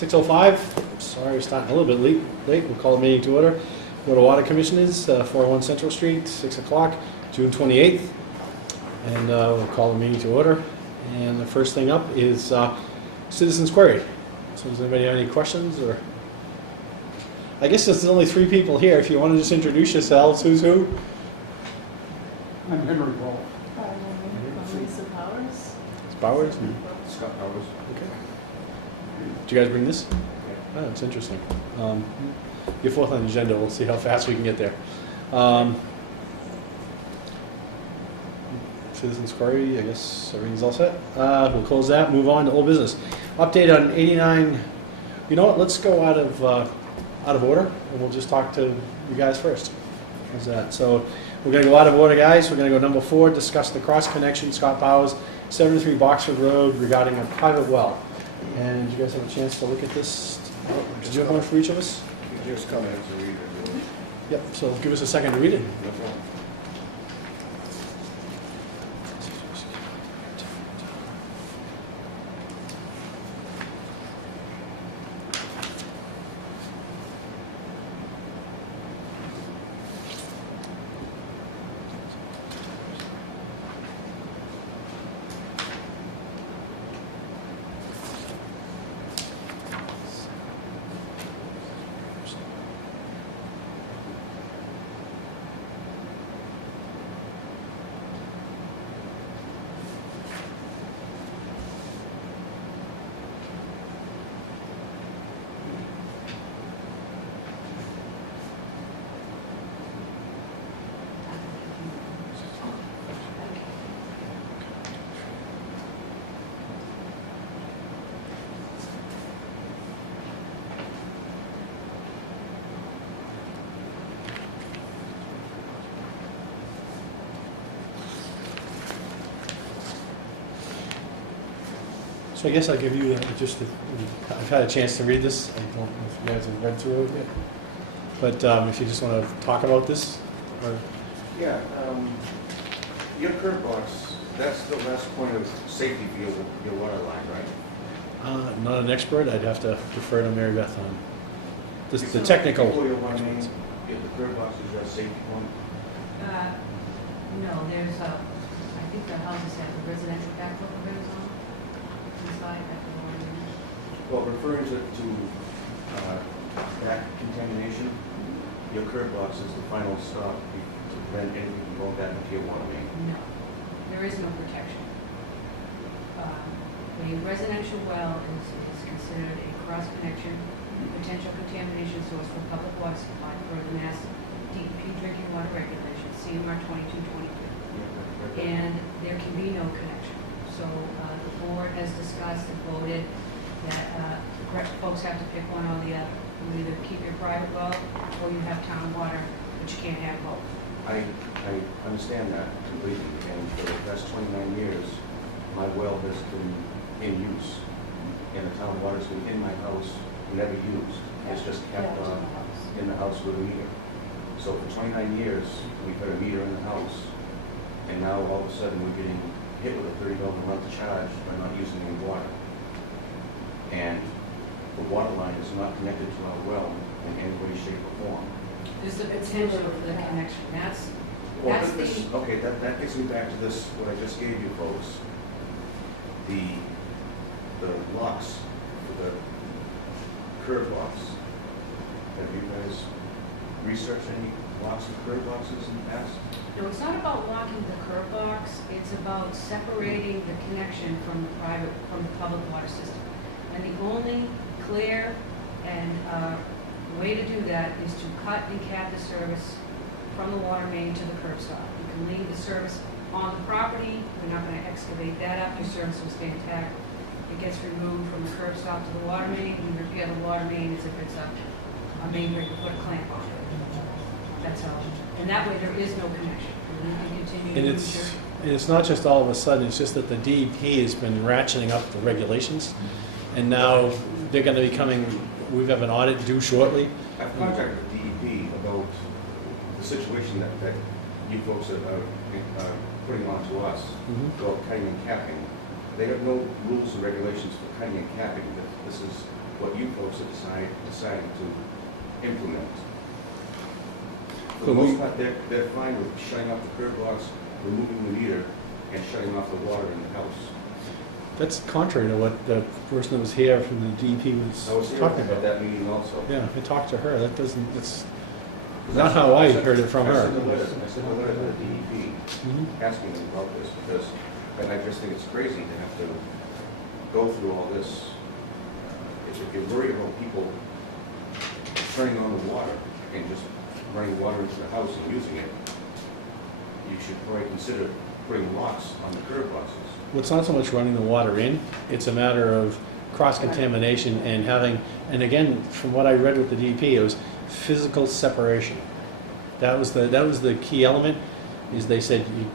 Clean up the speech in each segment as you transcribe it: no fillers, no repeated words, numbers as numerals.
6:05, sorry, we're starting a little bit late. We'll call the meeting to order. Board of Water Commissioners, 401 Central Street, 6 o'clock, June 28th. And we'll call the meeting to order. And the first thing up is Citizens Query. So does anybody have any questions? Or I guess there's only 3 people here. If you want to just introduce yourselves, who's who? I'm Henry Ball. Lisa Powers. It's Bowers? Scott Powers. Okay. Did you guys bring this? Oh, it's interesting. Your fourth on the agenda, we'll see how fast we can get there. Citizens Query, I guess everything's all set. We'll close that, move on to old business. Update on 89, you know what, let's go out of order, and we'll just talk to you guys first. How's that? So we're gonna go out of order, guys. We're gonna go number 4, discuss the cross connection, Scott Powers, 73 Boxford Road regarding a private well. And did you guys have a chance to look at this? Did you have one for each of us? Just come in to read it. Yep, so give us a second to read it. No problem. So I guess I'll give you I've had a chance to read this. I don't know if you guys have read through it yet. But if you just want to talk about this, or Yeah, your curb box, that's the last point of safety for your water line, right? not an expert, I'd have to defer to Mary Beth on the technical. Before your water main, if the curb box is your safety point, No, there's I think the houses have the residential backflow preventers on inside that the well, referring to back contamination, your curb box is the final stop to prevent anything from going back into your water main. No, there is no protection. A residential well is considered a cross-connection, potential contamination source for public water supply per the Mass DEP drinking water regulations, CMR 2223. And there can be no connection. So the board has discussed and voted that folks have to pick one or the other. You either keep your private well or you have town water, but you can't have both. I understand that completely, and for the past 29 years, my well has been in use, and the town water's been in my house, never used. It's just kept in the house with a meter. So for 29 years, we've had a meter in the house, and now all of a sudden we're getting hit with a $30 a month charge by not using any water. And the water line is not connected to our well in any way, shape, or form. There's the potential for the connection. Well, That's okay, that gets me back to this, what I just gave you folks. The locks for the curb box. Have you guys researched any locks and curb boxes in the past? No, it's not about locking the curb box, it's about separating the connection from the public water system. And the only clear and way to do that is to cut and cap the service from the water main to the curb stop. You can leave the service on the property, we're not gonna excavate that up, your service will stay intact. It gets removed from the curb stop to the water main, you repair the water main as if it's a main break, you put a clamp on it. That's all. And that way there is no connection. You can continue to And use your... it's not just all of a sudden, it's just that the DEP has been ratcheting up the regulations. And now they're gonna be coming, we have an audit due shortly. I've contacted DEP about the situation that you folks are putting on to us about cutting and capping. They have no rules and regulations for cutting and capping. The this is what you folks have decided to implement. For the Could we- most part, they're fine with shutting off the curb box, removing the meter, and shutting off the water in the house. That's contrary to what the person that was here from the DEP I was was here talking at about. that meeting also. Yeah, I talked to her, that doesn't, that's not how I heard it from I her. sent a letter to the DEP Mhm. asking them about this, because, and I just think it's crazy to have to go through all this. If you're worried about people turning on the water and just running water into the house and using it, you should probably consider putting locks on the curb boxes. Well, it's not so much running the water in, it's a matter of cross-contamination and having, and again, from what I read with the DEP, it was physical separation. That was the key element, is they said you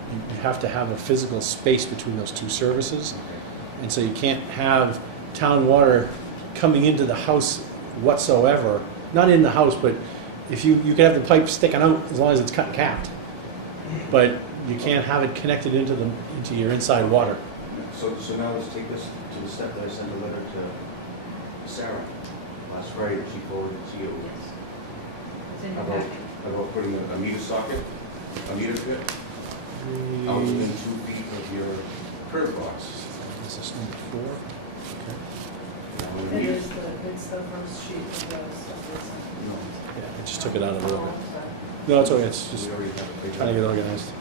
have to have a physical space between those two services. And so you can't have town water coming into the house whatsoever, not in the house, but if you can have the pipe sticking out as long as it's cut and capped. But you can't have it connected into your inside water. So now let's take this to the step that I sent a letter to Sarah last Friday, she forwarded it to you. Yes. It's in the About, packet. about putting a meter socket, a meter pit, out within 2 feet of your curb box. This is number 4. Okay. Now, when It we- is it's the first sheet of the stuff that's. No, Yeah, I just took it out a little bit. Oh, sorry. No, it's okay, it's just we already have a picture. trying to get organized.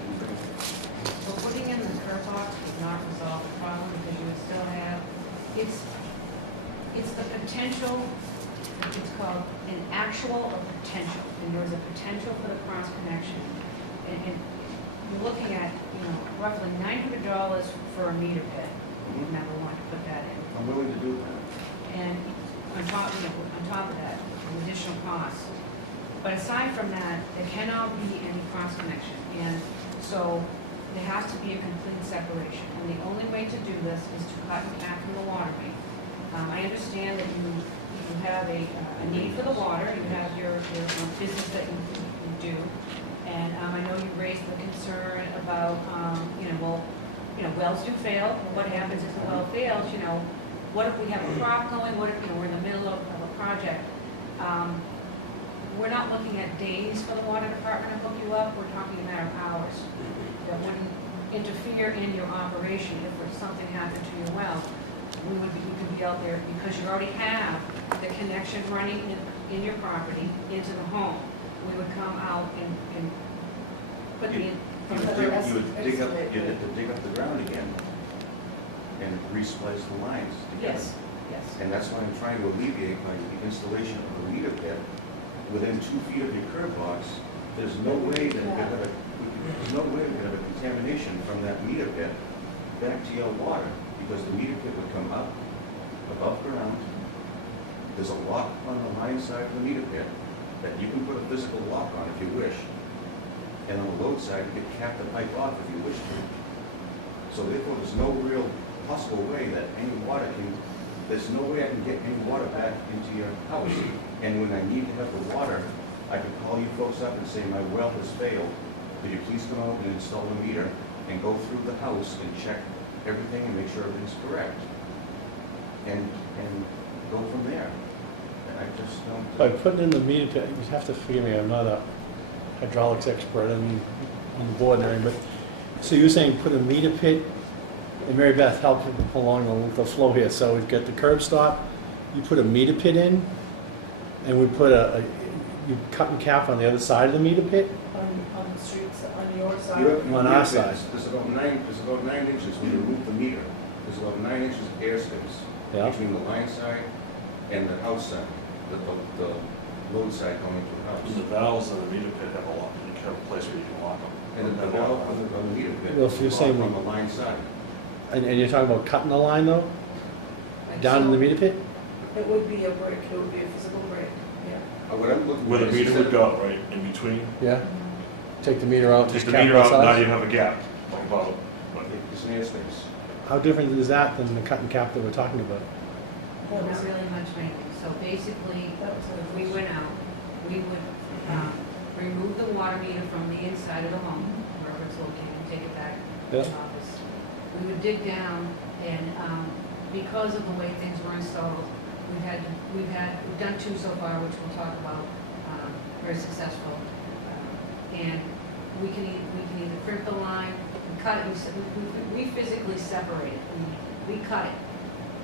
So putting in the curb box would not resolve the problem because you would still have, it's the potential, it's called an actual or potential. And there's a potential for the cross connection. And you're looking at, roughly $900 for a meter pit. Mhm. Never want to put that in. I'm willing to do that. And on top of that, an additional cost. But aside from that, there cannot be any cross connection. And so there has to be a complete separation. And the only way to do this is to cut and cap from the water main. I understand that you have a need for the water, you have your business that you do. And I know you raised the concern about, wells do fail. What happens if the well fails, what if we have a crop going, what if, we're in the middle of a project? We're not looking at days for the water department to hook you up, we're talking a matter of hours. That wouldn't interfere in your operation if something happened to your well. We could be out there because you already have the connection running in your property into the home. We would come out and put the. You would dig up, you'd have to dig up the ground again and resplice the lines together. Yes, yes. And that's why I'm trying to alleviate by the installation of the meter pit within 2 feet of your curb box. There's no way that there's no way we could have a contamination from that meter pit back to your water, because the meter pit would come up above ground. There's a lock on the line side of the meter pit that you can put a physical lock on if you wish. And on the load side, you could cap the pipe off if you wish to. So therefore, there's no real possible way that there's no way I can get any water back into your house. And when I need to have the water, I could call you folks up and say, my well has failed. Could you please come out and install the meter and go through the house and check everything and make sure everything's correct? And go from there. And I just don't. By putting in the meter pit, you have to forgive me, I'm not a hydraulics expert, I mean, on the board and everything, but, so you're saying put a meter pit, and Mary Beth, help along the flow here, so we've got the curb stop, you put a meter pit in, and we put you cut and cap on the other side of the meter pit? On the streets, on your side. On our side. There's about 9 inches when you remove the meter. There's about 9 inches of airspace Yeah. between the line side and the outside, the load side going to the house. The valves in the meter pit have a lock, you have a place where you can lock them. And the valve on the meter pit Well, if you're is saying locked we- on the line side. And you're talking about cutting the line though, down in the meter pit? It would be a brick, it would be a physical brick, yeah. What I'm looking Where the at is meter instead would of- go, right, in between. Yeah? Take the meter out, Take just the cap meter both out, now sides? you have a gap, like about, It's an airspace. How different is that than the cut and cap that we're talking about? That was Not really much, maybe. So basically, That was if we went out, we would remove the water meter from the inside of the home, wherever it's located, and take it back to Yeah. the office. We would dig down, and because of the way things were installed, we've done 2 so far, which we'll talk about, very successful. And we can either crimp the line, we cut it, we physically separate it. We cut it,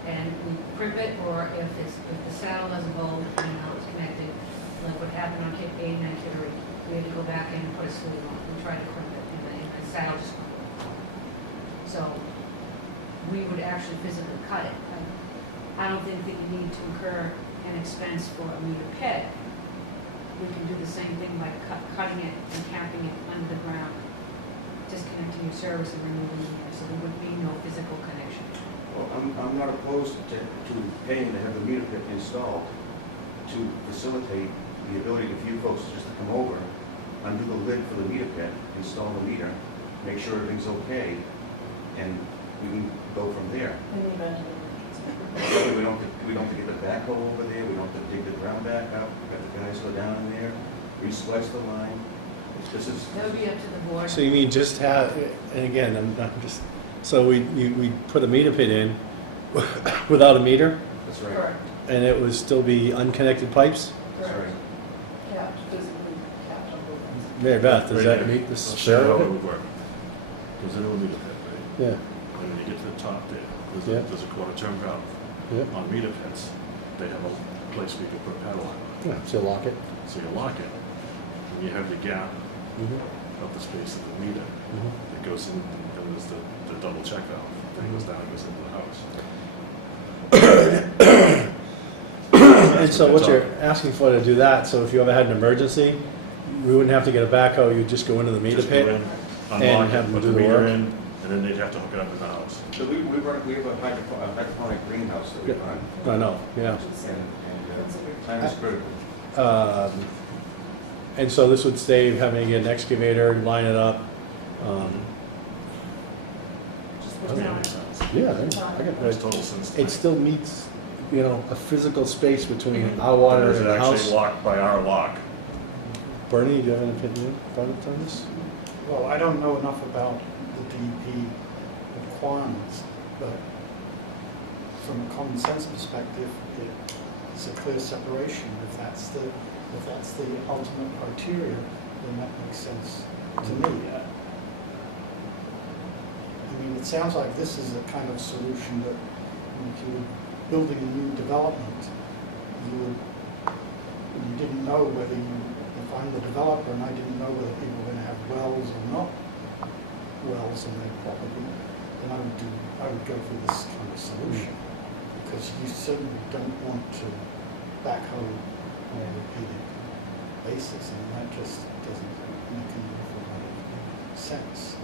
and we crimp it, or if the saddle doesn't hold, you know, it's connected, like what happened on 89 Kittery, we had to go back in and put a sleeve on, we tried to crimp it, and the saddle just crumpled. So, we would actually physically cut it. I don't think that you need to incur an expense for a meter pit. We can do the same thing by cutting it and capping it under the ground, disconnecting your service and removing the meter, so there would be no physical connection. Well, I'm not opposed to paying to have the meter pit installed to facilitate the ability for you folks just to come over, undo the lid for the meter pit, install the meter, make sure everything's okay, and we can go from there. In the event of an We don't have to get the backhoe over there, we don't have to dig the ground back up, we got the guys go down in there, re-splice the line. This is, That would be up to the board. So you mean just have, and again, I'm just, so we put a meter pit in without a meter, that's right, Correct, and it would still be unconnected pipes? that's correct. right. Capped, physically capped on both ends. Mary Beth, does Right that there. meet the I'll show you how it spirit? would work. Goes into a meter pit, right? Yeah, And when you get to the top there, Yeah. there's a quarter turn valve. yeah, On meter pits, they have a place where you can put a padlock on. yeah, so lock it. So you lock it, and you have the gap Mhm, of the space of the meter mhm. that goes in, and there's the double check valve that goes down and goes into the house. And so what you're asking for to do that, so if you ever had an emergency, we wouldn't have to get a backhoe, you'd just go into the meter Just go pit? in, unlock have it, them put do the the meter work. in, and then they'd have to hook it up in the house. So we have a hydroponic greenhouse that we Yeah. run, I know, yeah. Which is considered. time is critical. And so this would save having to get an excavator, line it up. Just Doesn't the that town. make sense? Yeah, I get Makes that. total sense to me. It still meets, you know, a physical space between our water Is and it the actually house. locked by our lock? Bernie, do you have an opinion on this? Well, I don't know enough about the DEP requirements, but from a common sense perspective, it's a clear separation. If that's the ultimate criteria, then that makes sense to me. I mean, it sounds like this is a kind of solution that if you were building a new development, you didn't know whether if I'm the developer and I didn't know whether people were going to have wells or not wells on their property, then I would go for this kind of solution. Because you certainly don't want to backhoe on a repeated basis, and that just doesn't make an awful lot of sense.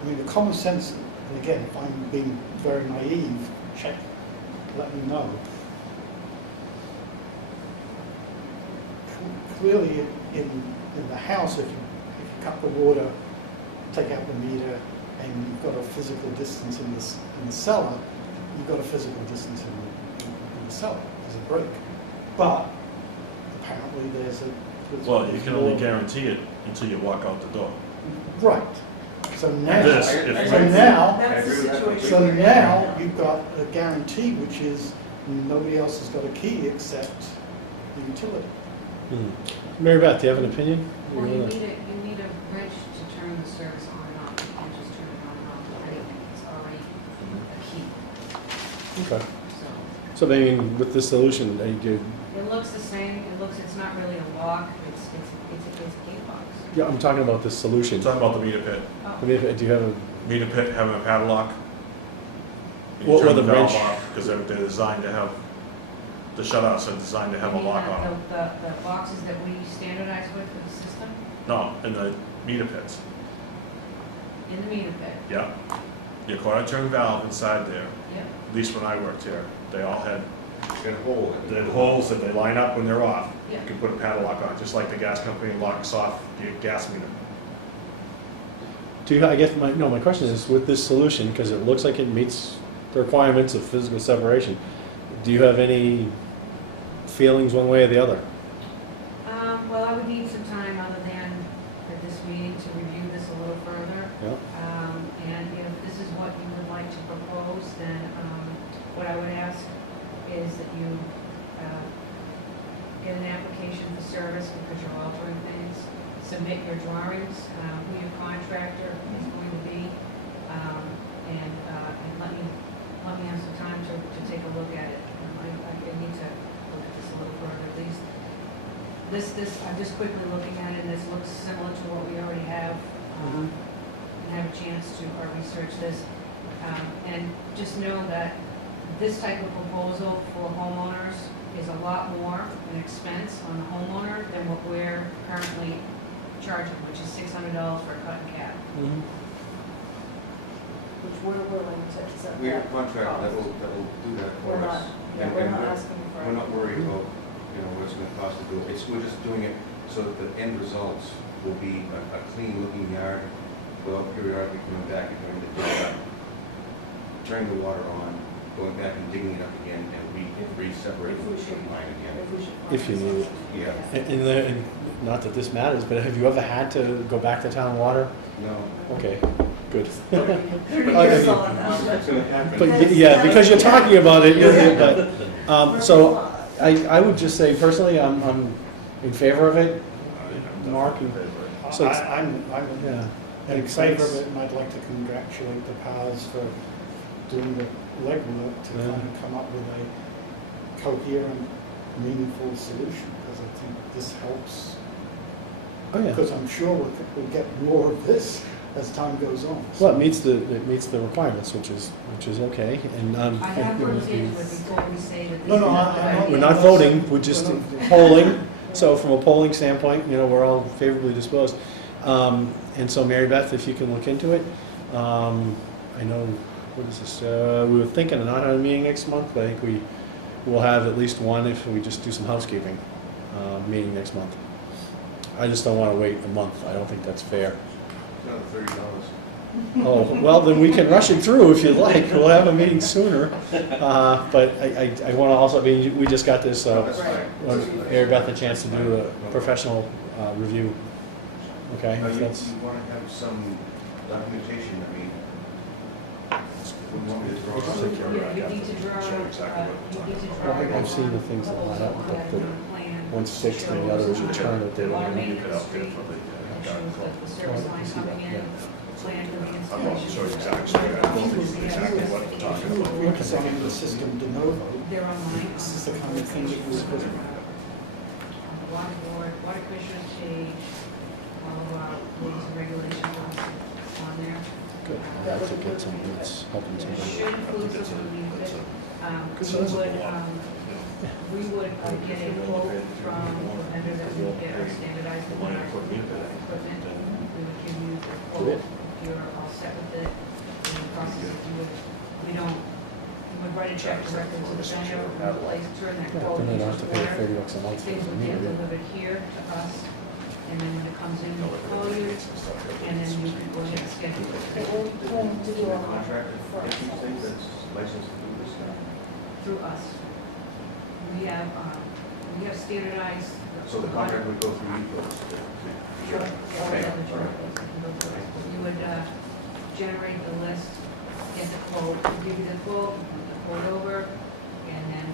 I mean, the common sense, and again, if I'm being very naive, check, let me know. Clearly, in the house, if you cut the water, take out the meter, and you've got a physical distance in the cellar, you've got a physical distance in the cellar. There's a break. But apparently there's Well, you there's can only more- guarantee it until you walk out the door. Right. So now, This, I- if I- so we- now, That's the I agree with that situation. so we're in now you've got a guarantee, which is nobody else has got a key except the utility. Mary Beth, do you have an opinion? Well, you need a bridge to turn the service on and off, you can't just turn it on and off with anything, it's already a key, Okay. so. So maybe with this solution, you do, It looks the same, it's not really a lock, it's a gate box. yeah, I'm talking about this solution. I'm talking about the meter pit. Oh. I mean, do you have a, Meter pit having a padlock. You What turn with the a valve wrench? off, because they're designed to have, the shutouts are designed to have a You mean lock on them. The boxes that we standardize with for the system, No, in the meter pits, in the meter pit, yeah. Your quarter turn valve inside there, yep. at least when I worked here, they all had Got a hole in it. holes that they line up when they're off. Yeah. You can put a padlock on, just like the gas company locks off your gas meter. do you, I guess my question is, with this solution, because it looks like it meets the requirements of physical separation, do you have any feelings one way or the other? Well, service because you're altering things. Submit your drawings, who your contractor is going to be, and let me have some time to take a look at it. I need to look at this a little further, at least. I'm just quickly looking at it, and this looks similar to what we already have. And have a chance to research this. And just know that this type of proposal for homeowners is a lot more an expense on the homeowner than what we're currently charging, which is $600 for a cut and cap. Which we're willing to accept. We have a that contract that cost. will do that for We're us. not, yeah, we're not asking for. We're not worried about, what it's gonna cost to do it. We're just doing it so that the end results will be a clean looking yard without periodically coming back and doing the dig up, turning the water on, going back and digging it up again and re-separating If we should- the line again. If we should. If you find need it. something. Yeah. And not that this matters, but have you ever had to go back to town water? No. Okay, good. 30 I years mean- on now. It's gonna happen. But, yeah, because you're talking about it, but, so, I would just say personally, I'm in favor of it. Mark, you- So it's- I'm Yeah. in Makes favour of sense. it, and I'd like to congratulate the powers for doing the legwork to Yeah. kind of come up with a coherent, meaningful solution, because I think this helps. Oh, yeah. Because I'm sure we'll get more of this as time goes on. Well, it meets the requirements, which is okay, and, I have looked into it before we say that this No, is no, not a good I- idea. we're not voting, we're just We're not- polling. So from a polling standpoint, we're all favorably disposed. And so Mary Beth, if you can look into it, I know, what is this, we were thinking of not having a meeting next month, but I think we will have at least one if we just do some housekeeping, meeting next month. I just don't want to wait a month, I don't think that's fair. Another $30. Oh, well, then we can rush it through if you'd like, we'll have a meeting sooner. But I want to also, we just got this, That's fine. want Mary Beth a chance to do a professional review. Okay, Now, you that's, want to have some documentation, we want me to draw It's on like- it. Yeah, you need to draw, Show exactly what you need to we're draw. talking I've seen the things that line up, but one's fixed and the other is returned at their Water own. main You in could the outfit street, for the, it shows the service line coming in, plan for the I'm not installation. sure exactly, I don't think exactly what we're talking about. We're designing the system de novo. They're online. This is the kind of thing that was supposed to be. Water board, water commissioner's page, all of our rules and regulations on there. Good, that's a good, that's helping It somebody. should include That's some a- of the that's a- we would get a quote from the vendor that we get our standardized water equipment. We would give you a quote, if you're all set with it, and the process, if you would write a check directly to the vendor, we would place, turn that Yeah, quote then they into don't have to pay order. $30 a month for Things the would get meter. delivered here to us, and then when it comes in, we'll call you, and then you can go ahead and schedule it. Okay, we're going to do The all that contractor, for if you think ourselves. that's licensed to do this now. Through us. We have standardized. So the contract would go through you folks? Sure. Okay, all right. You would generate the list, get the quote, give you the quote, you put the quote over, and then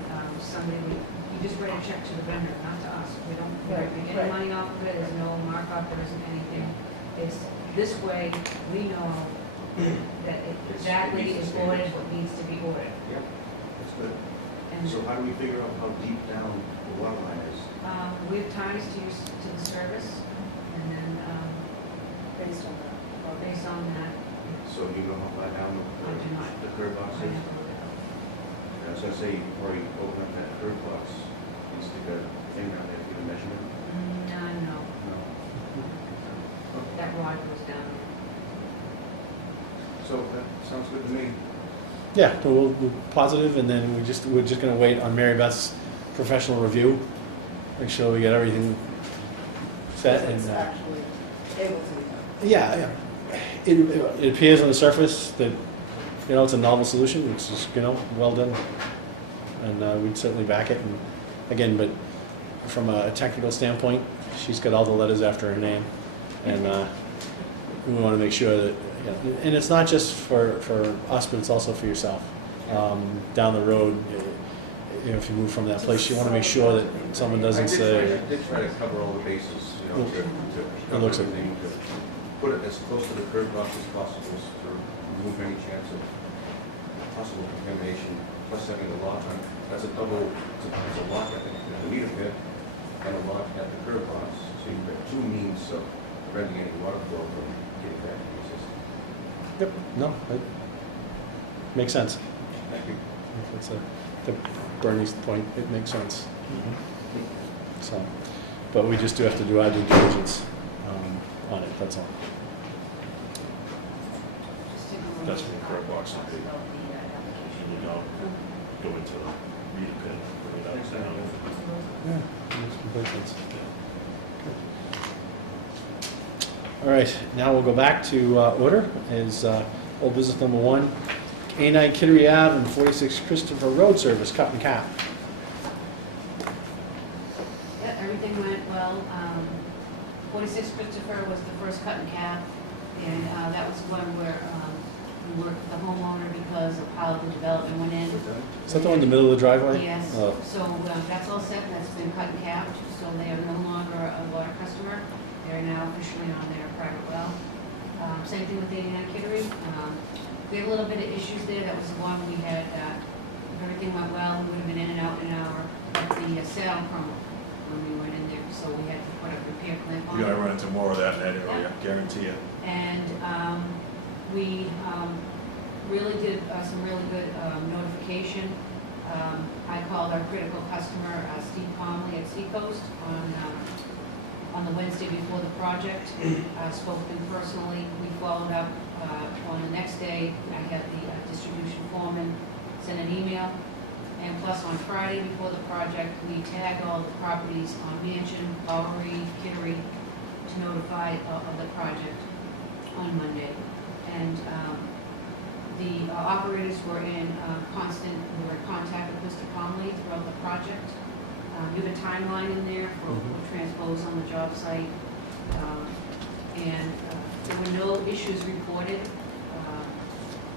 somebody would, you just write a check to the vendor, not to us. We don't make any Right. money off of it, there's no markup, there isn't anything. It's, this way, we know that it exactly is ordered what needs to be ordered. Yeah, that's good. And So how do we figure out how deep down the water line is? we have ties to use to the service, and then Based on that. based on that, So you know how far down I do not. the curb box I is? have to look it up. I was gonna say, before you open up that curb box, you stick a finger out there to get a measurement? No, No. that rod goes down. So that sounds good to me. Yeah, so we're positive, and then we're just gonna wait on Mary Beth's professional review, make sure we get everything set and, It's actually able to be done. yeah, it appears on the surface that, it's a novel solution, which is, well done. And we'd certainly back it, and again, but from a technical standpoint, she's got all the letters after her name, and we wanna make sure that, and it's not just for us, but it's also for yourself. Down the road, you know, if you move from that place, you wanna make sure that someone doesn't say, I did try to cover all the bases, you know, to It looks like- everything, to put it as close to the curb rock as possible, to remove any chance of possible contamination, plus having a lock on, that's a double, it's a lock at the meter pit and a lock at the curb rocks, so you've got two means of preventing any water flow from getting back into the system. yep, no, it makes sense. Thank you. If it's to Bernie's point, it makes sense. So, but we just do have to do our due diligence on it, that's all. Just take a look That's at what the curb box would be. about the application. And you know, go into the meter pit, bring it up, down. Yeah, makes complete sense. All right, now we'll go back to order, is old business number 1, A9 Kittery Ave and 46 Christopher Road Service, cut and cap. Yeah, everything went well. 46 Christopher was the first cut and cap, and that was one where we worked with the homeowner because of how the development went in. Is that the one in the middle of the driveway? Yes, Oh. so that's all set, that's been cut and capped, so they are no longer a water customer. They're now officially on their private well. Same thing with 89 Kittery. We had a little bit of issues there, that was the one we had, if everything went well, we would have been in and out in an hour, but the sound crumbled when we went in there, so we had to put a repair clamp on You're it. gonna run into more of that in that area, guarantee it. And we really did some really good notification. I called our critical customer, Steve Comley at Seacoast, on the Wednesday before the project. Spoke to him personally. We followed up on the next day. I had the distribution foreman send an email. And plus on Friday before the project, we tagged all the properties on Mansion, Bowery, Kittery to notify of the project on Monday. And the operators were in we were in contact with Mr. Conley throughout the project. You have a timeline in there for transpose on the job site. And there were no issues reported.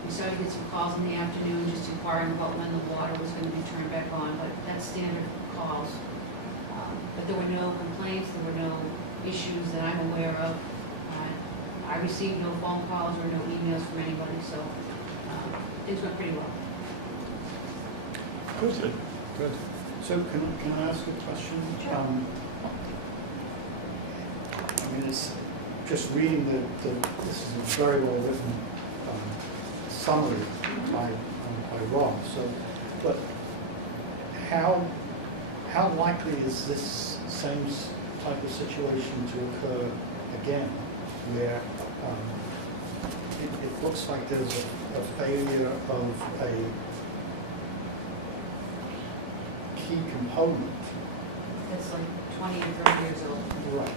We started to get some calls in the afternoon just inquiring about when the water was going to be turned back on, but that's standard calls. But there were no complaints, there were no issues that I'm aware of. I received no phone calls or no emails from anybody, so things went pretty well. Good. Good. So can I ask a question? Sure. I mean, it's just reading this is a very well written summary by Rob. So, but how likely is this same type of situation to occur again, where it looks like there's a failure of a key component? It's like 20 or 30 years old. Right.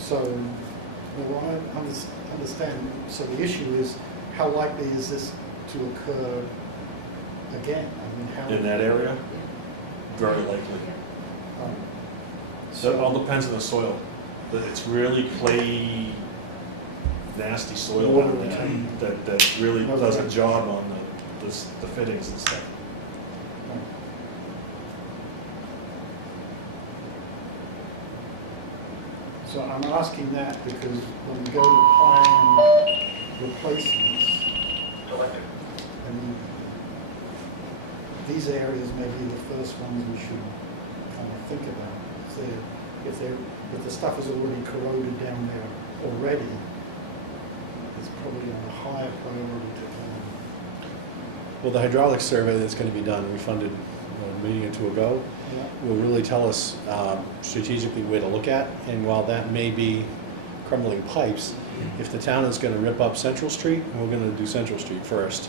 So, well, I understand, so the issue is, how likely is this to occur again? I mean, how? In that area, very likely. um, So it all depends on the soil. But it's really clay, nasty soil Water down there retain. that really Water does a retain. job on the fittings and stuff. So I'm asking that because when we go to plan replacements, I mean, these areas may be the first ones we should kind of think about. If the stuff is already corroded down there already, it's probably on a higher priority to plan. Well, the hydraulic survey that's going to be done, we funded a meeting or two ago, Yeah. will really tell us strategically where to look at. And while that may be crumbling pipes, if the town is going to rip up Central Street, we're going to do Central Street first.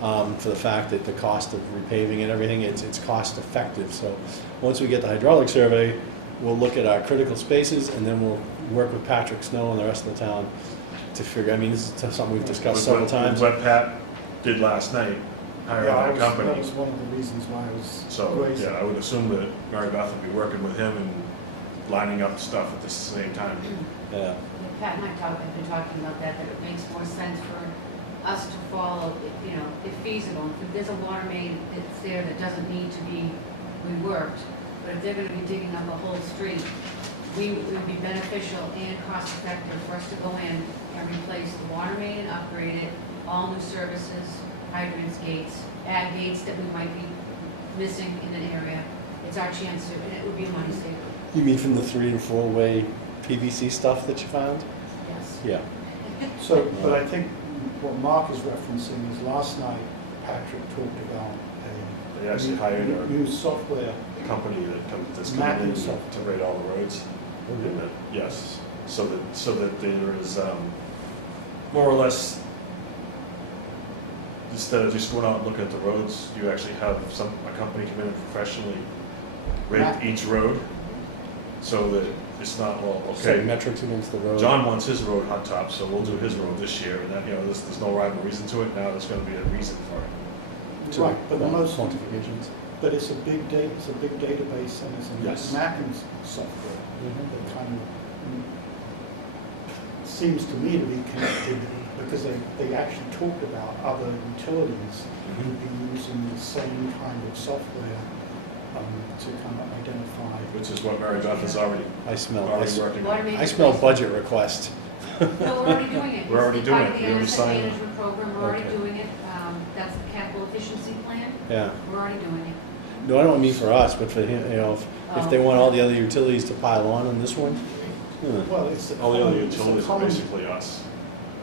For the fact that the cost of repaving and everything, it's cost effective. So once we get the hydraulic survey, we'll look at our critical spaces, and then we'll work with Patrick Snow and the rest of the town to figure, I mean, this is something we've discussed several times. What Pat did last night, hiring Yeah, that company. that was one of the reasons why I was So, raising. yeah, I would assume that Mary Beth would be working with him and lining up stuff at the same time. Yeah. Pat and I have been talking about that it makes more sense for us to follow, if feasible. If there's a water main that's there that doesn't need to be reworked, but if they're gonna be digging up a whole street, it would be beneficial and cost effective for us to go in and replace the water main and upgrade it, all new services, hydrants, gates, add gates that we might be missing in an area. It's our chance to, and it would be a money saver. You mean from the 3 and 4 way PVC stuff that you found? Yes. Yeah. So, but I think what Mark is referencing is last night Patrick talked about They actually hired a a new software. company that's Mapping coming in software. to rate all the roads. And that- Yes, so that there is, more or less, instead of just going out and looking at the roads, you actually have a company come in and professionally rate Map. each road, so that it's not, well, Set okay, metrics against the road. John wants his road hot top, so we'll do his road this year, and that, there's no rhyme or reason to it, now there's gonna be a reason for it. To- Right, but the most, quantifications. but it's a big database and it's Yes. a mapping software that kind of seems to me to be connected because they actually talked about other utilities who would be using the same kind of software to kind of identify. Which is what Mary Beth is already I smell, working Water on. main I smell replacement. budget request. No, we're already doing it. We're already It's doing part it. of We the already asset signed it. management program, we're already Okay. doing it. That's the capital efficiency plan, Yeah. we're already doing it. No, I don't mean for us, but for him, if they want all the other utilities to pile on this one, Well, it's the All the other common, it's utilities the are common, basically us,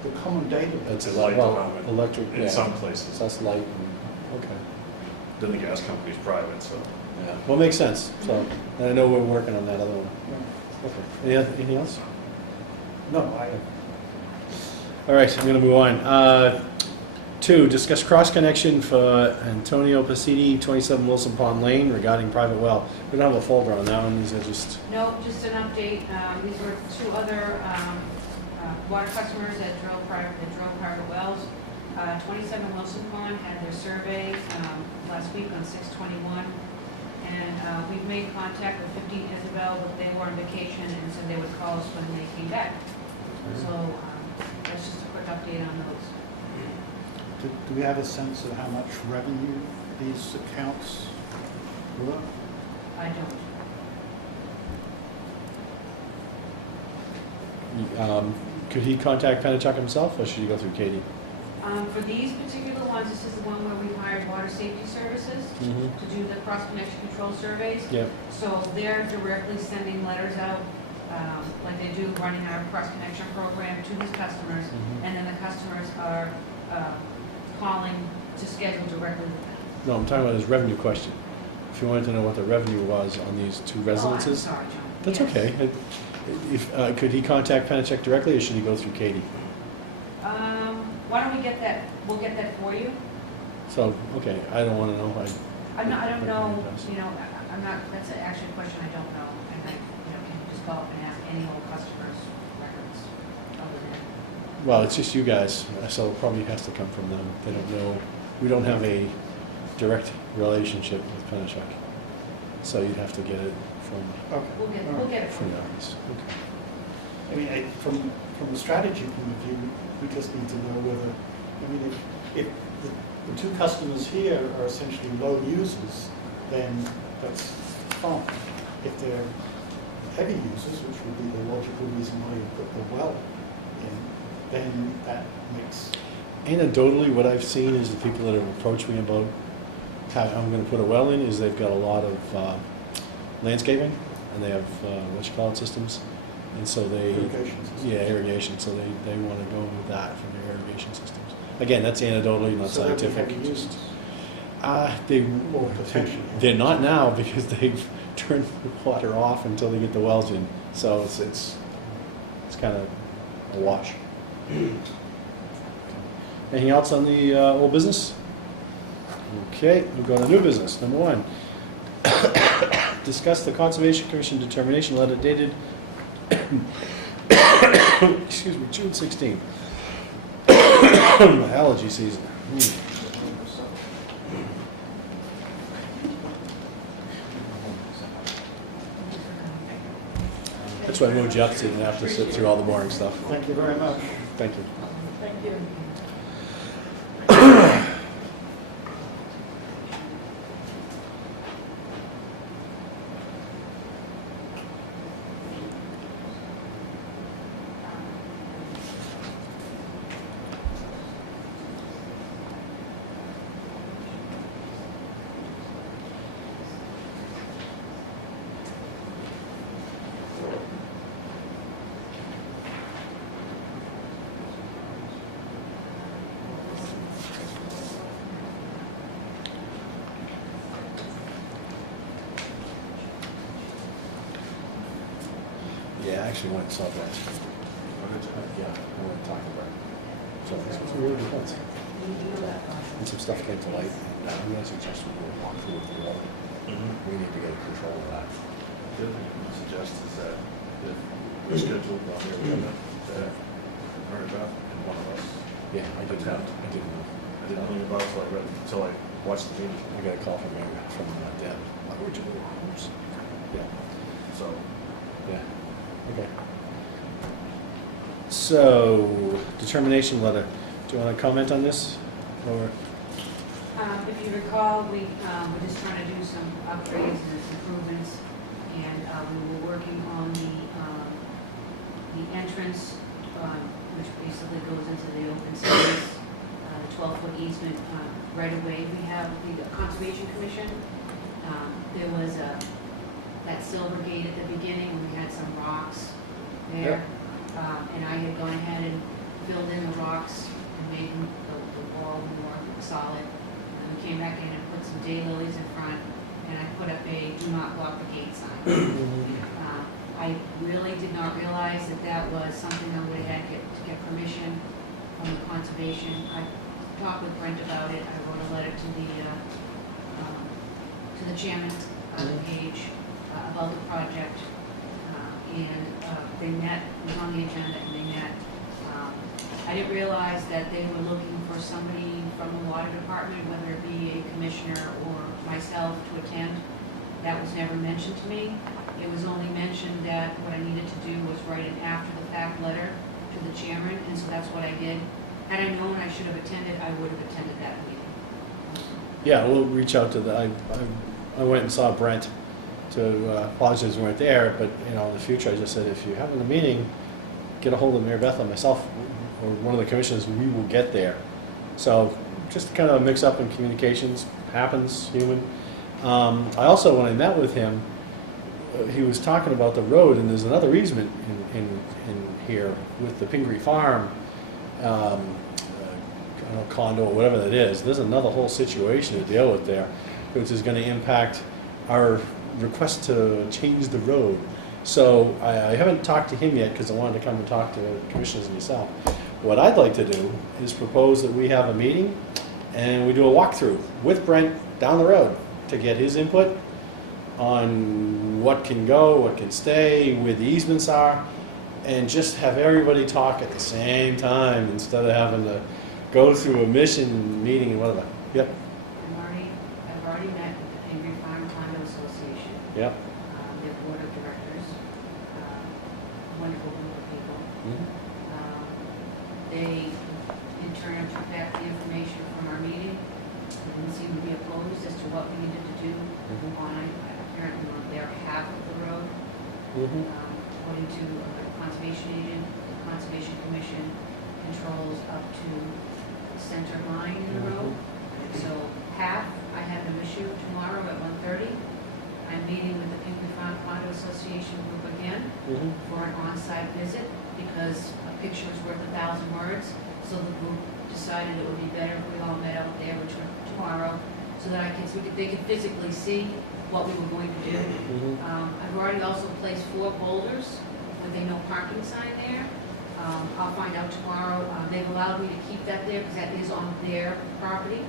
the common database. it's a It's lot, light well, department. electric, yeah. in some So places. that's light, and, okay. Then the gas company's private, so. Yeah, well, makes sense, so, and I know we're working on that other one. Okay. Anything else? No, All right, I'm gonna move on. 2, discuss cross-connection for Antonio Pasini, 27 Wilson Pond Lane regarding private well. We don't have a folder on that one, these are just, No, just an update, these were 2 other water customers that drove private wells. 27 Wilson Pond had their survey last week on 6/21, and we've made contact with 15 Isabel, but they were on vacation and said they would call us when they came back. So that's just a quick update on those. do we have a sense of how much revenue these accounts were? I don't. could he contact Pennachuck himself, or should he go through Katie? For these particular ones, this is the one where we hired Water Safety Services Mm-hmm. to do the cross-connection control surveys. Yep, So they're directly sending letters out, like they do, running our cross-connection program to these customers, Mhm. and then the customers are calling to schedule directly with them. no, I'm talking about his revenue question. If you wanted to know what the revenue was on these 2 residences. Oh, I'm sorry, John. That's Yes. okay. Could he contact Pennachuck directly, or should he go through Katie? Why don't we get that, we'll get that for you. So, okay, I don't wanna know, I don't know, Yes. I'm not, that's actually a question I don't know. And I, can you just go up and ask any old customers' records other than, well, it's just you guys, so it probably has to come from them. They don't know, we don't have a direct relationship with Pennachuck. So you'd have to get it from Okay. we'll get it for you. us. Okay. I mean, from the strategy point of view, we just need to know whether, I mean, if the 2 customers here are essentially low users, then that's fine. If they're heavy users, which would be the logical reason why you put the well in, then that makes, Anecdotally, what I've seen is the people that have approached me about how I'm gonna put a well in, is they've got a lot of landscaping, and they have, systems, and so they, irrigation system. yeah, irrigation, so they wanna go with that for their irrigation systems. Again, that's anecdotally, not So they'll be scientific, heavy just, users. they, Or potentially. they're not now, because they've turned the water off until they get the wells in, so it's kind of a wash. Anything else on the old business? Okay, we'll go to new business. Number 1. Discuss the Conservation Commission determination letter dated, excuse me, June 16th. Allergy season. That's why I moved you up, so you didn't have to sit through all the boring stuff. Thank you very much. Thank you. Thank you. actually went and saw Brett. Yeah, I went and talked to Brett. So this was a really good one. And some stuff came to light, and we had suggested we would walk through with the wall. We need to get control of that. The other thing you can suggest is that if we're scheduled on here, we have that Mary Beth and one of us. Yeah, I didn't know. I didn't know. I didn't know anything about it until I watched the meeting. I got a call from Mary, from Deb. Why would you do it? Yeah, So, yeah, okay. So, determination letter. Do you want to comment on this? Or, If you recall, we were just trying to do some upgrades and improvements, and we were working on the entrance, which basically goes into the open space, the 12-foot easement right away. We have the Conservation Commission. There was that silver gate at the beginning, and we had some rocks there. And I had gone ahead and filled in the rocks and made the wall more solid. And we came back in and put some daylilies in front, and I put up a do not block the gate sign. I really did not realize that that was something I would have had to get permission from the conservation. I talked with Brent about it. I wrote a letter to the chairman of the page about the project. And they met, it was on the agenda, and they met. I didn't realize that they were looking for somebody from the water department, whether it be a commissioner or myself, to attend. That was never mentioned to me. It was only mentioned that what I needed to do was write an after-the-fact letter to the chairman, and so that's what I did. Had I known I should have attended, I would have attended that meeting. yeah, we'll reach out to the, I went and saw Brent to apologize we weren't there, but, you know, in the future, I just said, if you're having a meeting, get a hold of Mayor Beth or myself, or one of the commissioners, we will get there. So, just kind of a mix-up in communications, happens, human. I also, when I met with him, he was talking about the road, and there's another easement in here with the Pingree Farm, I don't know, condo, or whatever that is. There's another whole situation to deal with there, which is gonna impact our request to change the road. So I haven't talked to him yet, because I wanted to come and talk to the commissioners and yourself. What I'd like to do is propose that we have a meeting, and we do a walkthrough with Brent down the road to get his input on what can go, what can stay, where the easements are, and just have everybody talk at the same time instead of having to go through a mission meeting and whatever. Yep, I've already met with the Pingree Farm Condo Association, yep. their board of directors, wonderful group of people. They, in turn, took back the information from our meeting. They didn't seem to be opposed as to what we needed to do on, apparently, on their half of the road. According to the conservation agent, the Conservation Commission controls up to the center line in the road. So half, I have an issue tomorrow at 1:30. I'm meeting with the Pingree Farm Condo Association group again for an on-site visit, because a picture is worth 1,000 words. So the group decided it would be better if we all met out there, which are tomorrow, so that they could physically see what we were going to do. I've already also placed 4 boulders with a no parking sign there. I'll find out tomorrow. They've allowed me to keep that there because that is on their property.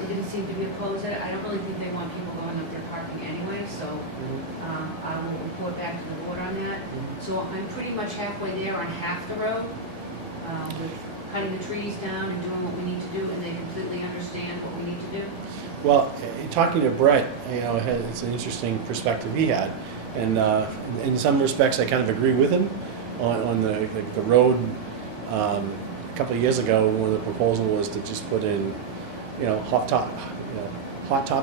They didn't seem to be opposed to it. I don't really think they want people going up there parking anyway, so I will report back to the board on that. So I'm pretty much halfway there on half the road, with cutting the trees down and doing what we need to do, and they completely understand what we need to do. Well, talking to Brett, you know, it's an interesting perspective he had, and in some respects, I kind of agree with him on the road. A couple of years ago, one of the proposal was to just put in, you know, hot top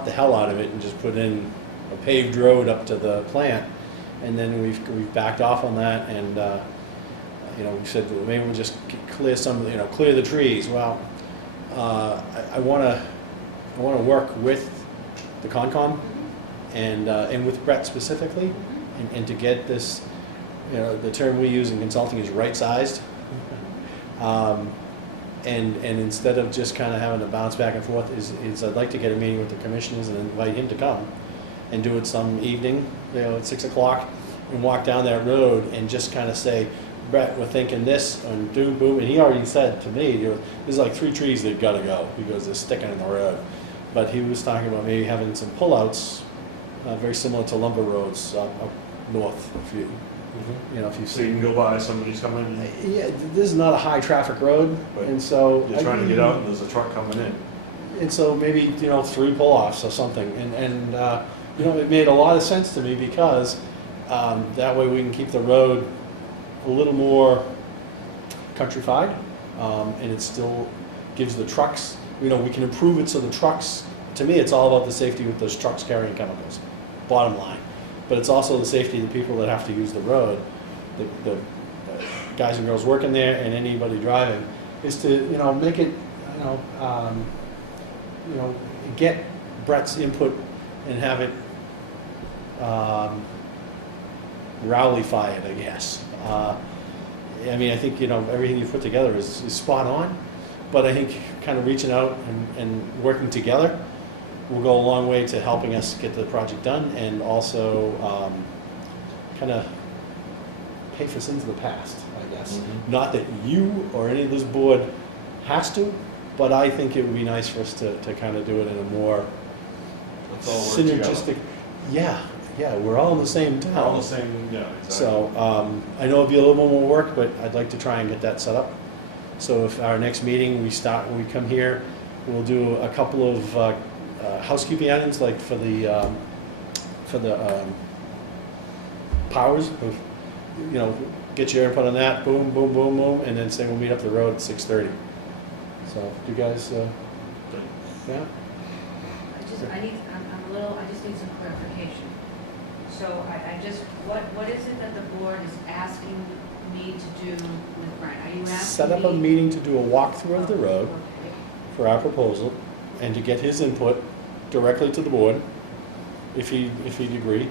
the hell out of it, and just put in a paved road up to the plant, and then we've backed off on that, and you know, we said, well, maybe we'll just clear clear the trees. Well, I want to work with the Concom and with Brett specifically, and to get this, you know, the term we use in consulting is right-sized. And instead of just kind of having to bounce back and forth, is I'd like to get a meeting with the commissioners and invite him to come and do it some evening, you know, at 6 o'clock, and walk down that road and just kind of say, Brett, we're thinking this, and boom, boom, and he already said to me, there's like 3 trees that gotta go, because they're sticking in the road. But he was talking about maybe having some pullouts, very similar to lumber roads up north, if you know, if you've So you seen. can go by, somebody's coming, Yeah, this is not a high traffic road, But and so. you're trying to get out and there's a truck coming in. And so maybe, 3 pull-offs or something, and it made a lot of sense to me, because that way we can keep the road a little more countrified, and it still gives the trucks, we can improve it so the trucks, to me, it's all about the safety with those trucks carrying chemicals, bottom line. But it's also the safety of the people that have to use the road, the guys and girls working there and anybody driving, is to, make it, get Brett's input and have it Rowley-fied, I guess. I think, everything you put together is spot on, but I think kind of reaching out and working together will go a long way to helping us get the project done, and also kind of pay for sins of the past, I guess. Not that you or any of this board has to, but I think it would be nice for us to kind of do it in a more Let's all work together. synergistic. Yeah, we're all in the same We're all the town. same, yeah, exactly. So I know it'll be a little more work, but I'd like to try and get that set up. So if our next meeting, we come here, we'll do a couple of housekeeping items, like for the powers, of, get your input on that, boom, boom, boom, boom, and then say we'll meet up the road at 6:30. So, do you guys, yeah? I just need some clarification. So what is it that the board is asking me to do with Brian? Are you asking me? Set up a meeting to do a walkthrough of the road Okay. for our proposal, and to get his input directly to the board, if he'd agree.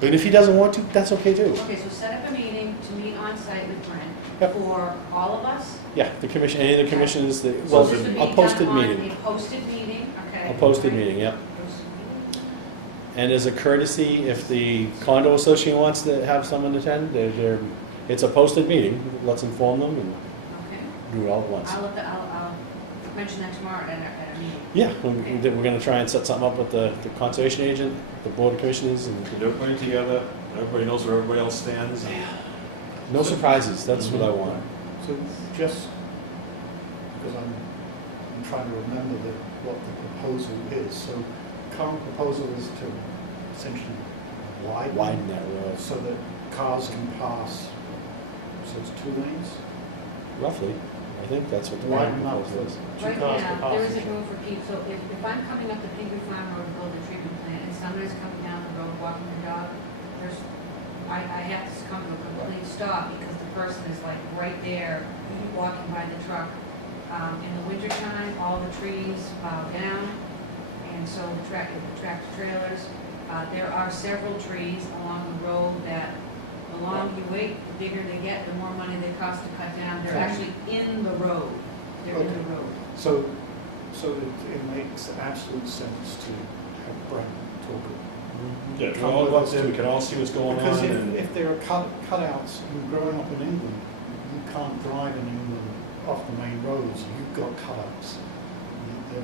But if he doesn't want to, that's okay too. Okay, so set up a meeting to meet on site with Brent Yep. for all of us? Yeah, the commission, any of the commissions, So well, this would be a posted done on meeting. A posted meeting, okay. A posted meeting, yep. Posted meeting. And as a courtesy, if the condo association wants to have someone attend, it's a posted meeting. Let's inform them and Okay. do it all at once. I'll mention that tomorrow at a meeting. Yeah, we're gonna try and set something up with the conservation agent, the board of commissioners, and Get everybody together, everybody knows where everybody else stands. no surprises. That's what I want. So just, because I'm trying to remember what the proposal is. So current proposal is to essentially Widen that road, so that cars can pass, so it's 2 lanes? roughly. I think that's what the Widen current up proposal for is. 2 Right cars per now, there passenger. isn't room for people, so if I'm coming up the Pingree Farm Road to build a treatment plant, and somebody's coming down the road walking their dog, I have to come to a complete stop, because the person is like right there, walking by the truck. In the wintertime, all the trees bow down, and so the tractor trailers. There are several trees along the road that, the longer you wait, the bigger they get, the more money they cost to cut down. They're actually in the road. They're in the road. So it makes absolute sense to have Brent talk. Yeah, we all go up there, we can all see what's going on, Because and if there are cutouts, growing up in England, you can't drive in England off the main roads, you've got cutouts. The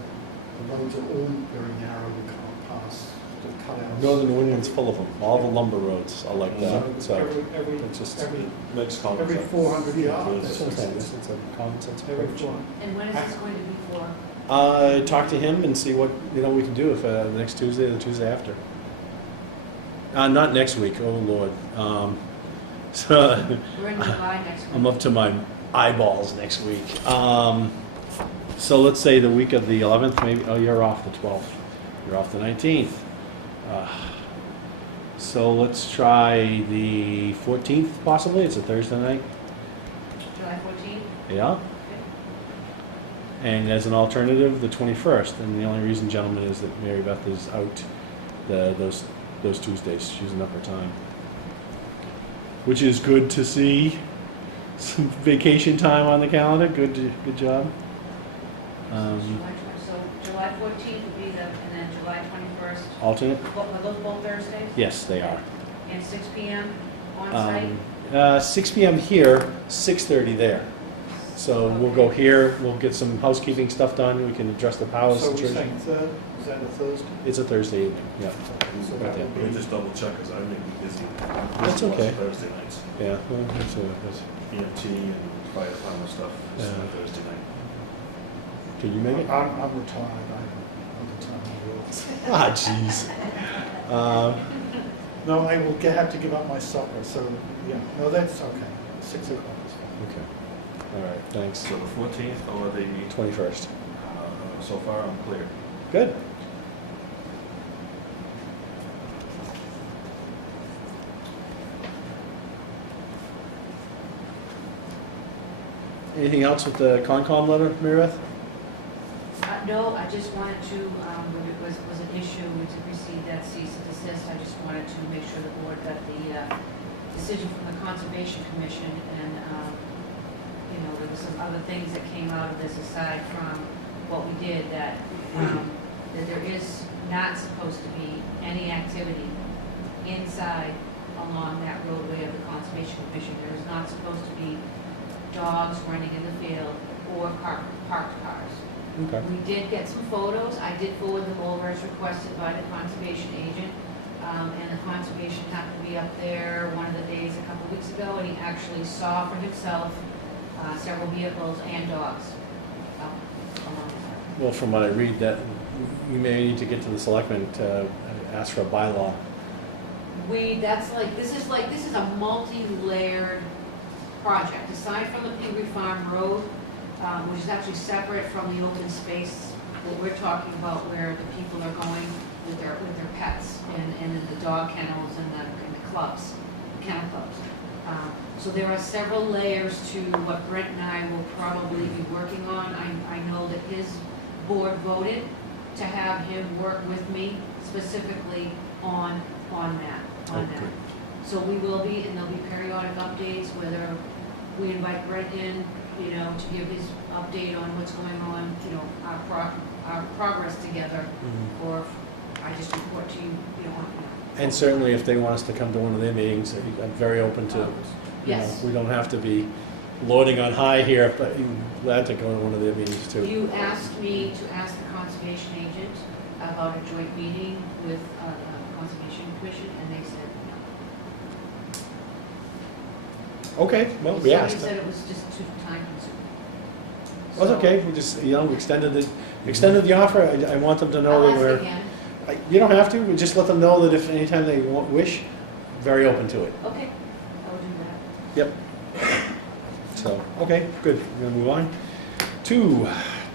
roads are all very narrow, you can't pass the cutouts. Northern New England's full of them. All the lumber roads are like that. So Every, it's just makes common every sense. 400 yards. that's what I'm saying. It's a common sense Every approach. 400. And when is this going to be for? Talk to him and see what we can do if next Tuesday or the Tuesday after. Not next week. Oh Lord. So We're in July next week. I'm up to my eyeballs next week. So let's say the week of the 11th, maybe. Oh, you're off the 12th. You're off the 19th. So let's try the 14th, possibly. It's a Thursday night. July 14th? Yeah. Okay. And as an alternative, the 21st. And the only reason, gentlemen, is that Mary Beth is out those Tuesdays. She's in upper time. Which is good to see. Some vacation time on the calendar. Good job. So July 14th would be and then July 21st. Alternate? Are those both Thursdays? Yes, they are. and 6 PM on site? 6 PM here, 6:30 there. So we'll go here, we'll get some housekeeping stuff done, we can address the power So we're situation. saying third, is that a Thursday? It's a Thursday evening, yeah. So Right that there. would Let me be- just double check, because I may be busy. That's okay. Thursday nights, Yeah, well, that's- EMT and fire department stuff, is Yeah. on Thursday night. can you make it? I'm retired, I'm retired. Ah, jeez. No, I will have to give up my supper, so, yeah, no, that's okay. 6 o'clock is fine. Okay, all right, thanks. So the 14th or the, 21st. so far I'm clear. Good. Anything else with the Concom letter, Mary Beth? No, I just wanted to, when it was an issue, we did receive that cease and desist, I just wanted to make sure the board got the decision from the Conservation Commission, and, you know, there was some other things that came out of this aside from what we did, that there is not supposed to be any activity inside along that roadway of the Conservation Commission. There is not supposed to be dogs running in the field or parked cars. Okay. We did get some photos. I did forward them over as requested by the conservation agent. And the conservation happened to be up there one of the days a couple weeks ago, and he actually saw for himself several vehicles and dogs up along the Well, from what I read, that we may need to get to the selectmen to ask for a bylaw. This is a multi-layered project. Aside from the Pingree Farm Road, which is actually separate from the open space that we're talking about, where the people are going with their pets and in the dog kennels and the clubs, kennel clubs. So there are several layers to what Brent and I will probably be working on. I know that his board voted to have him work with me specifically on that. Okay. So we will be, and there'll be periodic updates, whether we invite Brent in, you know, to give his update on what's going on, you know, our progress together, or I just report to you, you know. And certainly if they want us to come to one of their meetings, I'm very open to, you know, Yes. we don't have to be loading on high here, but I'm glad to go to one of their meetings too. You asked me to ask the conservation agent about a joint meeting with the Conservation Commission, and they said no. Okay, well, we They asked. said it was just too time consuming. Well, it's okay, we just, you know, we extended the offer. I want them to know I'll that ask we're, again. you don't have to, we just let them know that if anytime they wish, very open to it. Okay, I will do that. Yep. So, okay, good, we're gonna move on. 2,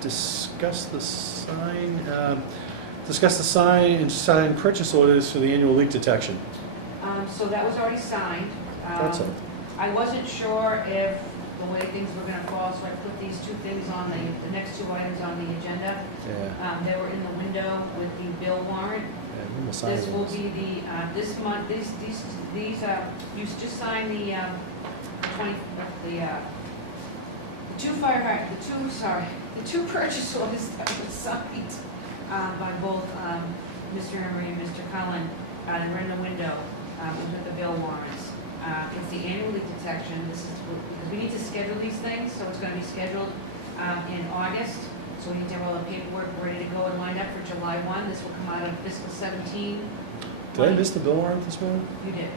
discuss the sign and sign purchase orders for the annual leak detection. So that was already signed. Thought so. I wasn't sure if the way things were gonna fall, so I put these two things on the next two items on the agenda. Yeah. They were in the window with the bill warrant. Yeah, we almost signed This will those. be this month, you just signed the two purchase orders that were signed by both Mr. Emery and Mr. Cullen. They were in the window with the bill warrants. It's the annual leak detection. This is because we need to schedule these things, so it's going to be scheduled in August. So we need to have all the paperwork ready to go and lined up for July 1. This will come out of fiscal 17. Did I miss the bill warrant this morning? You did.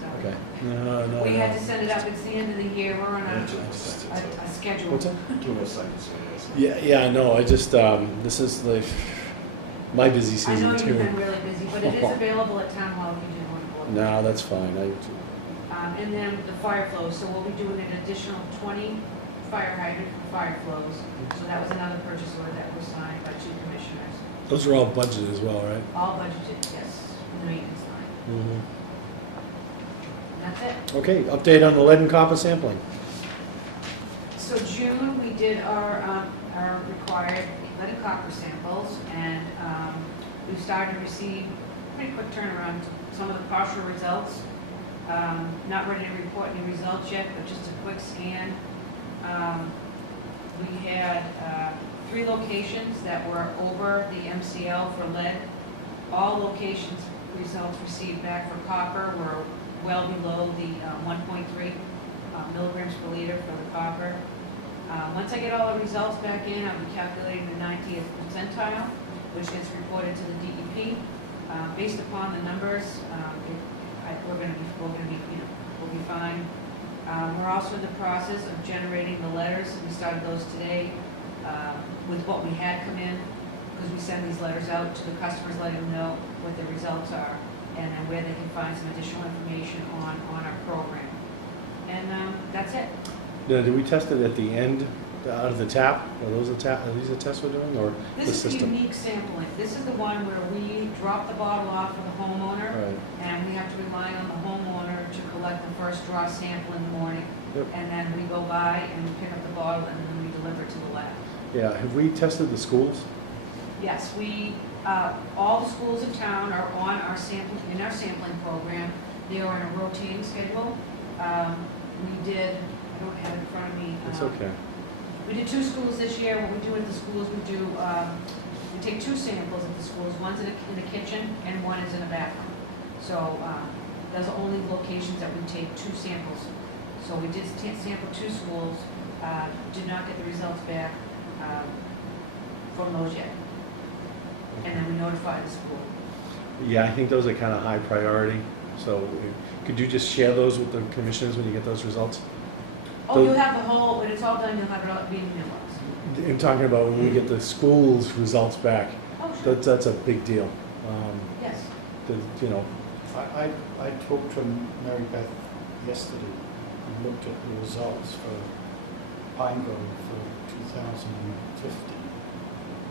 So Okay. No. we had to send it up. It's the end of the year. We're on Yeah, a schedule. What's that? 2 more seconds, yes. Yeah, no, I just, this is my busy I know season you've too. been really busy, but it is available at Town Hall if you do want to go. No, that's fine, And then the fire flows, so we'll be doing an additional 20 fire hydrant fire flows. So that was another purchase order that was signed by 2 commissioners. those are all budgeted as well, right? All budgeted, yes, in the maintenance line. Mhm. And that's it. Okay, update on the lead and copper sampling. So June, we did our required lead and copper samples, and we've started to receive pretty quick turnaround to some of the partial results. Not ready to report any results yet, but just a quick scan. We had 3 locations that were over the MCL for lead. All locations results received back for copper were well below the 1.3 milligrams per liter for the copper. Once I get all the results back in, I'll be calculating the 90th percentile, which gets reported to the DEP. Based upon the numbers, we'll be fine. We're also in the process of generating the letters. We started those today with what we had come in, because we send these letters out to the customers, letting them know what the results are and then where they can find some additional information on our program. And that's it. Now, do we test it at the end, out of the tap? Are these the tests we're doing, or the This is the system? unique sampling. This is the one where we drop the bottle off for the homeowner, Right. and we have to rely on the homeowner to collect the first draw sample in the morning. Yep. And then we go by and we pick up the bottle and then we deliver it to the lab. Yeah, have we tested the schools? Yes, all the schools in town are on our sampling program. They are on a rotating schedule. We did, I don't have it in front of me. It's okay. We did 2 schools this year. What we do at the schools, we take 2 samples at the schools. One's in the kitchen and one is in a bathroom. So those are only locations that we take 2 samples. So we did sample 2 schools, did not get the results back from those yet. And then we notified the school. Yeah, I think those are kind of high priority, so could you just share those with the commissioners when you get those results? Oh, you'll have the whole, when it's all done, you'll have it all be in the mailbox. I'm talking about when we get the school's results back, Oh, sure. that's a big deal. Yes. You know, I talked to Mary Beth yesterday and looked at the results for Pine Grove for 2015.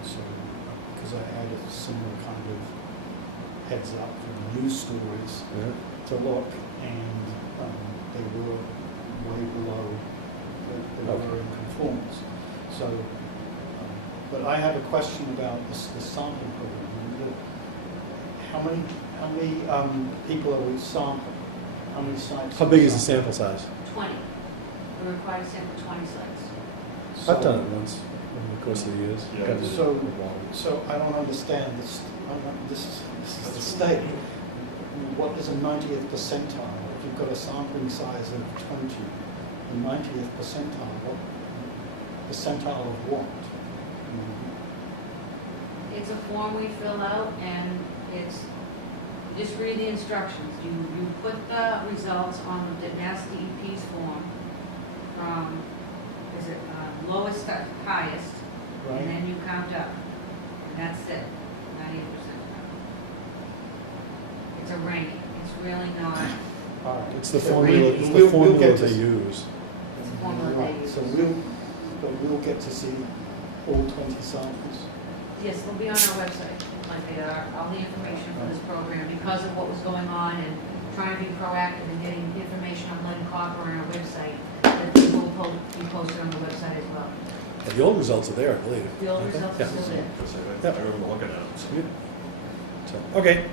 So, because I had a similar kind of heads up from the news stories yeah. to look, and they were way below, they were Okay. in conformance. So, but I have a question about the sampling program. How many people are we sampling? How many sites? How big is the sample size? 20. We're required to sample 20 sites. I've done it once in the course of the years. Yeah. Got it So- with water. So I don't understand this. This is the state. What is a 90th percentile? If you've got a sampling size of 20, the 90th percentile, what percentile of what? It's a form we fill out, and it's, just read the instructions. You put the results on the Mass DEP's form from, is it lowest to highest, and Right? then you count up. And that's it, 98%. It's a ranking. It's really not, All right. It's the So formula, it's the we'll formula get they to- use. it's a formula they Right, use. so we'll get to see all 20 samples. Yes, they'll be on our website, like they are, all the information for this program, because of what was going on and trying to be proactive and getting information on lead and copper on our website, that they will be posted on the website as well. And the old results are there, I believe. The old Okay. results Yeah. are still there. Because Yep. I remember looking at it, so. So, okay.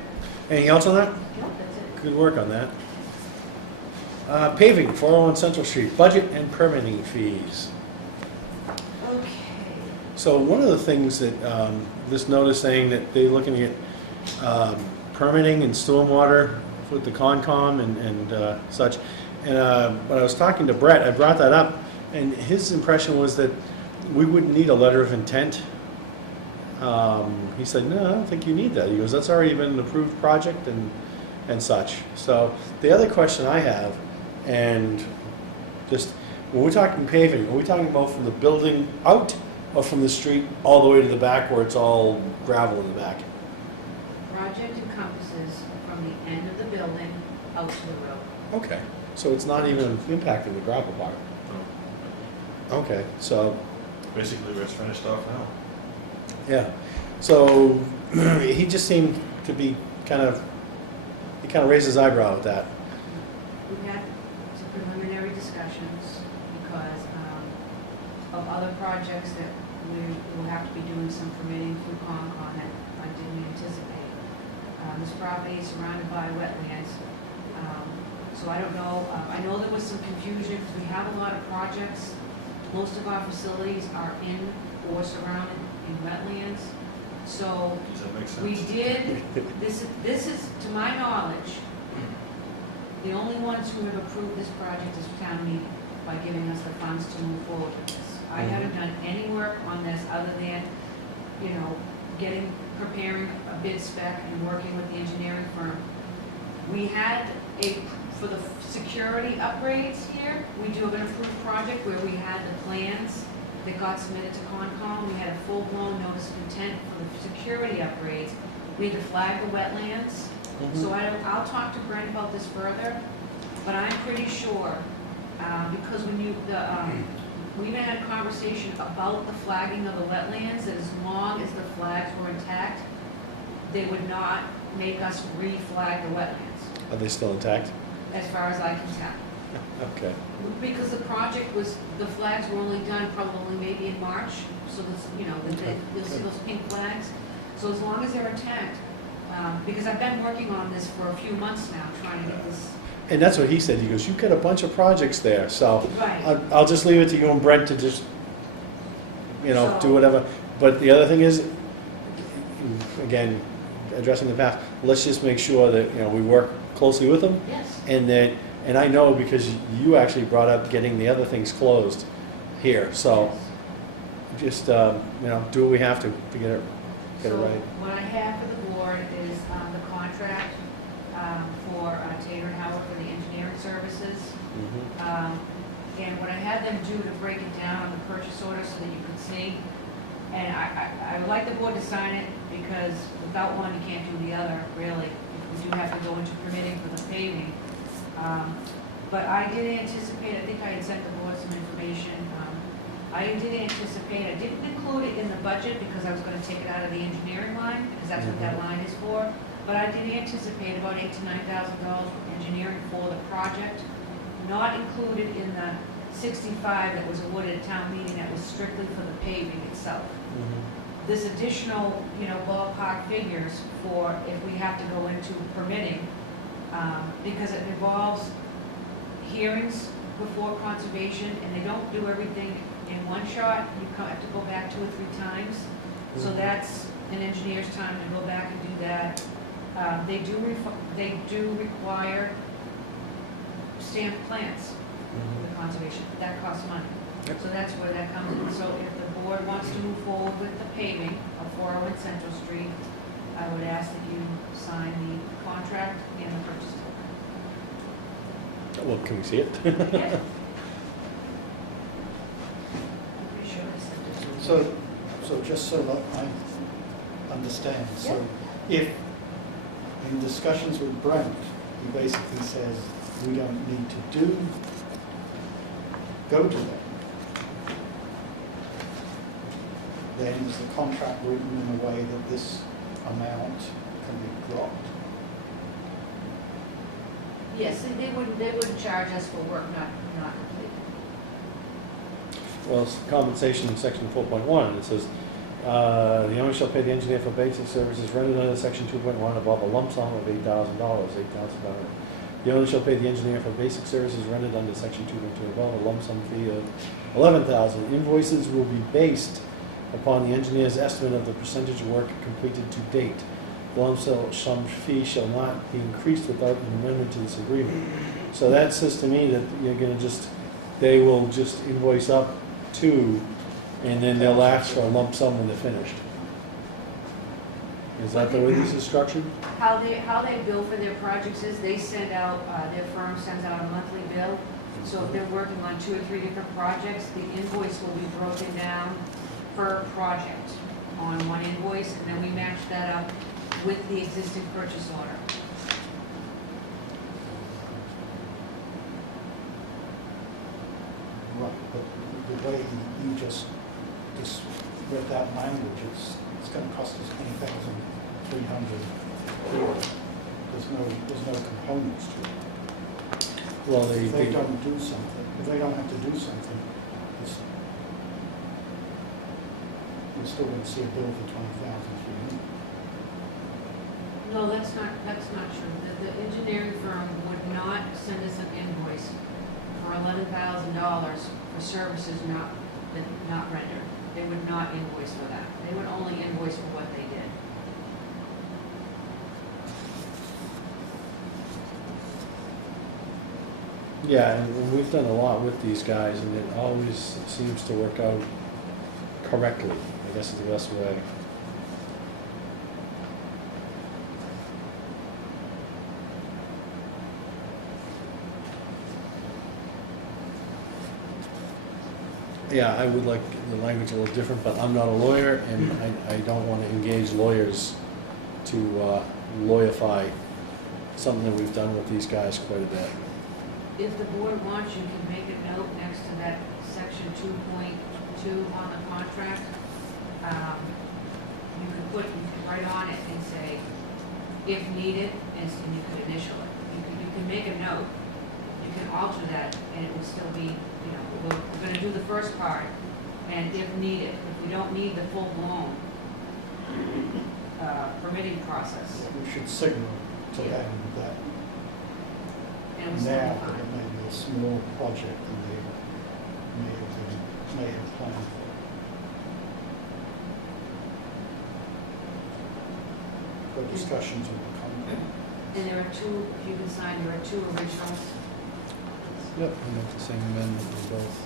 Anything else on that? Yep, that's it. Good work on that. Paving, 401 Central Street, budget and permitting fees. Okay. So one of the things that, this notice saying that they're looking at permitting and stormwater with the Concom and such. And when I was talking to Brett, I brought that up, and his impression was that we wouldn't need a letter of intent. He said, no, I don't think you need that. He goes, that's already been an approved project and such. So the other question I have, and just, when we're talking paving, are we talking about from the building out or from the street all the way to the back where it's all gravel in the back? Project encompasses from the end of the building out to the road. Okay, so it's not even impacting the gravel part. No. Okay, so, Basically, it's finished off now. yeah. So he just seemed to be he kind of raised his eyebrow at that. We've had some preliminary discussions because of other projects that we will have to be doing some permitting through Concom that I didn't anticipate. This property is surrounded by wetlands, so I don't know, I know there was some confusion because we have a lot of projects. Most of our facilities are in or surrounded in wetlands. So Does that make sense? we did, this is, to my knowledge, the only ones who have approved this project is town meeting by giving us the funds to move forward with this. I haven't done any work on this other than, you know, preparing a bid spec and working with the engineering firm. We had for the security upgrades here, we do have an approved project where we had the plans that got submitted to Concom. We had a full-blown notice of intent for the security upgrades. We had to flag the wetlands. So I'll talk to Brent about this further, but I'm pretty sure, because when we even had a conversation about the flagging of the wetlands, that as long as the flags were intact, they would not make us re-flag the wetlands, Are they still intact? as far as I can tell. Okay. Because the project was, the flags were only done probably maybe in March, so this, you know, you'll see those pink flags. So as long as they're intact, because I've been working on this for a few months now, trying to get this. And that's what he said. He goes, you've got a bunch of projects there, so Right. I'll just leave it to you and Brent to just, you know, do So- whatever. But the other thing is, again, addressing the past, let's just make sure that, you know, we work closely with them. Yes. And I know because you actually brought up getting the other things closed here, so just, you know, do what we have to get it So right. what I have for the board is the contract for Taylor and Howard for the engineering services. Mhm. And what I had them do to break it down on the purchase order so that you could see. And I would like the board to sign it because without one, you can't do the other, really. We do have to go into permitting for the paving. But I did anticipate, I think I had sent the board some information. I did anticipate, I didn't include it in the budget because I was gonna take it out of the engineering line, because that's what that line is for. But I did anticipate about $8,000 to $9,000 for engineering for the project, not included in the 65 that was awarded at town meeting, that was strictly for the paving itself. Mhm. This additional, you know, ballpark figures for if we have to go into permitting, because it involves hearings before conservation, and they don't do everything in one shot. You have to go back 2 or 3 times. So that's an engineer's time to go back and do that. They do require stamped plans for the conservation. That costs money. Yep. So that's where that comes in. So if the board wants to move forward with the paving of 401 Central Street, I would ask that you sign the contract and the purchase order. Well, can we see it? Yeah. I'm pretty sure I sent it to you. So just so that I understand, so if in discussions with Brent, he basically says, we don't need to go to them, then is the contract written in a way that this amount can be dropped? Yes, and they wouldn't charge us for work not completed. Well, it's compensation in section 4.1, it says, the owner shall pay the engineer for basic services rendered under section 2.1 above a lump sum of $8,000, $8,000. The owner shall pay the engineer for basic services rendered under section 2.2 above a lump sum fee of $11,000. Invoices will be based upon the engineer's estimate of the percentage of work completed to date. The lump sum fee shall not be increased without an amendment to this agreement. So that says to me that you're gonna they will just invoice up to, and then they'll ask for a lump sum when they're finished. Is that the way this is structured? How they bill for their projects is they send out, their firm sends out a monthly bill. So if they're working on 2 or 3 different projects, the invoice will be broken down per project on one invoice, and then we match that up with the existing purchase order. Right, but the way you just read that language, it's going to cost us $20,300. There's no components to it. Well, If they don't do something, if they don't have to do something, we're still going to see a bill for $20,300. No, that's not true. The engineering firm would not send us an invoice for $11,000 for services not rendered. They would not invoice for that. They would only invoice for what they did. Yeah, and we've done a lot with these guys, and it always seems to work out correctly, I guess is the best way. Yeah, I would like the language a little different, but I'm not a lawyer, and I don't want to engage lawyers to lawyify something that we've done with these guys quite a bit. If the board wants, you can make a note next to that section 2.2 on the contract. You could write on it and say, if needed, and you could initial it. You can make a note. You can alter that, and it will still be, you know, we're gonna do the first part, and if needed, if we don't need the full-blown permitting process, We should signal to Yeah. them that and it will still now be that fine. it may be a small project and they may have planned for. But discussions will come. And there are two, if you can sign, there are two originals. Yep, I make the same amendment in both.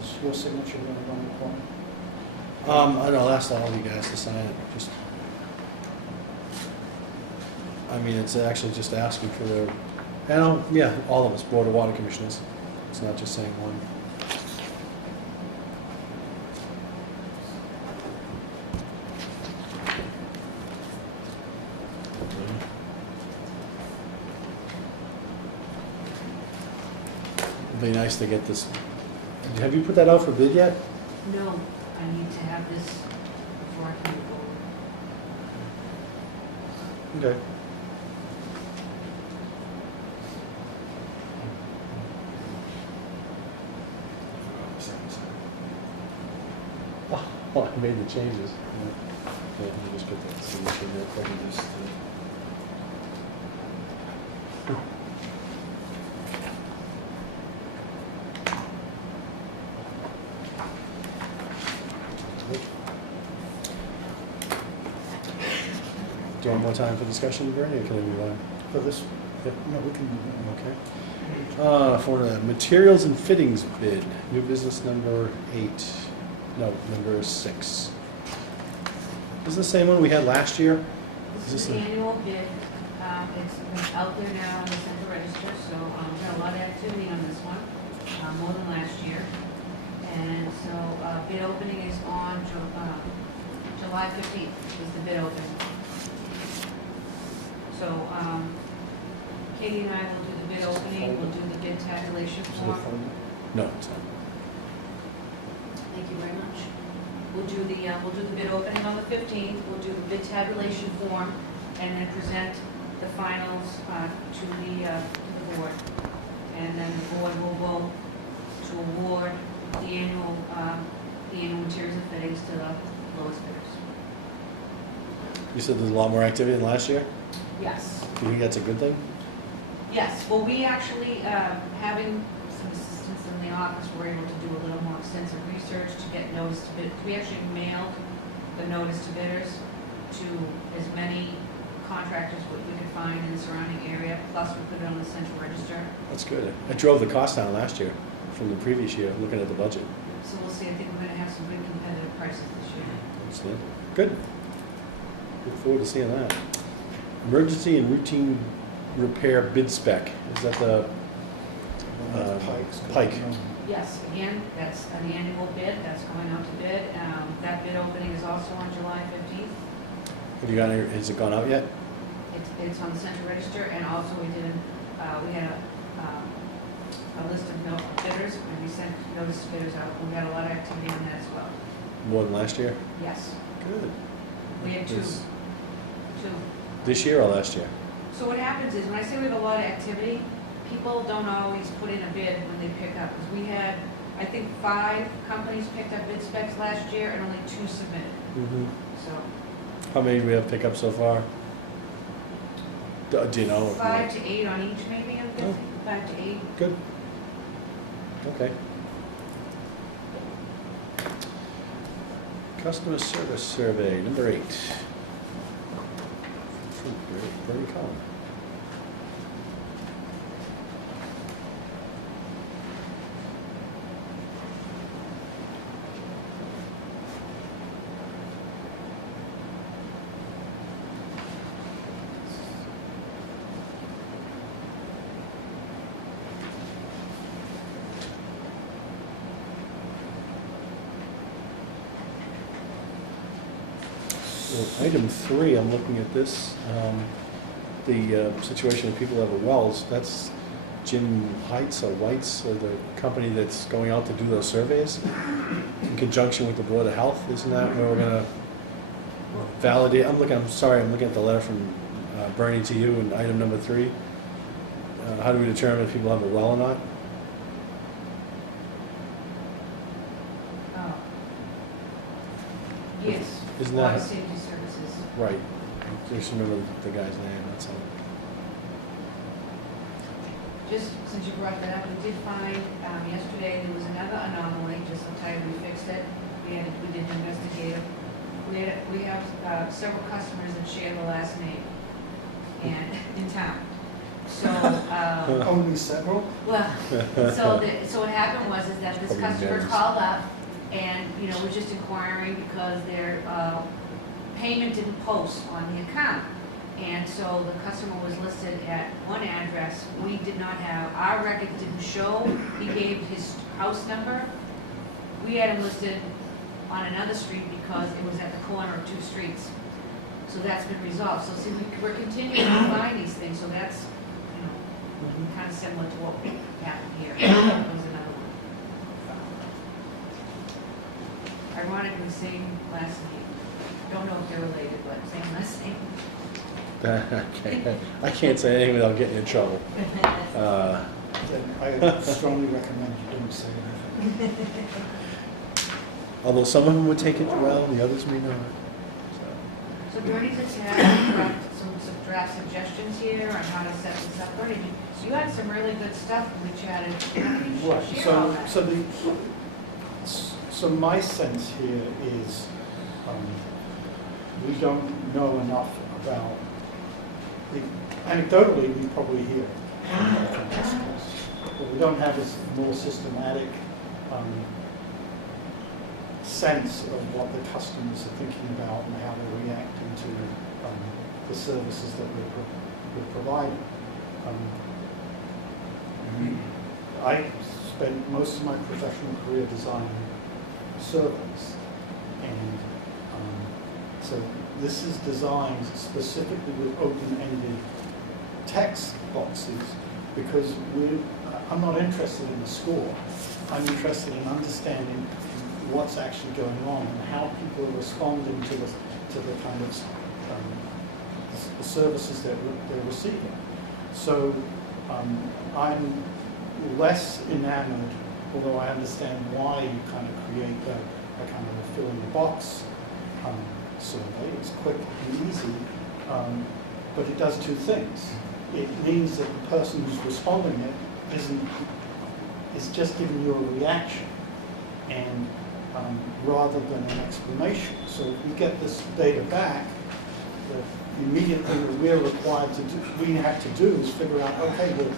Is your signature going to go on the corner? I know, I'll ask all of you guys to sign it, just. I mean, it's actually just asking for the, yeah, all of us, Board of Water Commissioners. It's not just saying one. It'd be nice to get this, have you put that out for bid yet? No, I need to have this before I can go. Okay. Oh, I made the changes. Yeah, let me just get that signature real quick. Do you want more time for discussion, Bernie, or can I move on? For this? Yep. No, we can move it. Okay. For the materials and fittings bid, new business number 8, no, number 6. Is this the same one we had last year? This is the annual bid. It's been out there now in the central register, so we've got a lot of activity on this one, more than last year. And so bid opening is on July 15th is the bid opening. So Katie and I will do the bid opening, we'll do the bid tabulation form. No, it's not. Thank you very much. We'll do the bid opening on the 15th, we'll do the bid tabulation form, and then present the finals to the board. And then the board will vote to award the annual materials and fittings to the lowest bidders. You said there's a lot more activity than last year? Yes. Do you think that's a good thing? Yes, well, we actually, having some assistants in the office, were able to do a little more extensive research to get notice to bid. We actually mailed the notice to bidders to as many contractors what we could find in the surrounding area, plus we put it on the central register. That's good. It drove the cost down last year from the previous year, looking at the budget. So we'll see, I think we're gonna have some good competitive prices this year. That's it. Good. Look forward to seeing that. Emergency and routine repair bid spec. Is that the Pikes. Pike? Yes, again, that's an annual bid, that's going out to bid. That bid opening is also on July 15th. Have you got any, has it gone out yet? It's on the central register, and also we had a list of bidders, and we sent notice to bidders out. We had a lot of activity on that as well. More than last year? Yes, Good. we had two. This- This year or last year? So what happens is, when I say we have a lot of activity, people don't always put in a bid when they pick up. Because we had, I think, 5 companies picked up bid specs last year, and only 2 submitted. Mm-hmm. So How many do we have picked up so far? Do you know? 5 to 8 on each, maybe, I'm guessing, Oh. 5 to 8. Good. Okay. Customer service survey, number 8. Bernie Collin. Well, item 3, I'm looking at this, the situation of people that have wells, that's Jim Heights or Whites, the company that's going out to do those surveys in conjunction with the Board of Health, isn't that where we're gonna validate, I'm looking at the letter from Bernie to you in item number 3. How do we determine if people have a well or not? Oh. Yes. Isn't that- Water Safety Services. Right, just remember the guy's name, that's all. Just since you brought that up, we did find, yesterday, there was another anomaly, just to tell you, we fixed it. We did investigate it. We have several customers that share the last name and, in town. So, Only several? well, so what happened was is that this Probably customer Ben's. called up and, was just inquiring because their payment didn't post on the account. And so the customer was listed at one address. We did not have, our record didn't show. He gave his house number. We had him listed on another street because it was at the corner of 2 streets. So that's been resolved. So see, we're continuing to find these things, so that's, kind of similar to what happened here. That was another one. Ironically, same last name. Don't know if they're related, but same last name. I can't say anything without getting in trouble. Then I strongly recommend you don't say anything. Although some of them would take it well, the others may not. So Bernie, since you had some draft suggestions here on how to set this up, Bernie, you had some really good stuff when we chatted. Why don't you Right, share all that? so my sense here is, we don't know enough about, anecdotally, we probably hear from customers, but we don't have a more systematic sense of what the customers are thinking about and how they're reacting to the services that we're providing. I spent most of my professional career designing surveys, and so this is designed specifically with open-ended text boxes because I'm not interested in the score. I'm interested in understanding what's actually going on and how people are responding to the kind of the services that they're receiving. So I'm less enamored, although I understand why you kind of create a kind of a fill-in-the-box survey. It's quick and easy, but it does 2 things. It means that the person who's responding is just giving you a reaction, and rather than an explanation. So if we get this data back, the immediate thing that we're required to do, we have to do is figure out, okay, well,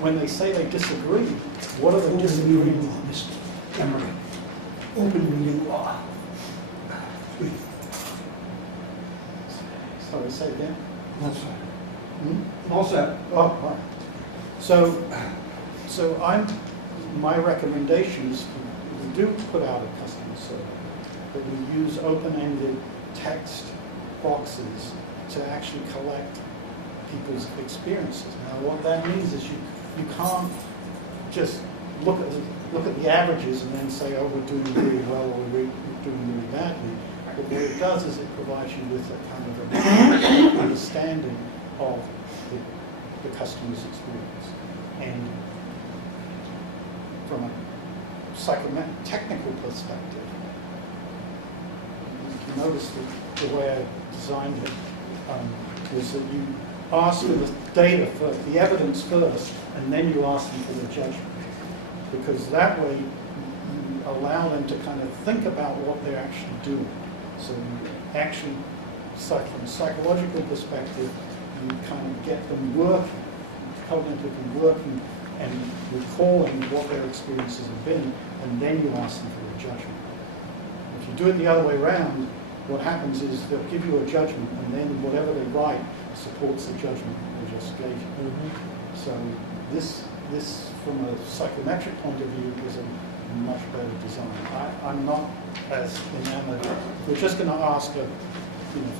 when they say they disagree, what are they disagreeing on? Mr. Emery, open meeting law. Please, Sorry, say again? that's fine. Hmm? All set. Oh, right. So my recommendation is we do put out a customer survey, but we use open-ended text boxes to actually collect people's experiences. Now, what that means is you can't just look at the averages and then say, oh, we're doing really well or we're doing really badly. But what it does is it provides you with a kind of an understanding of the customer's experience. And from a technical perspective, you notice that the way I designed it was that ask for the data first, the evidence first, and then you ask them for the judgment. Because that way, you allow them to kind of think about what they're actually doing. So you actually, from a psychological perspective, you kind of get them working, cognitively working, and recalling what their experiences have been, and then you ask them for a judgment. If you do it the other way around, what happens is they'll give you a judgment, and then whatever they write supports the judgment they just gave you. So this, from a psychometric point of view, is a much better design. I'm not as enamored. If we're just going to ask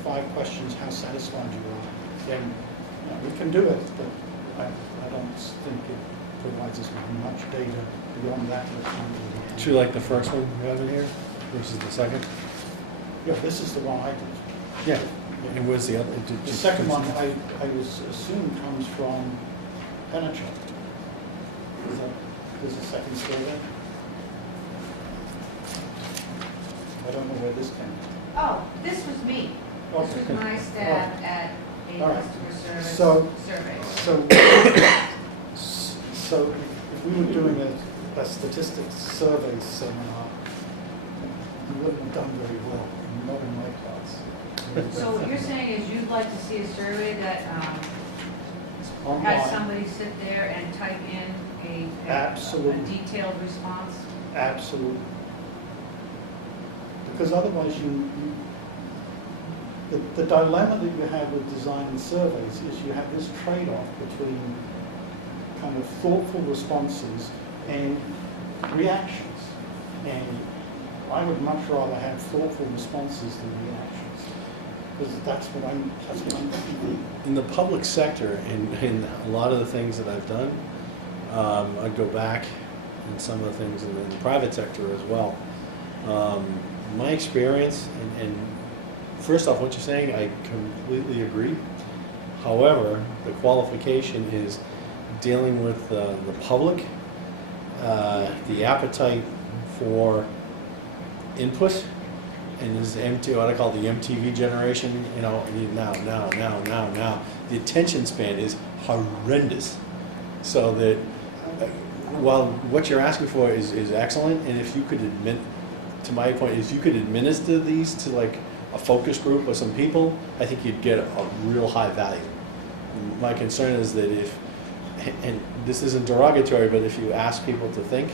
5 questions, how satisfied you are, then we can do it, but I don't think it provides us with much data beyond that. Do you like the first one we have in here versus the second? Yeah, this is the one I did. Yeah. And where's the other? The second one, I was assumed comes from Penachuk. There's a second survey. I don't know where this came from. Oh, this was me. This was my stab at a All right. customer service So- survey. So if we were doing a statistics survey seminar, you wouldn't have done very well, not in my class. So what you're saying is you'd like to see a survey that Online. has somebody sit there and type in a Absolutely. detailed response? Absolutely. Because otherwise the dilemma that you have with designing surveys is you have this trade-off between kind of thoughtful responses and reactions. And I would much rather have thoughtful responses than reactions. Because that's what I'm thinking. In the public sector, in a lot of the things that I've done, I'd go back in some of the things in the private sector as well. My experience, and first off, what you're saying, I completely agree. However, the qualification is dealing with the public, the appetite for input, and this is what I call the MTV generation, now. The attention span is horrendous. So that while what you're asking for is excellent, and if you could to my point, if you could administer these to like a focus group or some people, I think you'd get a real high value. My concern is that if, and this isn't derogatory, but if you ask people to think,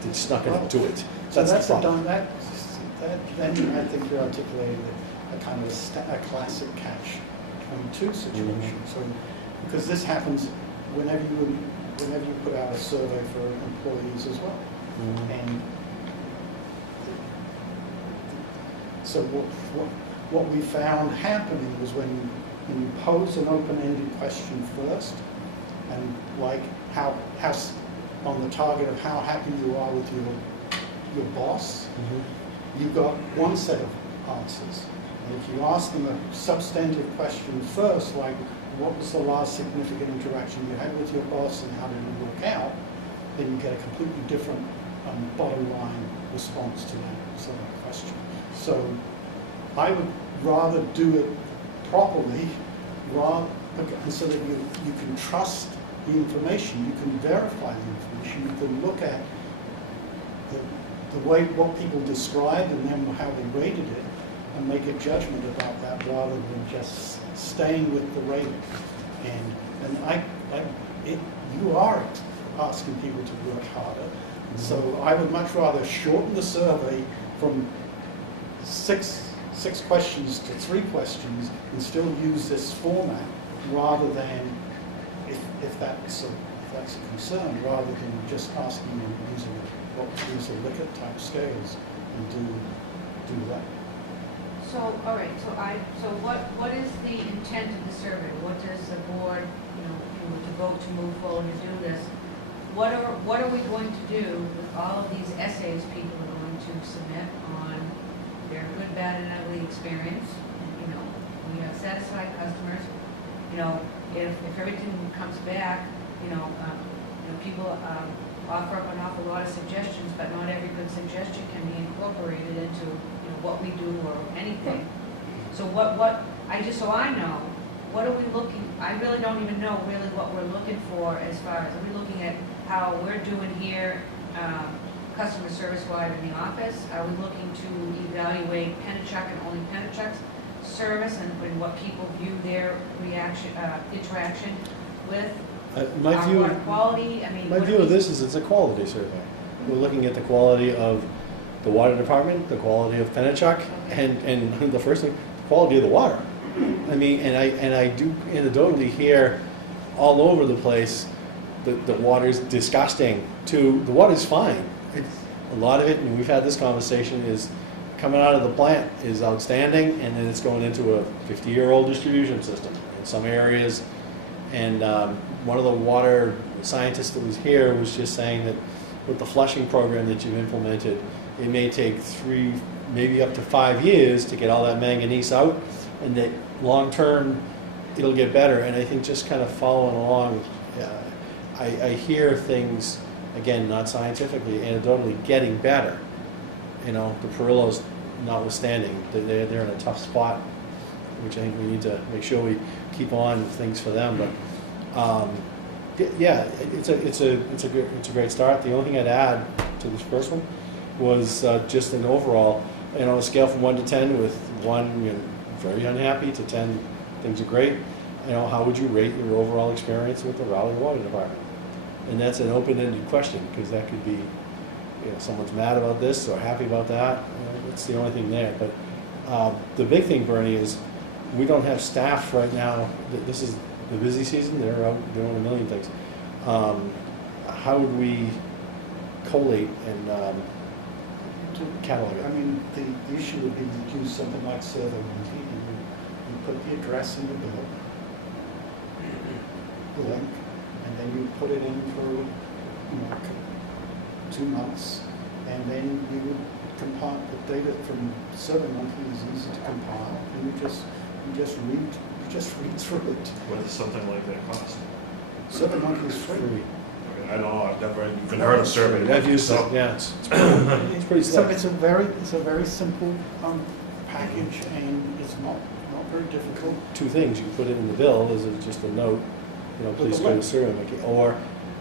they're just not going to do it. So that's the a problem. then I think you're articulating a kind of a classic catch-22 situation. So, because this happens whenever you put out a survey for employees as well. And so what we found happening was when you pose an open-ended question first, and like how on the target of how happy you are with your boss, you got one set of answers. And if you ask them a substantive question first, like what was the last significant interaction you had with your boss and how did it work out, then you get a completely different bottom line response to that sort of question. So I would rather do it properly, and so that you can trust the information, you can verify the information, you can look at the way what people described and then how they rated it, and make a judgment about that rather than just staying with the rating. And you are asking people to work harder. So I would much rather shorten the survey from six questions to 3 questions and still use this format, rather than, if that's a concern, rather than just asking them using use a Likert type scales and do that. So, all right, so what is the intent of the survey? What does the board, to vote to move forward to do this? What are we going to do with all of these essays people are going to submit on their good, bad, and ugly experience? We have satisfied customers. If everything comes back, people offer up an awful lot of suggestions, but not every good suggestion can be incorporated into what we do or anything. So so I know what are we looking, I really don't even know really what we're looking for as far as, are we looking at how we're doing here, customer service-wise in the office? Are we looking to evaluate Pennachuck and only Pennachuck's service and what people view their reaction, interaction with My our view, water quality? I mean, my what view do of we- this is it's a quality survey. We're looking at the quality of the water department, the quality of Pennachuck, and the first thing, the quality of the water. I mean, and I do anecdotally hear all over the place that the water's disgusting to, the water's fine. A lot of it, and we've had this conversation, is coming out of the plant is outstanding, and then it's going into a 50-year-old distribution system in some areas. And one of the water scientists that was here was just saying that with the flushing program that you've implemented, it may take 3, maybe up to 5 years to get all that manganese out, and that long-term, it'll get better. And I think just kind of following along, I hear things, again, not scientifically, anecdotally, getting better. You know, the Perillos notwithstanding, they're in a tough spot, which I think we need to make sure we keep on things for them. But yeah, it's a great start. The only thing I'd add to this first one was just an overall, on a scale from 1 to 10, with 1 very unhappy to 10 things are great. How would you rate your overall experience with the Raleigh Water Department? And that's an open-ended question, because that could be, someone's mad about this or happy about that. That's the only thing there. But the big thing, Bernie, is we don't have staff right now. This is the busy season. They're out doing a million things. How would we collate and catalog I it? mean, the issue would be to use something like SurveyMonkey. You put the address in the bill, the link, and then you put it in for 2 months, and then you would compile the data from SurveyMonkey is easy to compile, and you just read through it. What does something like that cost? SurveyMonkey is free. Okay, I don't know, I've never even heard of survey. I've used it. Yeah, it's pretty So slick. it's a very simple package, and it's not very difficult. 2 things. You put it in the bill as just a note, please go to SurveyMonkey, or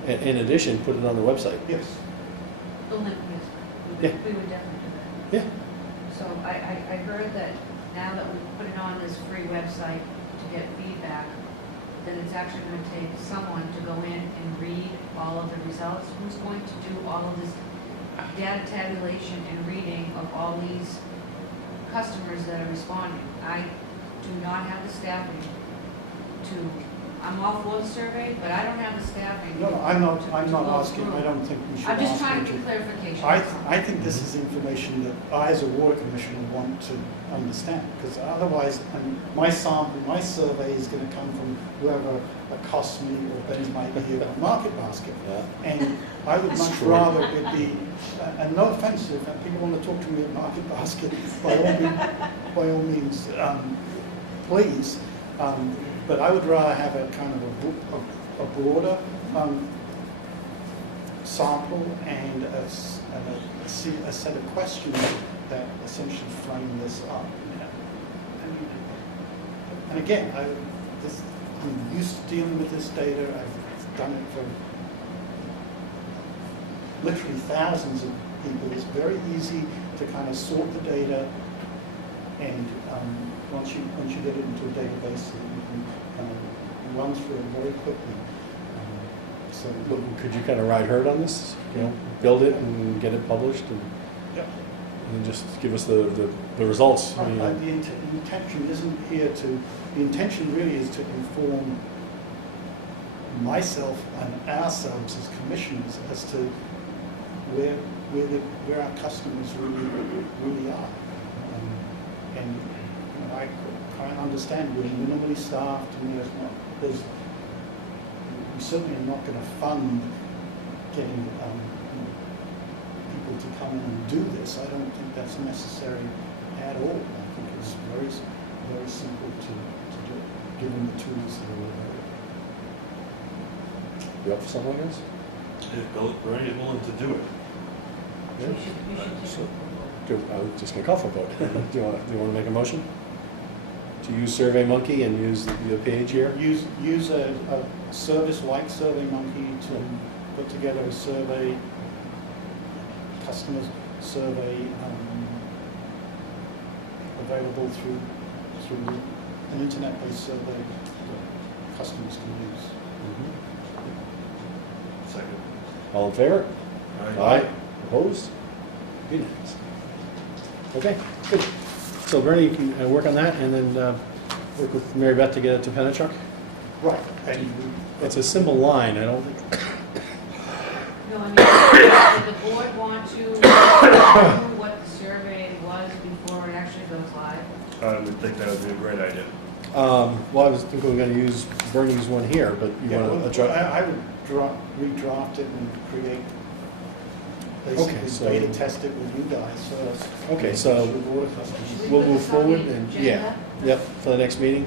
in addition, put it on the website. Yes. The link, yes. Yeah. We would definitely do that. Yeah. So I heard that now that we put it on this free website to get feedback, then it's actually going to take someone to go in and read all of the results. Who's going to do all of this data tabulation and reading of all these customers that are responding? I do not have the staffing to, I'm all for the survey, but I don't have the staffing. No, I'm not to asking, go I through. don't think we should I'm ask. just trying to Richard. get clarification. I think this is information that I, as a water commissioner, want to understand, because otherwise, my sample, my survey is going to come from whoever accosts me or bends my ear at Market Basket. Yeah. And I would That's much true. rather it be, and no offense if people want to talk to me at Market Basket, by all means, please. But I would rather have a kind of a broader sample and a set of questions that essentially frame this up. And again, I'm used to dealing with this data. I've done it for literally thousands of people. It's very easy to kind of sort the data, and once you get it into a database, you can kind of run through it very quickly. So But could you kind of ride herd on this? Build it and get it published, and yeah. and just give us the results. The intention isn't here to. The intention really is to inform myself and ourselves as commissioners as to where our customers really are. And I understand we're minimally staffed, and we're certainly not going to fund getting people to come in and do this. I don't think that's necessary at all. I think it's very simple to do, given the tools that are available. You up for something like this? If Bernie is willing to do it. Yeah. We should take So- a I was just going to call for a vote. Do you want to make a motion to use SurveyMonkey and use the page here? Use a service like SurveyMonkey to put together a survey, customer survey, available through an internet-based survey that customers can use. Second. All in favor? Aye. Opposed? Unanimous. Okay, good. So Bernie, you can work on that and then work with Mary Beth to get it to Penachuk? Right, and It's a simple line, I don't think, No, I mean, does the board want to know what the survey was before it actually goes live? I would think that would be a great idea. well, I was thinking we we're gonna use Bernie's one here, but you yeah, wanna well, adjust? I would redraft it and create, Okay, basically so- beta test it with you guys first. Okay, so The board of customers. Should we we'll put move this on the forward and, yeah, agenda? yep, for the next meeting?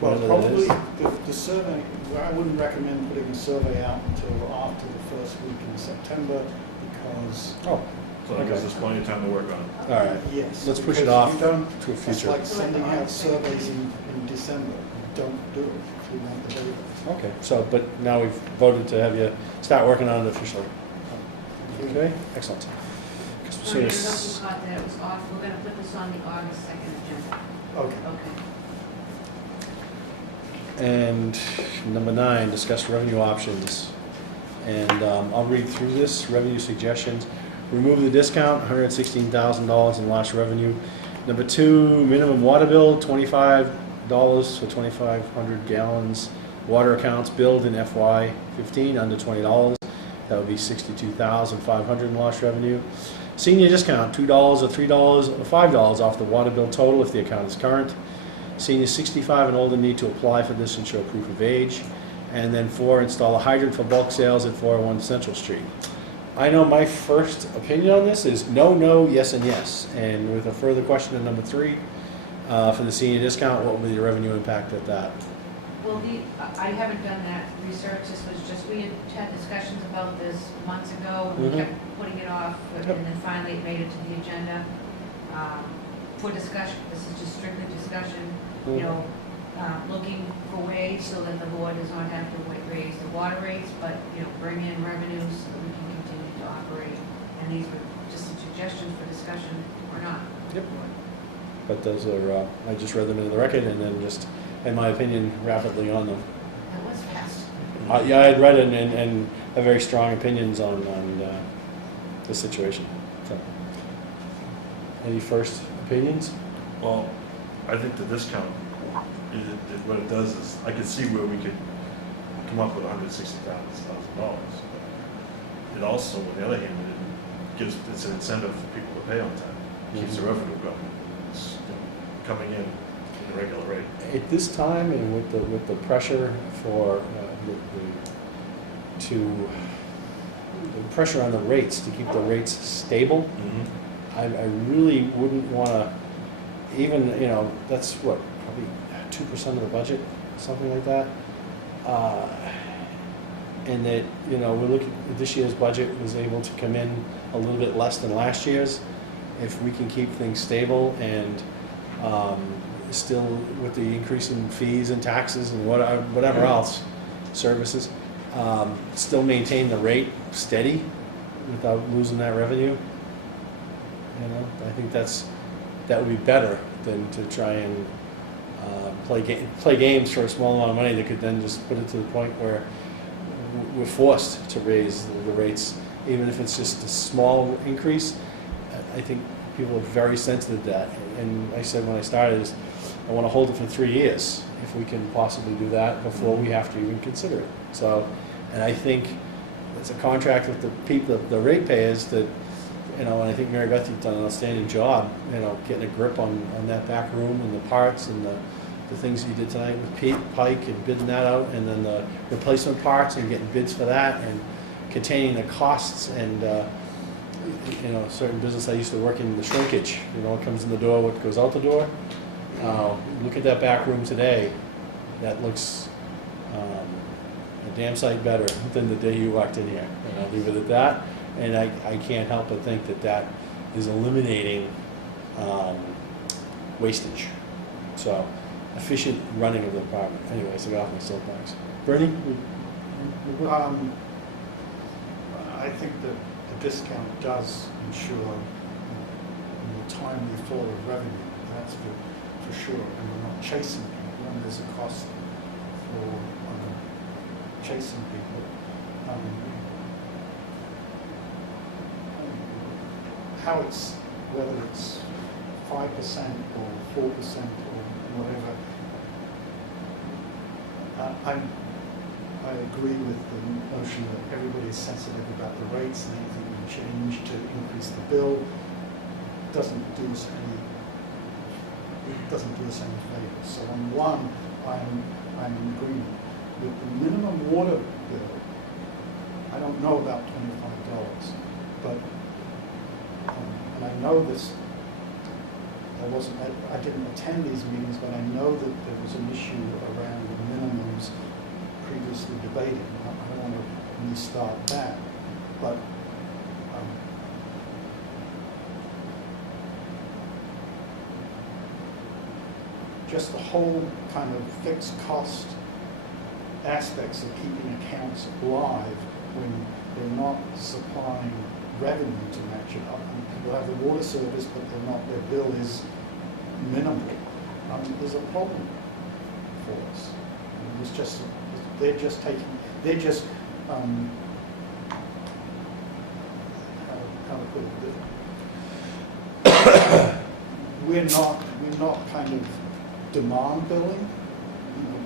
Well, whatever that is. probably, the survey, well, I wouldn't recommend putting a survey out until after the first week in September, because, Oh, So that gives Okay. us plenty of time to work on it. all right, yes. let's push it because off you don't- to a It's future. like sending out surveys in December. Don't do it if you want the data. Okay, so, but now we've voted to have you start working on it officially. Okay, excellent. So you're looking caught that it was off, we're gonna put this on the August 2nd agenda. Okay. Okay. And number 9, discuss revenue options. And I'll read through this, revenue suggestions. Remove the discount, $116,000 in lost revenue. Number 2, minimum water bill, $25 for 2,500 gallons. Water accounts billed in FY15 under $20. That would be $62,500 in lost revenue. Senior discount, $2 or $3 or $5 off the water bill total if the account is current. Seniors 65 and older need to apply for this and show proof of age. And then 4, install a hydrant for bulk sales at 401 Central Street. I know my first opinion on this is no, no, yes, and yes. And with a further question at number 3, for the senior discount, what will be the revenue impact at that? Well, I haven't done that research, this was just, we had discussions about this months ago, and we Mhm. kept putting it off, and Yep. then finally it made it to the agenda for discussion. This is just strictly discussion, you know, looking for ways so that the board does not have to raise the water rates, but, you know, bring in revenues so that we can continue to operate. And these were just some suggestions for discussion or not. Yep. But those are, I just read them into the record and then just, in my opinion, rapidly on them. That was fast. Yeah, I had read it and have very strong opinions on the situation. So, any first opinions? Well, I think the discount, what it does is, I could see where we could come up with $160,000. It also, on the other hand, it's an incentive for people to pay on time. Keeps the revenue going. It's coming in at a regular rate. At this time, and with the pressure for the pressure on the rates to keep the rates stable, I really wouldn't want to even, you know, that's what, probably 2% of the budget, something like that. And that, you know, we're looking, this year's budget was able to come in a little bit less than last year's. If we can keep things stable and still with the increase in fees and taxes and whatever else, services, still maintain the rate steady without losing that revenue, you know, I think that would be better than to try and play games for a small amount of money that could then just put it to the point where we're forced to raise the rates, even if it's just a small increase. I think people are very sensitive to that. And I said when I started is I want to hold it for 3 years if we can possibly do that before we have to even consider it. So, and I think it's a contract with the people, the ratepayers that, you know, and I think Mary Beth, you've done an outstanding job, you know, getting a grip on that back room and the parts and the things that you did tonight with Pike and bidding that out, and then the replacement parts and getting bids for that and containing the costs and, you know, certain business I used to work in, the shrinkage, you know, what comes in the door, what goes out the door. Look at that back room today, that looks a damn sight better than the day you walked in here, and I'll leave it at that. And I can't help but think that is eliminating wastage. So efficient running of the department. Anyways, I got off my soapbox. Bernie? I think that the discount does ensure a more timely flow of revenue, that's for sure. And we're not chasing people, and there's a cost for chasing people. How it's, whether it's 5% or 4% or whatever, I agree with the notion that everybody is sensitive about the rates, and anything we change to increase the bill doesn't do us any favors. So on one, I'm in agreement. With the minimum water bill, I don't know about $25, but and I know this. I didn't attend these meetings, but I know that there was an issue around the minimums previously debated. I don't want to restart that, but just the whole kind of fixed cost aspects of keeping accounts alive when they're not supplying revenue to match it up. And people have the water service, but they're not, their bill is minimal. There's a problem for us. And it's just, they're just how to put it, we're not kind of demand billing, you know.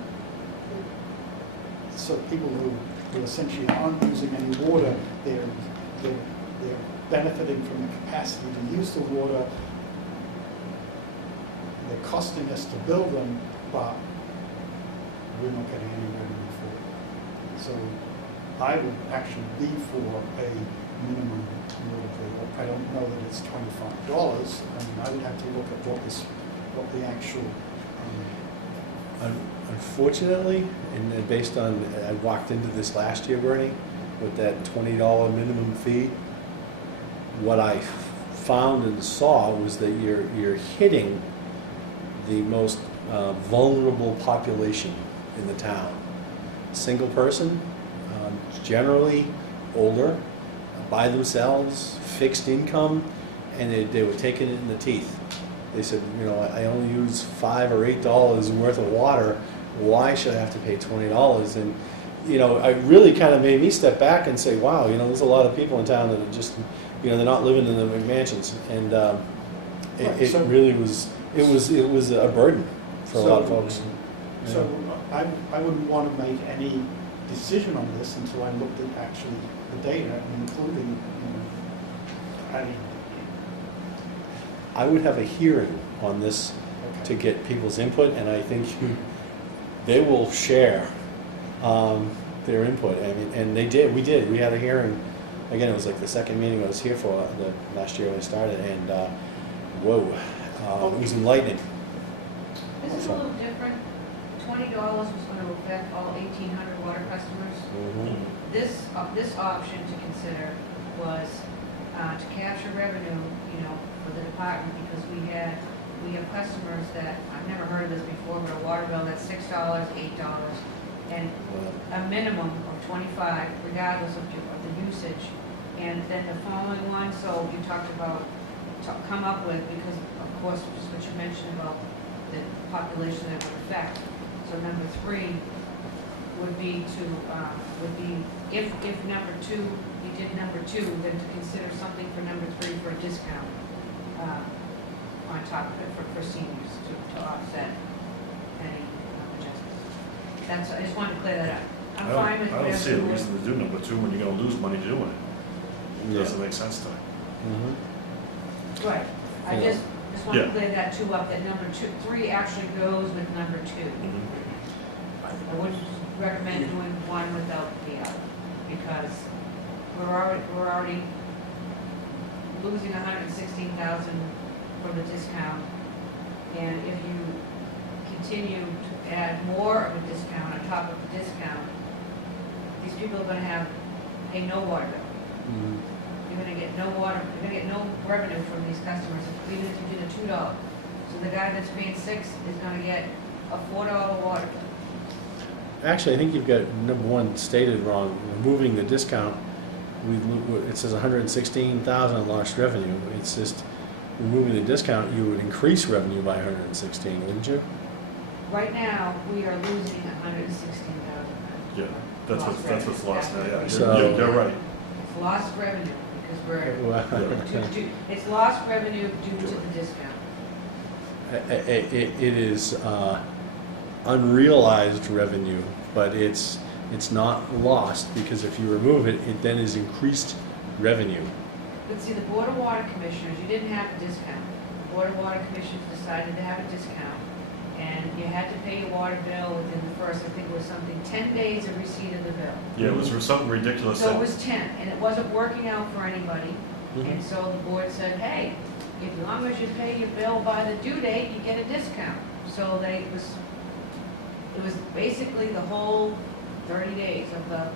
So people who essentially aren't using any water, they're benefiting from the capacity to use the water. They're costing us to build them, but we're not getting any revenue for it. So I would actually be for a minimum water bill. I don't know that it's $25. I mean, I would have to look at what the actual Unfortunately, and based on, I walked into this last year, Bernie, with that $20 minimum fee. What I found and saw was that you're hitting the most vulnerable population in the town. Single person, generally older, by themselves, fixed income, and they were taking it in the teeth. They said, you know, I only use $5 or $8 worth of water. Why should I have to pay $20? And you know, it really kind of made me step back and say, wow, you know, there's a lot of people in town that are just, you know, they're not living in the mansions, and it really was, it was a burden for a lot of folks. So I wouldn't want to make any decision on this until I looked at actually the data, including, you know, I would have a hearing on this to get people's input, and I think they will share their input. I mean, and they did. We had a hearing. Again, it was like the second meeting I was here for the last year when I started, and whoa, it was enlightening. This is a little different. $20 was going to affect all 1,800 water customers. Mm-hmm. This option to consider was to capture revenue, you know, for the department, because we have customers that, I've never heard of this before, but a water bill that's $6, $8, and a minimum of 25, regardless of the usage. And then the following one, so you talked about, come up with, because of course, just what you mentioned about the population that would affect. So number 3 would be if number 2, you did number 2, then to consider something for number 3 for a discount on top of it for seniors to offset any adjustments. I just wanted to clear that up. I'm fine with I don't see a whatever. reason to do number 2 when you're gonna lose money doing it. It doesn't make sense to me. Mm-hmm. Right. I Yeah. just want to Yeah. clear that 2 up, that number 3 actually goes with number 2. I wouldn't recommend doing one without the other, because we're already losing $116,000 from the discount, and if you continue to add more of a discount on top of the discount, these people are going to pay no water bill. Mm-hmm. You're going to get no water, you're going to get no revenue from these customers, even if you do the $2. So the guy that's paying $6 is going to get a $4 water bill. Actually, I think you've got number one stated wrong. Removing the discount, it says 116,000 lost revenue. It's just removing the discount, you would increase revenue by 116, wouldn't you? Right now, we are losing 116,000. Yeah, that's what's lost now, yeah. So- You're right. It's lost revenue because we're, Well, it's lost revenue due to the discount. It is unrealized revenue, but it's not lost, because if you remove it, it then is increased revenue. But see, the Board of Water Commissioners, you didn't have a discount. The Board of Water Commissioners decided to have a discount, and you had to pay your water bill within the first, I think it was something, 10 days of receipt of the bill. Yeah, it was for something ridiculous. So it was 10, and it wasn't working out for anybody. Mhm. And so the board said, hey, as long as you pay your bill by the due date, you get a discount. So it was basically the whole 30 days of the,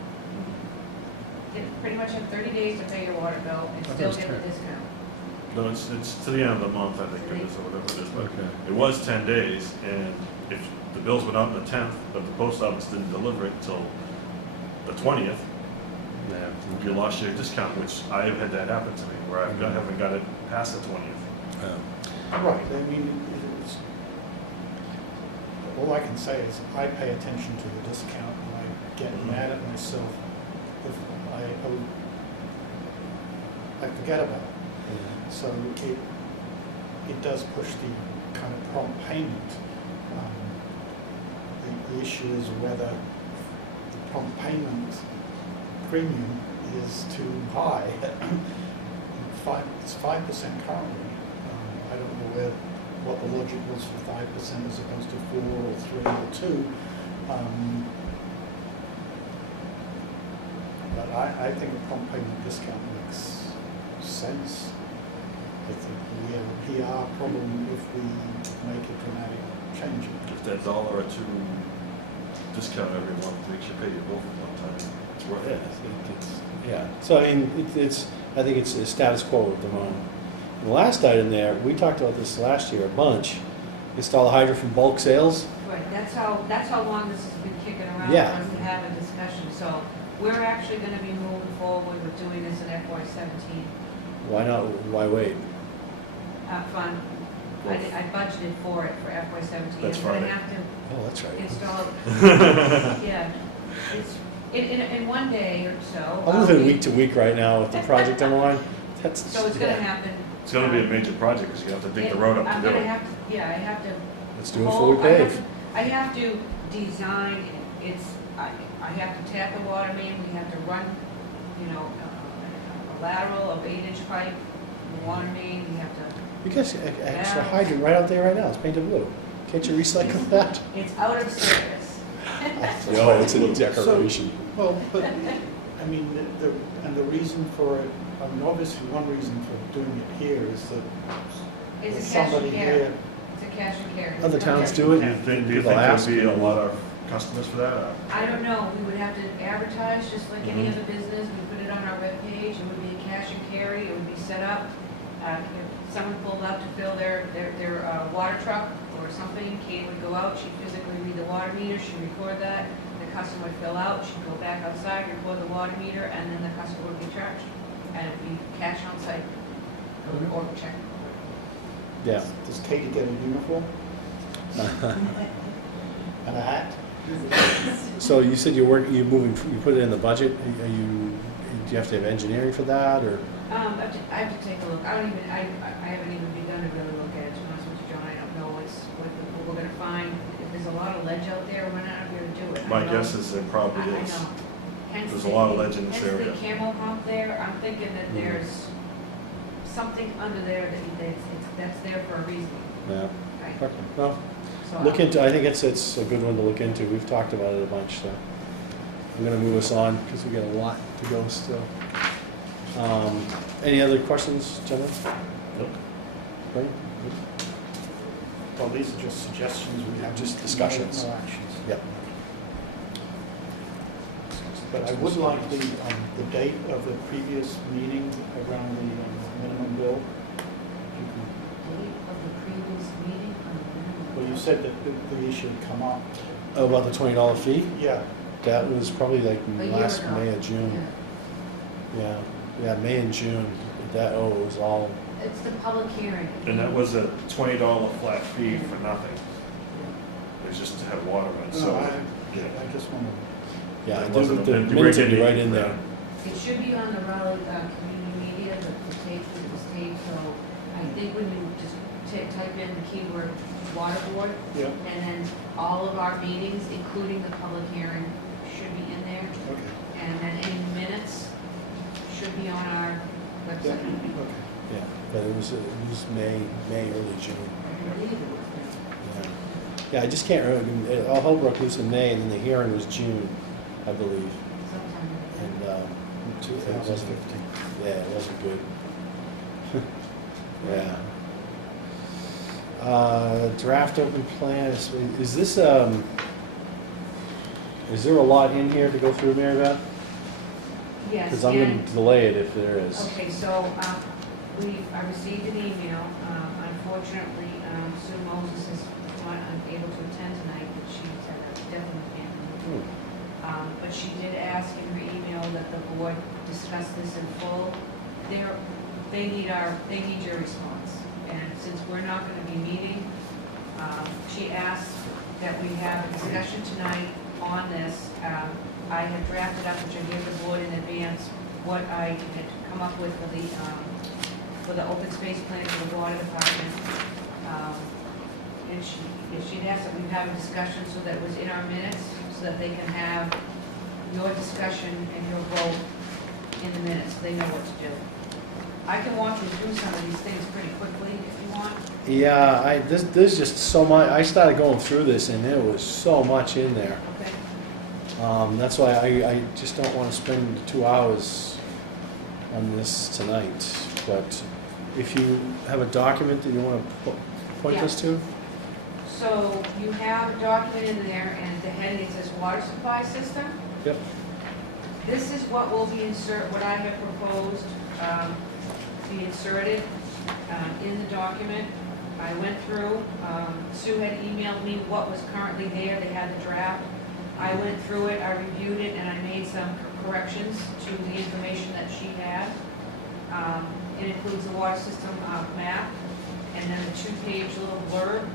you pretty much have 30 days to pay your water bill and I thought still it was get the 10. discount. No, it's to the end of the month, I think it is, or whatever it is, but Okay. it was 10 days, and if the bills went out on the 10th, but the post office didn't deliver it until the 20th, Yeah. you lost your discount, which I have had that happen to me, where I haven't got it past the 20th. Right, I mean, it's, all I can say is I pay attention to the discount and I get mad at myself if I forget about it. So it does push the kind of prompt payment. The issue is whether the prompt payment premium is too high. It's 5% currently. I don't know what the logic was for 5% as opposed to 4 or 3 or 2. But I think a prompt payment discount makes sense. I think we have a PR problem if we make a dramatic change. If that $1 or $2 discount every month makes you pay your bill for one time, it's worth Yeah, it. yeah. So I mean, I think it's a status quo at the moment. The last item there, we talked about this last year a bunch. Install a hydrant from bulk sales. Right, that's how long this has been kicking around Yeah. for us to have a discussion. So we're actually gonna be moving forward with doing this in FY17 Why not? Why wait? fund. I budgeted for it for FY17. That's I'm gonna Friday. have to Oh, that's right. install it. Yeah, it's, in one day or so. I'm living week to week right now with the project on the line. That's So it's gonna happen. It's gonna be a major project, because you have to dig the road up I'm to do gonna it. have to, yeah, I have to. Let's do it before we pave. I have to design, I have to tap the water main, we have to run, a lateral of 8-inch pipe, the water main, we have to, You guys, extra hydrant right out there right now. It's painted blue. Can't you recycle that? it's out of service. No, it's a decoration. Well, but, I mean, the reason for it, I mean, obviously one reason for doing it here is that there's It's a cash somebody and carry. here. It's a cash and carry. Other towns do it. Do you think People there'd ask. be a lot of customers for that? or- I don't know, we would have to advertise just like any Mhm. other business, we put it on our webpage, it would be a cash and carry, it would be set up. If someone pulled out to fill their water truck or something, Kate would go out, she'd physically read the water meter, she'd record that, the customer would fill out, she'd go back outside, record the water meter, and then the customer would be charged. And it'd be cash on site, or check. Yeah. Does Katie get a uniform and a hat? So you said you put it in the budget. Do you have to have engineering for that, or? I have to take a look, I haven't even begun to really look at it, to be honest with you, John, I don't know what we're gonna find. If there's a lot of ledge out there, we're not gonna do it. I My know. guess is there probably I is. know. Hence There's a lot of ledge in this hence area. the camel hump there, I'm thinking that Mhm. there's something under there that's there for a reason, Yeah. right? Okay. Well, So look into. I think it's a good one to look into. We've talked about it a bunch, so I'm going to move us on because we got a lot to go still. Any other questions, gentlemen? Nope. Right? Well, these are just suggestions, we have Just discussions. No actions. Yep. But I would like the date of the previous meeting around the minimum bill. If you can- Date of the previous meeting on the minimum Well, you said that the issue had come up. Oh, about the $20 fee? Yeah. That was probably like A year last ago. May or June. Yeah, May and June. That, it was all, It's the public hearing. And that was a $20 flat fee for nothing. It was just to have water on, No, so. I just want yeah, It the wasn't- the you minutes weren't would be right getting- in there. It should be on the Raleigh community media, the tape, the tape, so I think when you just type in the keyword water board, to, yeah, and then all of our meetings, including the public hearing, should be in there. okay. And then any minutes should be on our Yeah, website. okay. Yeah, but it was May, early June. I believe it was there. Yeah, I just can't remember. Holbrook was in May, and then the hearing was June, I believe. Sometime. And, 2015. yeah, it wasn't good. Yeah. Draft open plan, is this, is there a lot in here to go through, Mary Beth? Yes, Because I'm going and, to delay it if there is. okay, so, I received an email, unfortunately, Sue Moses is not unable to attend tonight, but she's at a death in the family. But she did ask in her email that the board discuss this in full. They need your response. And since we're not gonna be meeting, she asked that we have a discussion tonight on this. I had drafted up, which I gave the board in advance, what I had come up with for the open space plan for the water department. And she'd asked that we have a discussion so that it was in our minutes, so that they can have your discussion and your vote in the minutes, so they know what to do. I can walk you through some of these things pretty quickly if you want. Yeah, there's just so much, I started going through this, and there was so much in there. Okay. That's why I just don't want to spend 2 hours on this tonight. But if you have a document that you want to point us to? So you have a document in there, and the heading says water supply system. Yep. This is what will be what I have proposed be inserted in the document. I went through, Sue had emailed me what was currently there, they had the draft. I went through it, I reviewed it, and I made some corrections to the information that she had. It includes the water system map, and then a 2-page little blurb.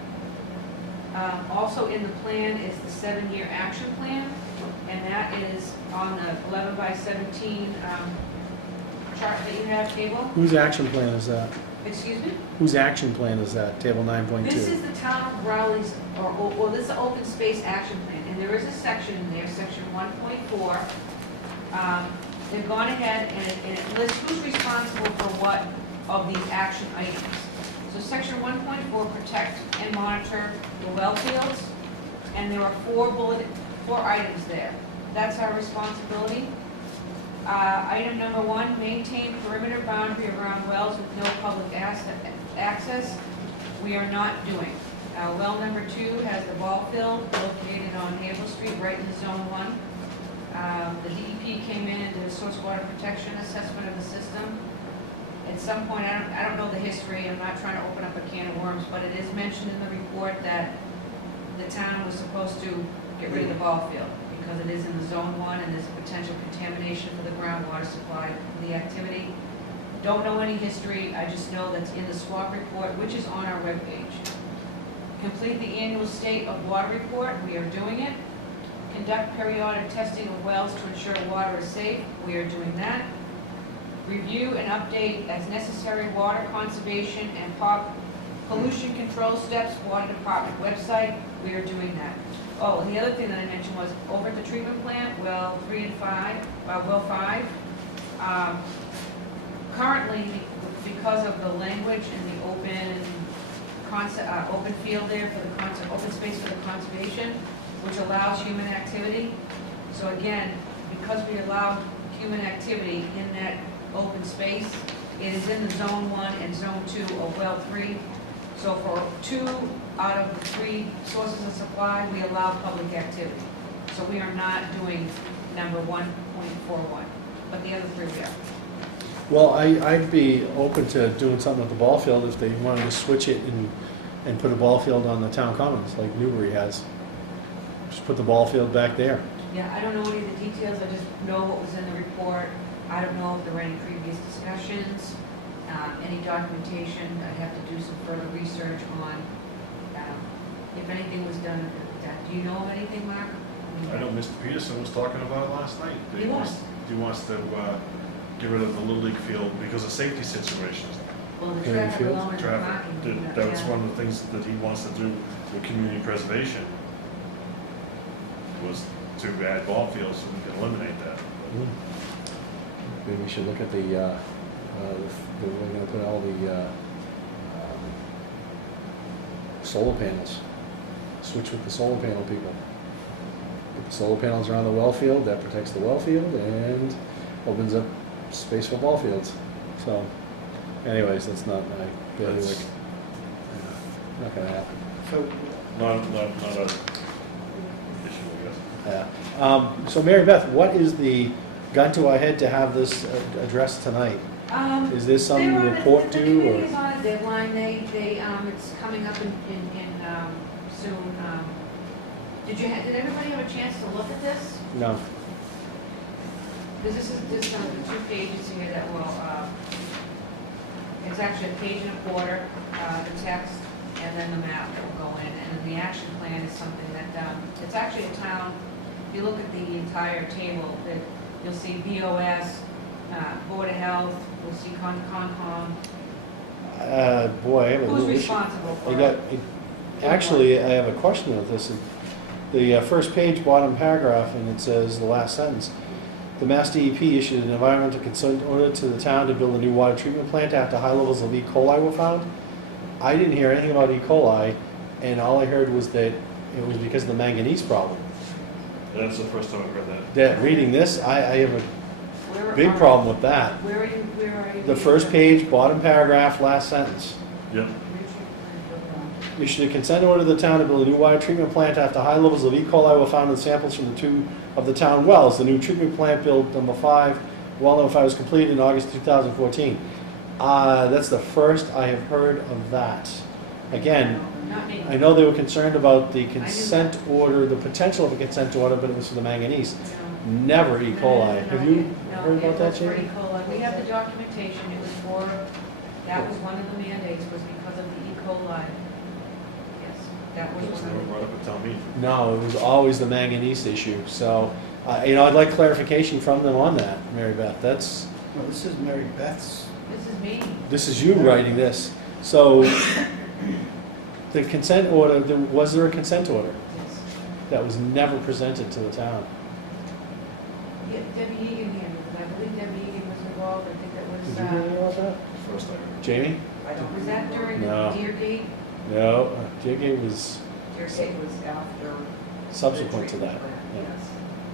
Also in the plan is the 7-year action plan, and that is on the 11 by 17 chart that you have, table. Whose action plan is that? Excuse me? Whose action plan is that, table 9.2? This is the town of Raleigh's, or this is the open space action plan, and there is a section in there, section 1.4. They've gone ahead and it lists who's responsible for what of these action items. So section 1.4, protect and monitor the well fields, and there are 4 items there. That's our responsibility. Item number 1, maintain perimeter boundary around wells with no public access. We are not doing. Well number 2 has the ball field located on Havel Street, right in the zone 1. The DEP came in and did a source water protection assessment of the system. At some point, I don't know the history, I'm not trying to open up a can of worms, but it is mentioned in the report that the town was supposed to get rid of the ball field because it is in the zone 1 and there's a potential contamination for the groundwater supply of the activity. Don't know any history, I just know that's in the swap report, which is on our webpage. Complete the annual state of water report, we are doing it. Conduct periodic testing of wells to ensure water is safe, we are doing that. Review and update as necessary water conservation and pollution control steps, water department website, we are doing that. Oh, and the other thing that I mentioned was over at the treatment plant, well 3 and 5, well 5. Currently, because of the language and the open field there for the open space for the conservation, which allows human activity. So again, because we allow human activity in that open space, it is in the zone 1 and zone 2 of well 3. So for 2 out of the 3 sources of supply, we allow public activity. So we are not doing number 1.41, but the other 3 we are. Well, I'd be open to doing something with the ball field if they wanted to switch it and and put a ball field on the town commons like Newbury has. Just put the ball field back there. Yeah, I don't know any of the details, I just know what was in the report. I don't know if there were any previous discussions, any documentation. I'd have to do some further research on if anything was done with that. Do you know of anything, Mark? I know Mr. Peterson was talking about it last night. He was. He wants to get rid of the Little League field because of safety situations. Well, the Green traffic field? alone and the Traffic, parking. that's yeah. one of the things that he wants to do with community preservation, was to add ball fields so we can eliminate that. Maybe we should look at we're gonna put all the solar panels. Switch with the solar panel people. Put the solar panels around the well field, that protects the well field and opens up space for ball fields. So, anyways, that's not my bailiwick. That's- Yeah, not gonna happen. So, Not a issue, I guess. Yeah. So Mary Beth, what is the gun to our head to have this addressed tonight? Is there some They're on a- report the due, or? committee's on a deadline, it's coming up in soon. Did everybody have a chance to look at this? No. Because this is, the 2 pages here that will, it's actually a page and a quarter, the text, and then the map that will go in. And then the action plan is something that, it's actually a town, if you look at the entire table, that you'll see BOS, Board of Health, you'll see Concom. Boy, I have a Who's little issue. responsible for I it? got, actually, I have a question with this. The first page, bottom paragraph, and it says, the last sentence, the Mass DEP issued an environmental consent order to the town to build a new water treatment plant after high levels of E. coli were found. I didn't hear anything about E. coli, and all I heard was that it was because of the manganese problem. That's the first time I've heard that. That, reading this, I have a Where big are- problem with that. Where are you? The first page, bottom paragraph, last sentence. Yep. Issued a consent order to the town to build a new water treatment plant after high levels of E. coli were found in samples from the 2 of the town wells. The new treatment plant, built number 5, well number 5, was completed in August 2014. That's the first I have heard of that. Again, Not me. I know they were concerned about the consent order, the potential of a consent order, but it was for the manganese. Never E. coli. Have you heard about that, No, it was for Jamie? E. coli. We have the documentation, it was for, that was one of the mandates, was because of the E. coli. Yes, that was It was one never of the. brought up at town meeting. No, it was always the manganese issue. So, I'd like clarification from them on that, Mary Beth. That's, well, this is Mary Beth's. This is me. this is you writing this. So, the consent order, was there a consent order Yes. that was never presented to the town? Yeah, Debbie Egan here, because I believe Debbie Egan was involved, I think that Did was, you hear anything about that? First I heard. Jamie? I don't. was that during the No. Deergate? No, JK was Your state was after. subsequent to the that. treatment plant. Yeah. Yes,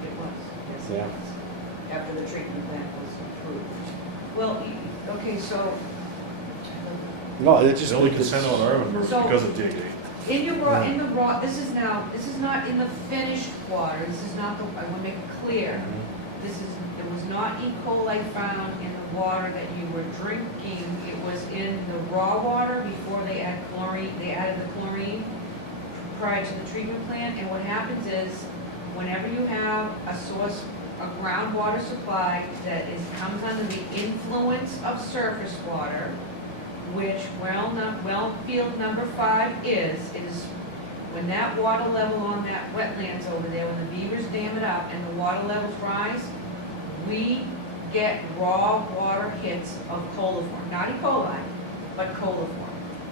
it was. Yes, Yeah. it was. After the treatment plant was approved. Well, okay, so, No, it just. The only consent on Irvin was So- because of Digate. in the raw, this is not in the finished water, this is not, I want to make it clear. There was not E. coli found in the water that you were drinking. It was in the raw water before they added the chlorine prior to the treatment plant. And what happens is, whenever you have a source, a groundwater supply that comes under the influence of surface water, which well field number 5 is when that water level on that wetlands over there, when the beavers dam it up and the water levels rise, we get raw water hits of coliform, not E. coli, but coliform.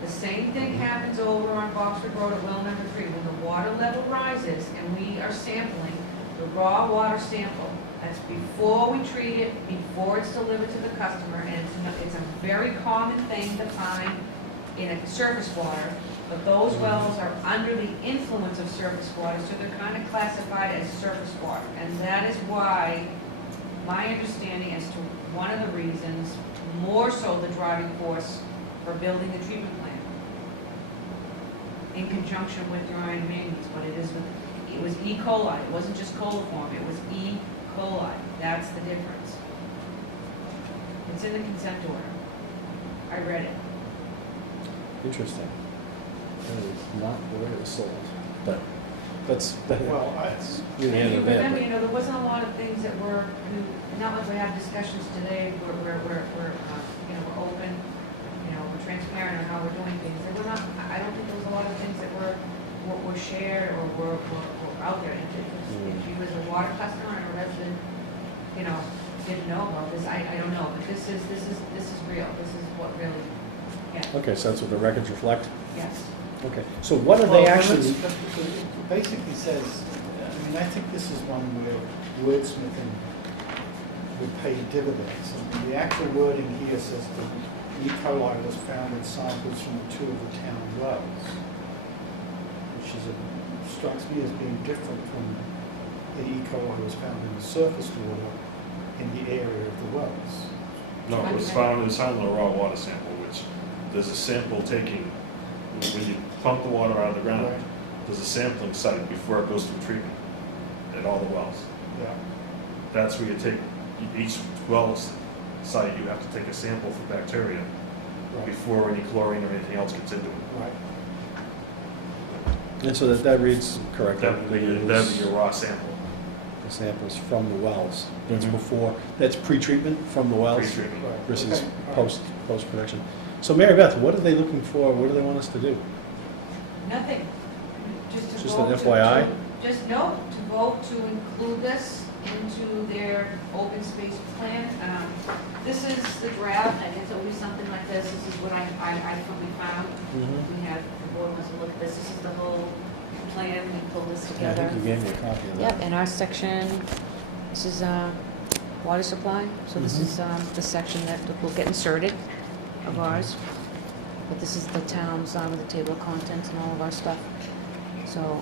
The same thing happens over on Boxford Road at well number 3. When the water level rises and we are sampling the raw water sample, that's before we treat it, before it's delivered to the customer, and it's a very common thing to find in a surface water, but those wells are under the influence of surface water, so they're kind of classified as surface water. And that is why, my understanding as to one of the reasons, more so the driving force for building the treatment plant, in conjunction with your iron manganese, but it was E. coli, it wasn't just coliform, it was E. coli, that's the difference. It's in the consent order. I read it. Interesting. That is not the way it was sold, but that's, Well, that's And neither here you nor there. remember, but- you know, there wasn't a lot of things that were, not like we have discussions today where you know, we're open, you know, we're transparent on how we're doing things. There were not, I don't think there was a lot of things that were shared or were out there. If you was a water customer and a resident, you know, didn't know about this, I don't know, but this is real. This is what really, yeah, Okay, so that's what the records reflect? yes. Okay, so what are Well, they well, actually, it basically says, I mean, I think this is one where wordsmithing would pay dividends. And the actual wording here says that E. coli was found in samples from 2 of the town wells, which strikes me as being different from the E. coli was found in the surface water in the area of the wells. No, it was found in a raw water sample, which there's a sample taking, when you pump the water out of the ground, Right. there's a sampling site before it goes through treatment at all the wells. Yeah. That's where you take, each well site, you have to take a sample for bacteria Right. before any chlorine or anything else gets into it. Right. and so that reads correctly? That'd be your raw sample. The samples from the wells. That's Mhm. before, that's pre-treatment from the wells Pre-treatment. Right. versus Okay, all right. post-production. So Mary Beth, what are they looking for? What do they want us to do? Nothing, just to Just vote an to- FYI? Just no, to vote to include this into their open space plan. This is the draft, and it's always something like this. This is what I we found. We have, the board wants to look at this. This is the whole plan. We pulled this I together. think you gave me a copy of that. Yep, in our section, this is water supply. So this Mhm. is the section that will get inserted of ours. But this is the town's with the table of contents and all of our stuff. So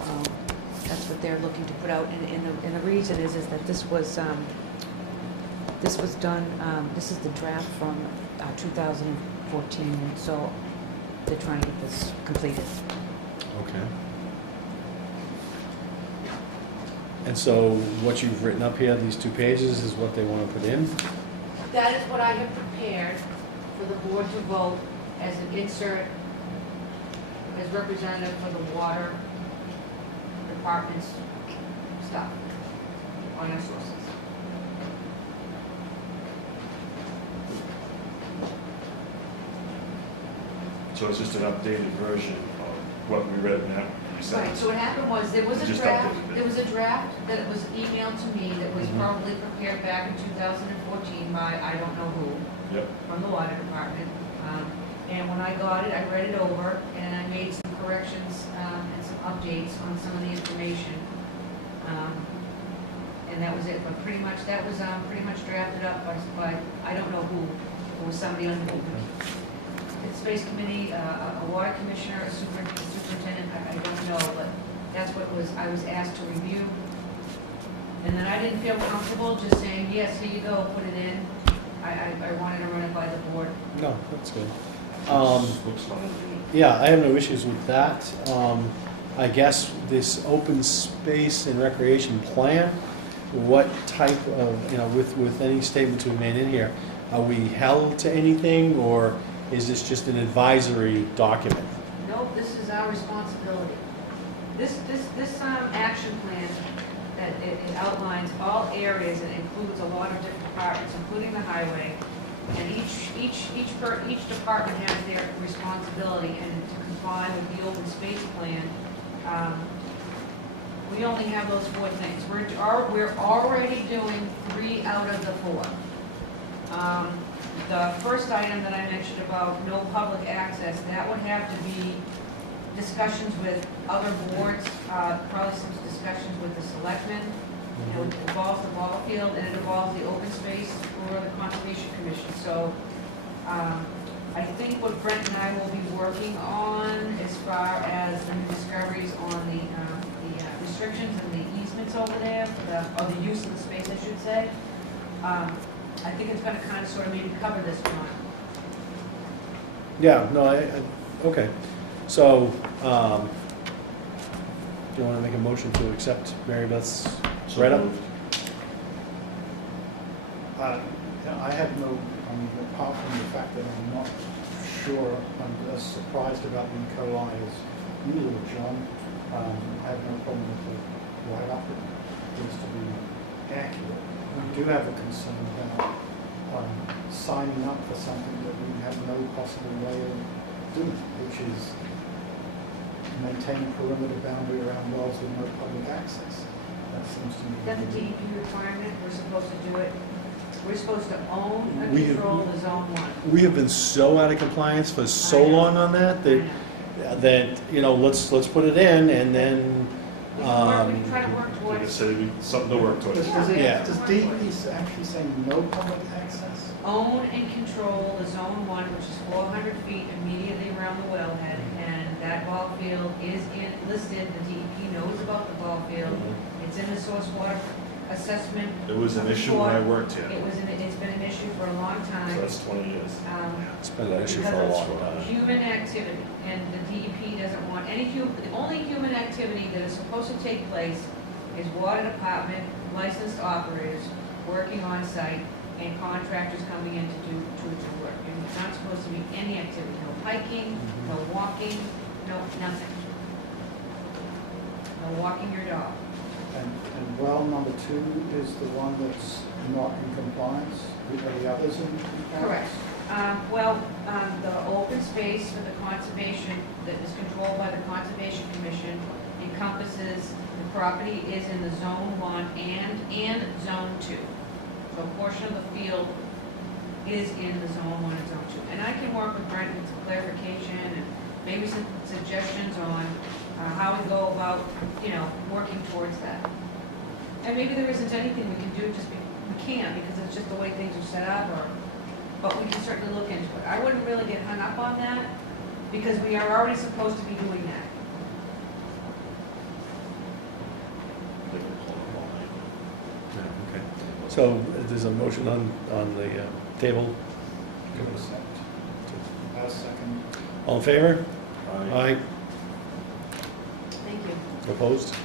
that's what they're looking to put out. And the reason is that this was done, this is the draft from 2014. So they're trying to get this completed. Okay. And so what you've written up here, these 2 pages, is what they want to put in? That is what I have prepared for the board to vote as an insert, as representative for the water department's stuff on our sources. So it's just an updated version of what we read now. You said. Right, so what happened was, there was a Just draft, updated it. there was a draft that was emailed to me that was Mhm. probably prepared back in 2014 by I don't know who. Yep. From the water department. And when I got it, I read it over, and I made some corrections and some updates on some of the information. And that was it, but pretty much, that was pretty much drafted up by I don't know who. It was somebody on the Space Committee, a water commissioner, a superintendent, I don't know, but that's what I was asked to review. And then I didn't feel comfortable just saying, yes, here you go, put it in. I wanted to run it by the board. No, that's good. Looks fine. Yeah, I have no issues with that. I guess this open space and recreation plan, what type of, you know, with any statements we've made in here, are we held to anything, or is this just an advisory document? No, this is our responsibility. This action plan, that it outlines all areas, and includes a lot of different departments, including the highway. And each department has their responsibility, and to comply with the open space plan, we only have those 4 things. We're already doing 3 out of the 4. The first item that I mentioned about no public access, that would have to be discussions with other boards, probably some discussions with the selectmen. You know, it involves the ball field, and it involves the open space for the Conservation Commission. So I think what Brent and I will be working on as far as the new discoveries on the restrictions and the easements over there, or the use of the space, I should say. I think it's gonna kind of sort of maybe cover this one. Yeah, no, okay. So, do you want to make a motion to accept Mary Beth's So write-up? moved. I have no, I mean, apart from the fact that I'm not sure, I'm as surprised about the E. coli as neither would John. I have no problem with the write-up. It needs to be accurate. We do have a concern about signing up for something that we have no possible way of doing, which is maintain a perimeter boundary around wells with no public access. That seems to me. That's a DEP requirement, we're supposed to do it. We're supposed to own and We- control the zone one. We have been so out of compliance for so I know. long on that, I know. that, you know, let's put it in and then, We can try to work Like I towards said, something to work towards. Yeah. Does DEP actually say no public access? own and control the zone one, which is 400 feet immediately around the wellhead. And that ball field is listed, the DEP knows about the ball field. It's in the source water assessment. It was an issue when I worked here, It's been an issue for a long so time. that's 20 years. it's been an issue for a long time. Human activity, and the DEP doesn't want the only human activity that is supposed to take place is water department, licensed operators working on site, and contractors coming in to do work. And it's not supposed to be any activity, no hiking, no walking, no, nothing. No walking your dog. And well number 2 is the one that's not in compliance, are the others in compliance? Correct. The open space for the conservation that is controlled by the Conservation Commission encompasses, the property is in the zone 1 and zone 2. So a portion of the field is in the zone 1 and zone 2. And I can work with Brent with some clarification and maybe some suggestions on how we go about, working towards that. And maybe there isn't anything we can do, we can't because it's just the way things are set up, but we can certainly look into it. I wouldn't really get hung up on that because we are already supposed to be doing that. Yeah, okay. So there's a motion on the table. To accept. I'll second. All in favor? Aye. Thank you. Opposed? Sorry.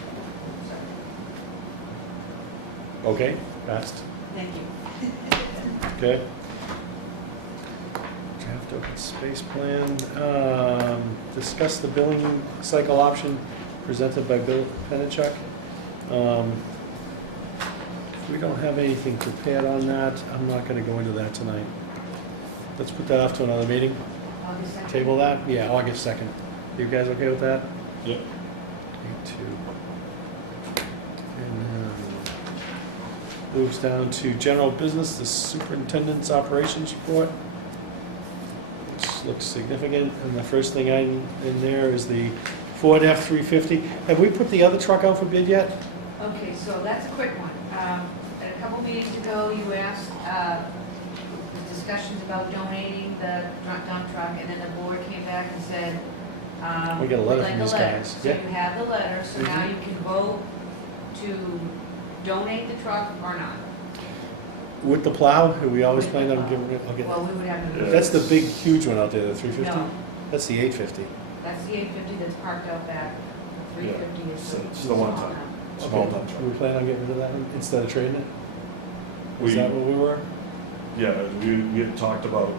Okay, passed. Thank you. Okay. Draft open space plan. Discuss the billing cycle option presented by Bill Penachuk. If we don't have anything prepared on that, I'm not gonna go into that tonight. Let's put that off to another meeting. August 2nd. Table that? Yeah, August 2nd. You guys okay with that? Yep. Me too. And then moves down to general business, the superintendent's operations report. Which looks significant, and the first thing in there is the Ford F-350. Have we put the other truck out for bid yet? Okay, so that's a quick one. At a couple meetings ago, you asked, the discussions about donating the dump truck, and then the board came back and said, We got a letter we'd like from these letter. guys. So Yep. you have the letter, so now Mhm. you can vote to donate the truck or not. With the plow, have we always planned on giving it? Okay. Well, we would have to. Yeah. That's the big, huge one out there, the 350? No, That's the 850. that's the 850 that's parked out back. The 350 is So the it's the one small ton. one. Small Okay. dump truck. We plan on getting rid of that one instead of trading it? Is We- that what we were? Yeah, we had talked about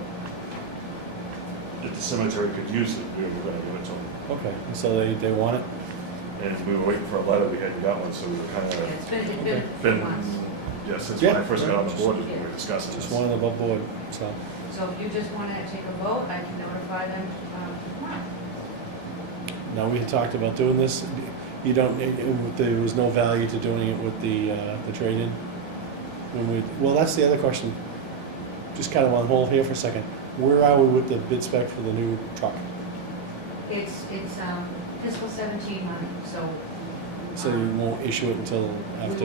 if the cemetery could use it, we were gonna give it to them. Okay, and so they want it? And we were waiting for a letter, we hadn't got one, so we were kind Yeah, of, it's been a few been, months. yeah, since when I Yeah. first got on the board, we were discussing Just this. wanted above board, so. So if you just want to take a vote, I can notify them tomorrow. Now, we had talked about doing this, you don't, there was no value to doing it with the trade-in? Well, that's the other question, just kind of on hold here for a second. Where are we with the bid spec for the new truck? It's fiscal 17 money, so. So you won't issue it until after?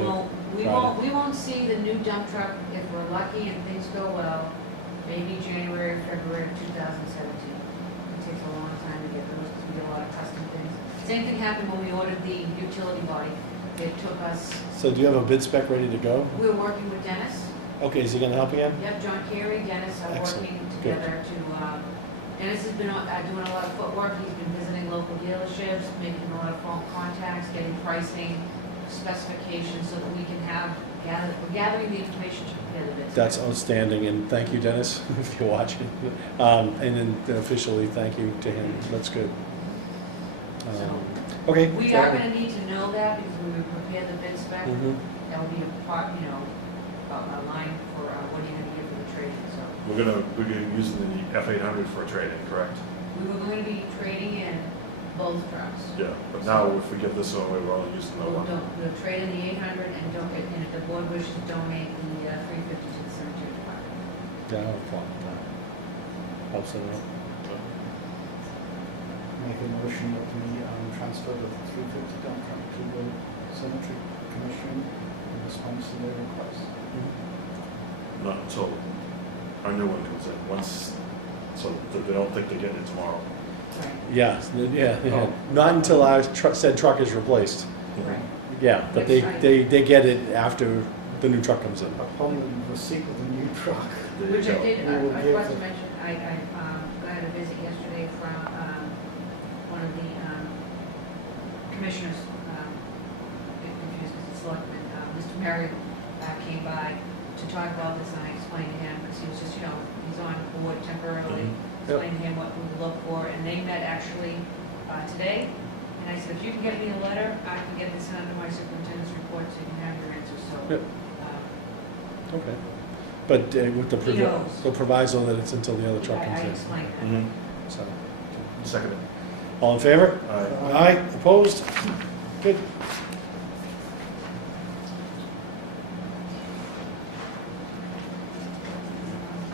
We won't see the new dump truck if we're lucky and things go well, maybe January, February of 2017. It takes a long time to get those because we get a lot of custom things. Same thing happened when we ordered the utility body. It took us, So do you have a bid spec ready to go? we were working with Dennis. Okay, is he gonna help again? Yep, John Carey, Dennis are Excellent. working Good. together to, Dennis has been doing a lot of footwork, he's been visiting local dealerships, making a lot of phone contacts, getting pricing, specifications, so that we can we're gathering the information to prepare the bids. That's outstanding, and thank you, Dennis, if you're watching. And then officially, thank you to him, that's good. Okay. We are gonna need to know that because when we prepare the bid spec, Mhm. that will be a part, a line for what are you gonna give for the trading, so. We're gonna be using the F800 for a trade-in, correct? We were going to be trading in both trucks. Yeah, but now if we give this away, we're only using the We'll, one. we'll trade in the 800 and if the board wishes to donate the 350 to the cemetery department. Yeah, I have a problem with that. Helps it out. Make a motion that we transfer the 350 dump truck to the cemetery commission in response to their request. Not until our new one comes in, once, so that they don't think they're getting it tomorrow. Right, Yeah, yeah, yeah. Oh. Not until our said truck is replaced. right. Yeah, but they get it after the new truck comes in. Upon the receipt of the new truck, There you Which I go. did, We will I give forgot to the- mention, I got a visit yesterday from one of the commissioners, confused with the selectmen, Mr. Merrill came by to talk about this, and I explained to him, because he was just, he's on board temporarily, explained to him what we would look for, and they met actually today, and I said, if you can get me a letter, I can get this under my superintendent's report, so you can have your answers, so. Yep. Okay. But with He knows. the proviso that it's until the other truck I comes in. explained that. Mhm. So, Second. all in favor? Aye. Aye, opposed? Good.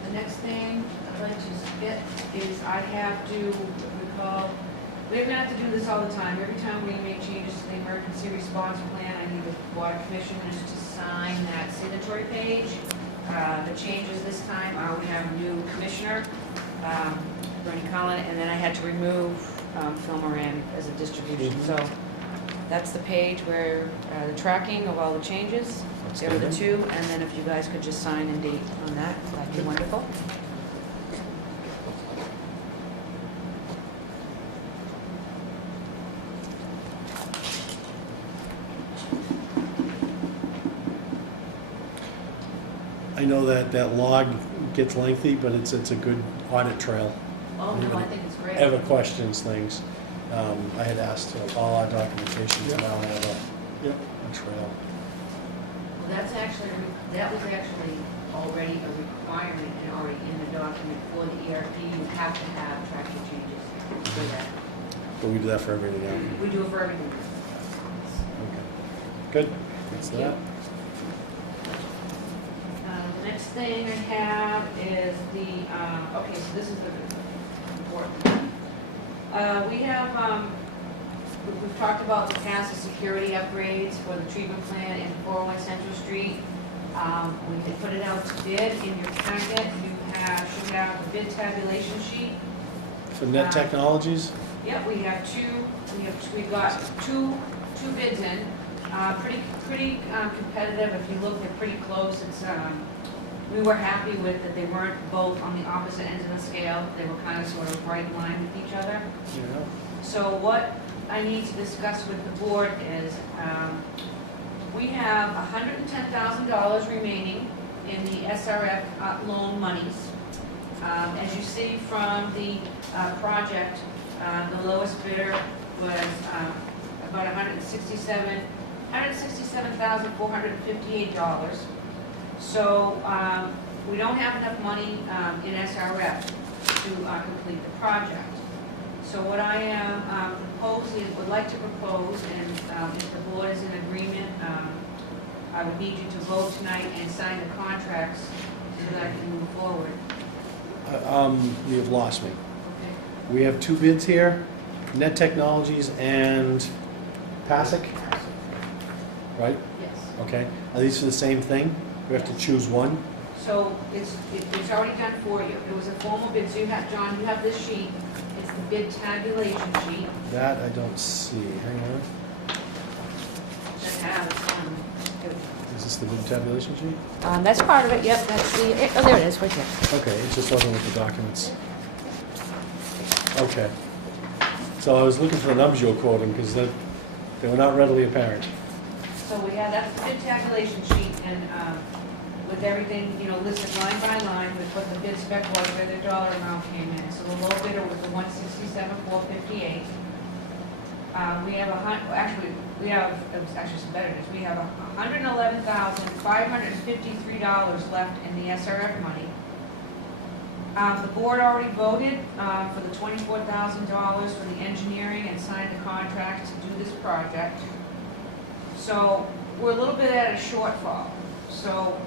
The next thing I'd like to get is I have to recall, we're gonna have to do this all the time. Every time we make changes to the emergency response plan, I need the water commissioners to sign that signatory page. The changes this time are we have a new commissioner, Bernie Collin, and then I had to remove Phil Moran as a distribution. Mhm. So that's the page where the tracking of all the changes. There are the two, and then if you guys could just sign and date on that, that'd be wonderful. I know that that log gets lengthy, but it's a good audit trail. Oh, no, I think it's great. Ever questions things. I had asked all our documentation to now have a trail. Well, that was actually already a requirement and already in the document for the ERP. You have to have tracking changes for that. But we do that for everything else. We do it for everything. Okay. Good. That's that. The next thing I have is okay, so this is the important one. We have, we've talked about the past, the security upgrades for the treatment plant in 401 Central Street. We can put it out to bid. In your packet, you should have the bid tabulation sheet. For Net Technologies, Yep, we've got two bids in, pretty competitive. If you look, they're pretty close. We were happy with that they weren't both on the opposite ends of the scale. They were kind of sort of right in line with each other. So what I need to discuss with the board is, we have $110,000 remaining in the SRF loan monies. As you see from the project, the lowest bidder was about $167,458. So we don't have enough money in SRF to complete the project. So what I am would like to propose, and if the board is in agreement, I would need you to vote tonight and sign the contracts so that I can move forward. you have lost me. Okay? We have two bids here, Net Technologies and PASIC, right? Yes. Okay. Are these for the same thing? We have to choose one? So it's already done for you. It was a formal bid, so you have, John, you have this sheet. It's the bid tabulation sheet. That I don't see. Hang on. That has, Is this the bid tabulation sheet? that's part of it, yep, that's the, oh, there it is, right there. Okay, it just wasn't with the documents. Okay. So I was looking for the numbers you were quoting because they were not readily apparent. So we have, that's the bid tabulation sheet, and with everything, listed line by line, with what the bid spec was, where the dollar amount came in. So the low bidder was the $167,458. We have actually, we have, it was actually some better news. We have $111,553 left in the SRF money. The board already voted for the $24,000 for the engineering and signed the contract to do this project. So we're a little bit at a shortfall. So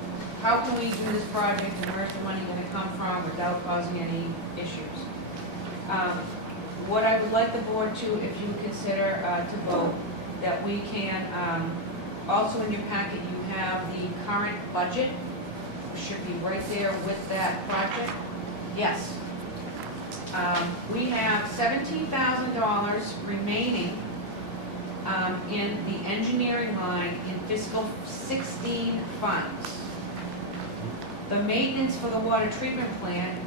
how can we do this project and where's the money going to come from without causing any issues? What I would like the board to, if you consider to vote, that we can, also in your packet, you have the current budget, should be right there with that project. Yes. We have $17,000 remaining in the engineering line in fiscal 16 funds. The maintenance for the water treatment plant,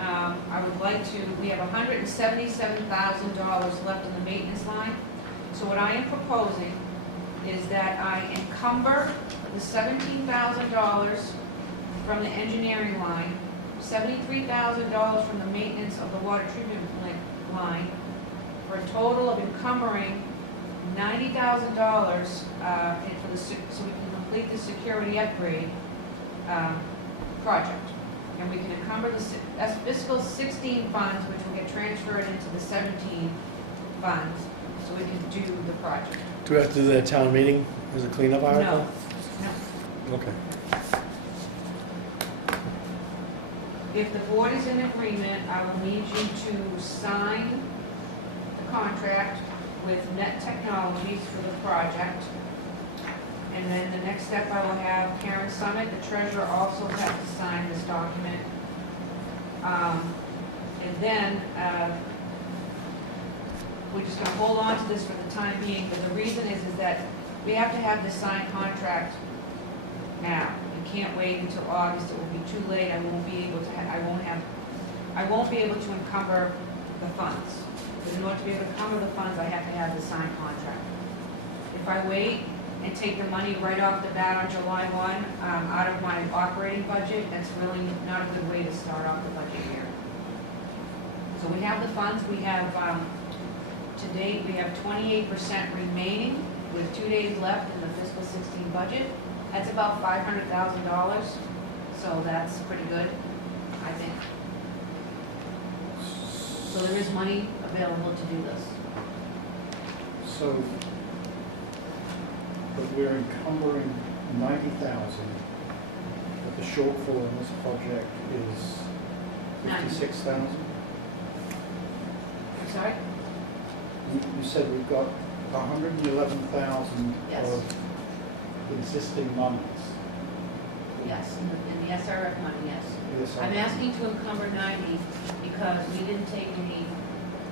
I would like to, we have $177,000 left in the maintenance line. So what I am proposing is that I encumber the $17,000 from the engineering line, $73,000 from the maintenance of the water treatment plant line, for a total of encumbering $90,000 for the, so we can complete the security upgrade project. And we can encumber the fiscal 16 funds, which will get transferred into the 17 funds, so we can do the project. Do we have to do that at town meeting as a cleanup article? No. Okay. If the board is in agreement, I will need you to sign the contract with Net Technologies for the project. And then the next step, I will have Karen Summit, the treasurer, also have to sign this document. And then, we're just gonna hold on to this for the time being, but the reason is that we have to have this signed contract now. You can't wait until August, it will be too late, I won't be able to, I won't be able to encumber the funds. But in order to be able to encumber the funds, I have to have the signed contract. If I wait and take the money right off the bat on July 1, out of my operating budget, that's really not a good way to start off the budget year. So we have the funds, we have, to date, we have 28% remaining, with 2 days left in the fiscal 16 budget. That's about $500,000, so that's pretty good, I think. So there is money available to do this. So, but we're encumbering 90,000, but the shortfall in this project is 56,000? I'm sorry? You said we've got 111,000 Yes. of existing monies. Yes, in the SRF money, yes. Yes, I'm asking to encumber 90 because we didn't take any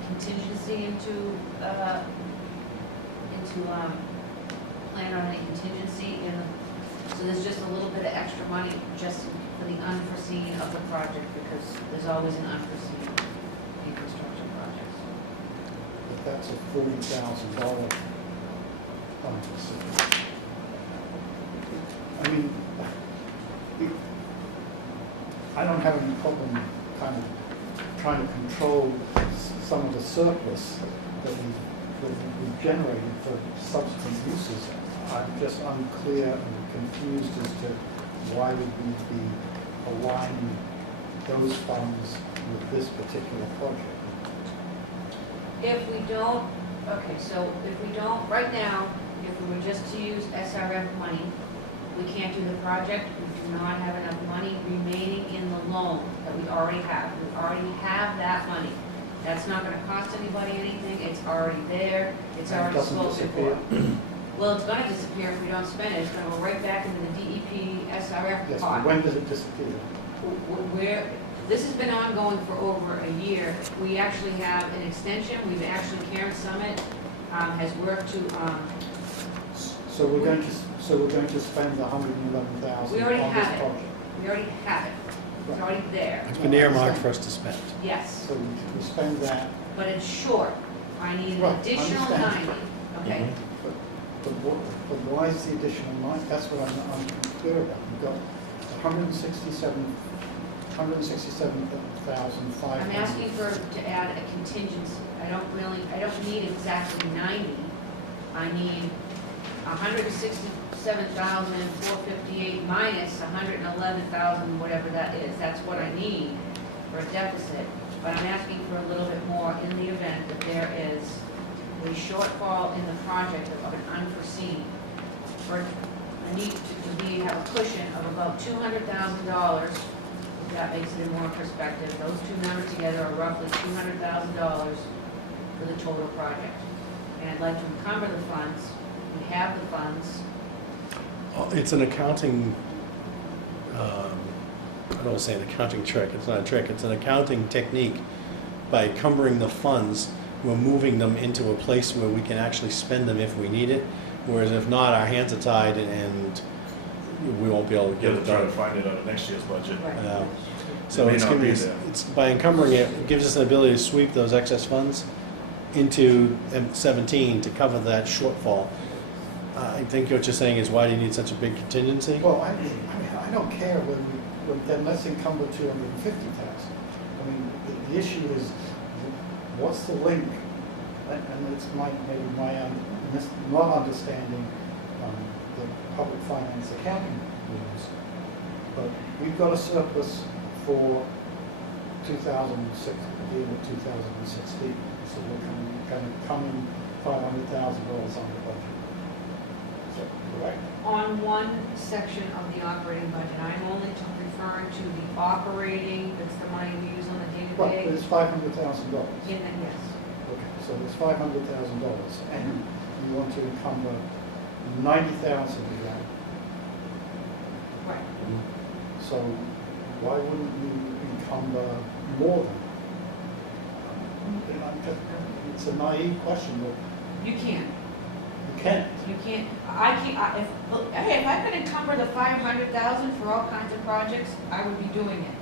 contingency into plan on any contingency so there's just a little bit of extra money just for the unforeseen of the project, because there's always an unforeseen in construction projects. But that's a $40,000 unforeseen. I mean, I don't have any problem kind of trying to control some of the surplus that we've generated for subsequent uses. I'm just unclear and confused as to why would we be aligning those funds with this particular project. If we don't, okay, so if we don't, right now, if we were just to use SRF money, we can't do the project. We do not have enough money remaining in the loan that we already have. We already have that money. That's not gonna cost anybody anything, it's already there, it's And it already doesn't spoken disappear? for. Well, it's gonna disappear if we don't spend it, it's gonna go right back into the DEP SRF Yes, pot. but when does it disappear? This has been ongoing for over a year. We actually have an extension, Karen Summit has worked to, So we're going to spend the 111,000 We already on this have it. project? we already have it, it's already there, It's been earmarked for us to spend. yes. So we spend that, But it's short. I need an Right, additional understand. 90, okay? Mhm. but why is the additional 9? That's what I'm unclear about. We've got 167 $167,500. I'm asking to add a contingency. I don't need exactly 90. I need 167,458 minus 111,000, whatever that is. That's what I need for a deficit. But I'm asking for a little bit more in the event that there is a shortfall in the project of an unforeseen. I need to have a cushion of about $200,000. If that makes it in more perspective. Those two numbers together are roughly $200,000 for the total project. And I'd like to encumber the funds. We have the funds. It's an accounting, I don't want to say an accounting trick, it's not a trick, it's an accounting technique. By encumbering the funds, we're moving them into a place where we can actually spend them if we need it, whereas if not, our hands are tied and we won't be able to You get have it to try to done. find it out of next year's budget. Yeah. So may it's not giving be us, there. it's, by encumbering it, it gives us an ability to sweep those excess funds into M17 to cover that shortfall. I think what you're saying is, why do you need such a big contingency? Well, I mean, I don't care when then let's encumber 250,000. I mean, the issue is, what's the link? And it's maybe my not understanding the public finance accounting rules. But we've got a surplus for 2016, 2016. So we're going to come in $500,000 on the budget. Is that correct? On one section of the operating budget, I'm only referring to the operating, that's the money we use on the Right, day-to-day. but it's $500,000. In the, yes. Okay, so there's $500,000, and you want to encumber 90,000 of that. Right. So why wouldn't you encumber more than? It's a naive question, but You can't. you can't. You can't, if I could encumber the 500,000 for all kinds of projects, I would be doing it.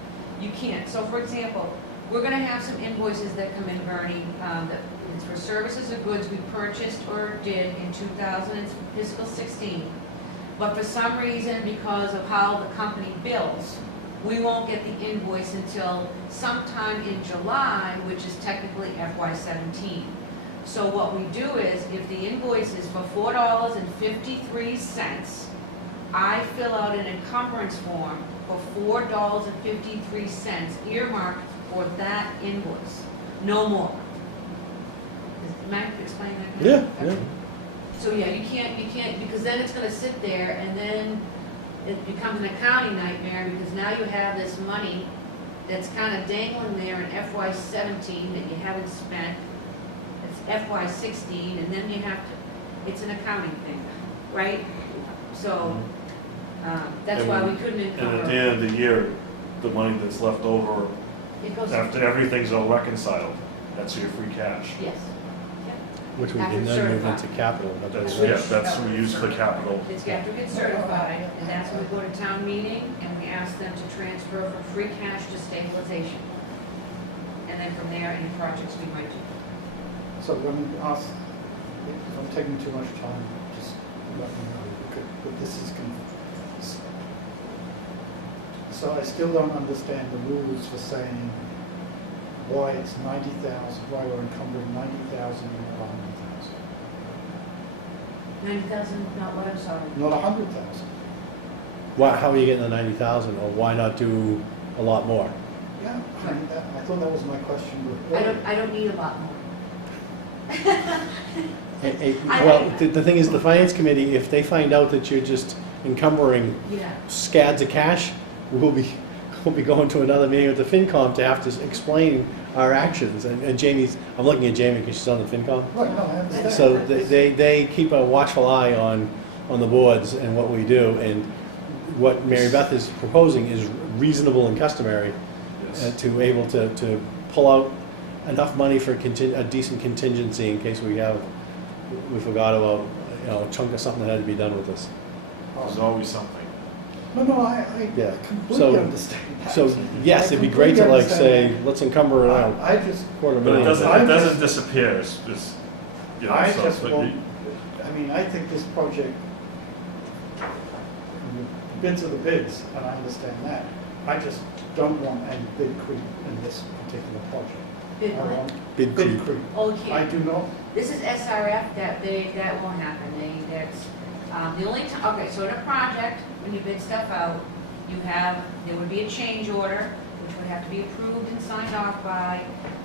You can't. So for example, we're gonna have some invoices that come in, Bernie, that is for services or goods we purchased or did in fiscal 16. But for some reason, because of how the company bills, we won't get the invoice until sometime in July, which is technically FY17. So what we do is, if the invoice is for $4.53, I fill out an encumbrance form for $4.53 earmarked for that invoice, no more. Am I explaining that? Yeah, Okay. yeah. So yeah, you can't, because then it's gonna sit there and then it becomes an accounting nightmare because now you have this money that's kind of dangling there in FY17 that you haven't spent. It's FY16 and then you have to, it's an accounting thing, right? So, that's And why when- we couldn't And at the encumber. end of the year, the money that's left over, It goes, after everything's all reconciled, that's your free cash. yes. Which we After can then move certified. into capital. That's, Which- yeah, that's what we use for capital. It's got to get certified, and that's when we go to town meeting, and we ask them to transfer from free cash to stabilization. And then from there, any projects we might do. So let me ask, if I'm taking too much time, just let me know, but this is so I still don't understand the rules for saying why it's 90,000, why we're encumbering 90,000 and not 100,000. 90,000, not what, I'm sorry. Not 100,000. Why, how are you getting the 90,000, or why not do a lot more? Yeah, I mean, I thought that was my question. I don't need a lot more. Well, the thing is, the finance committee, if they find out that you're just encumbering Yeah, scads of cash, we'll be going to another meeting with the FinCom to have to explain our actions. And Jamie's, I'm looking at Jamie because she's on the FinCom. Right, no, I understand. So they keep a watchful eye on the boards and what we do. And what Mary Beth is proposing is reasonable and customary Yes. to able to pull out enough money for a decent contingency in case we forgot about, a chunk of something that had to be done with this. There's always something. No, I Yeah. completely So- understand that. So, yes, it'd be great to completely say, understand let's encumber it out I just, quarter But it million. doesn't, I it doesn't just- disappear, it's just, you know, I so, just but won't, you- I mean, I think this project, the bids are the bids, and I understand that. I just don't want any bid creep in this particular project. Bid I what? want Bid creep. Oh, I here, do not, this is SRF, that won't happen, that's, the only time, okay, so in a project, when you bid stuff out, there would be a change order, which would have to be approved and signed off by,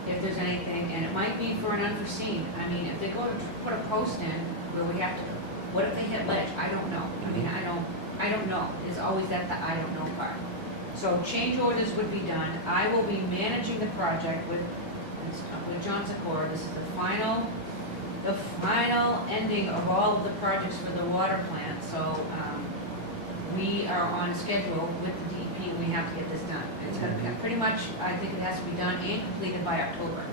if there's anything, and it might be for an unforeseen. I mean, if they go to put a post in where we have to, what if they hit ledge? I don't know. I mean, I don't know. There's always that I don't know part. So change orders would be done. I will be managing the project with John Sikora. This is the final ending of all of the projects for the water plant. So, we are on schedule with the DEP. We have to get this done. It's gonna be pretty much, I think it has to be done and completed by October.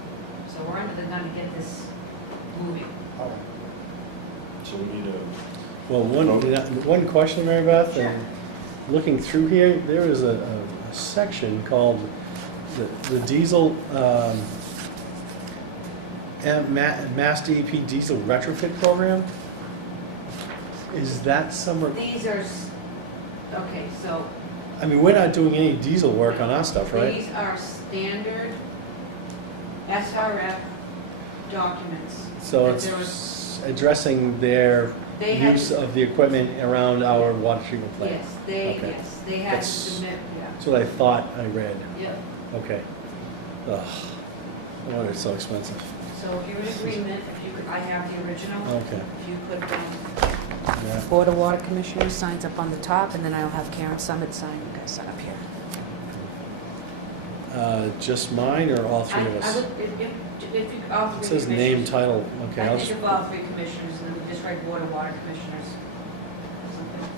So we're under the gun to get this moving. oh, So we need a, Well, one question, Mary Beth, and looking through here, there is a section called the diesel, Mass DEP diesel retrofit program. Is that somewhere, These are, okay, so I mean, we're not doing any diesel work on our stuff, right? these are standard SRF documents. So that it's there was- addressing their They had use to- of the equipment around our water treatment plant. Yes, Okay. they had to That's- submit, That's what I thought I read. yeah. Okay. Ugh, no wonder it's so expensive. So if you're in agreement, if you could, I have the original. Okay. If you could, Yeah. Board of Water Commissioners signs up on the top, and then I'll have Karen Summit sign, you guys sign up here. Just mine or all three of I us? would, if you, all It three says name, commissioners. title. Okay, I I'll think just, if all three commissioners, and then we just write Board of Water Commissioners. Something.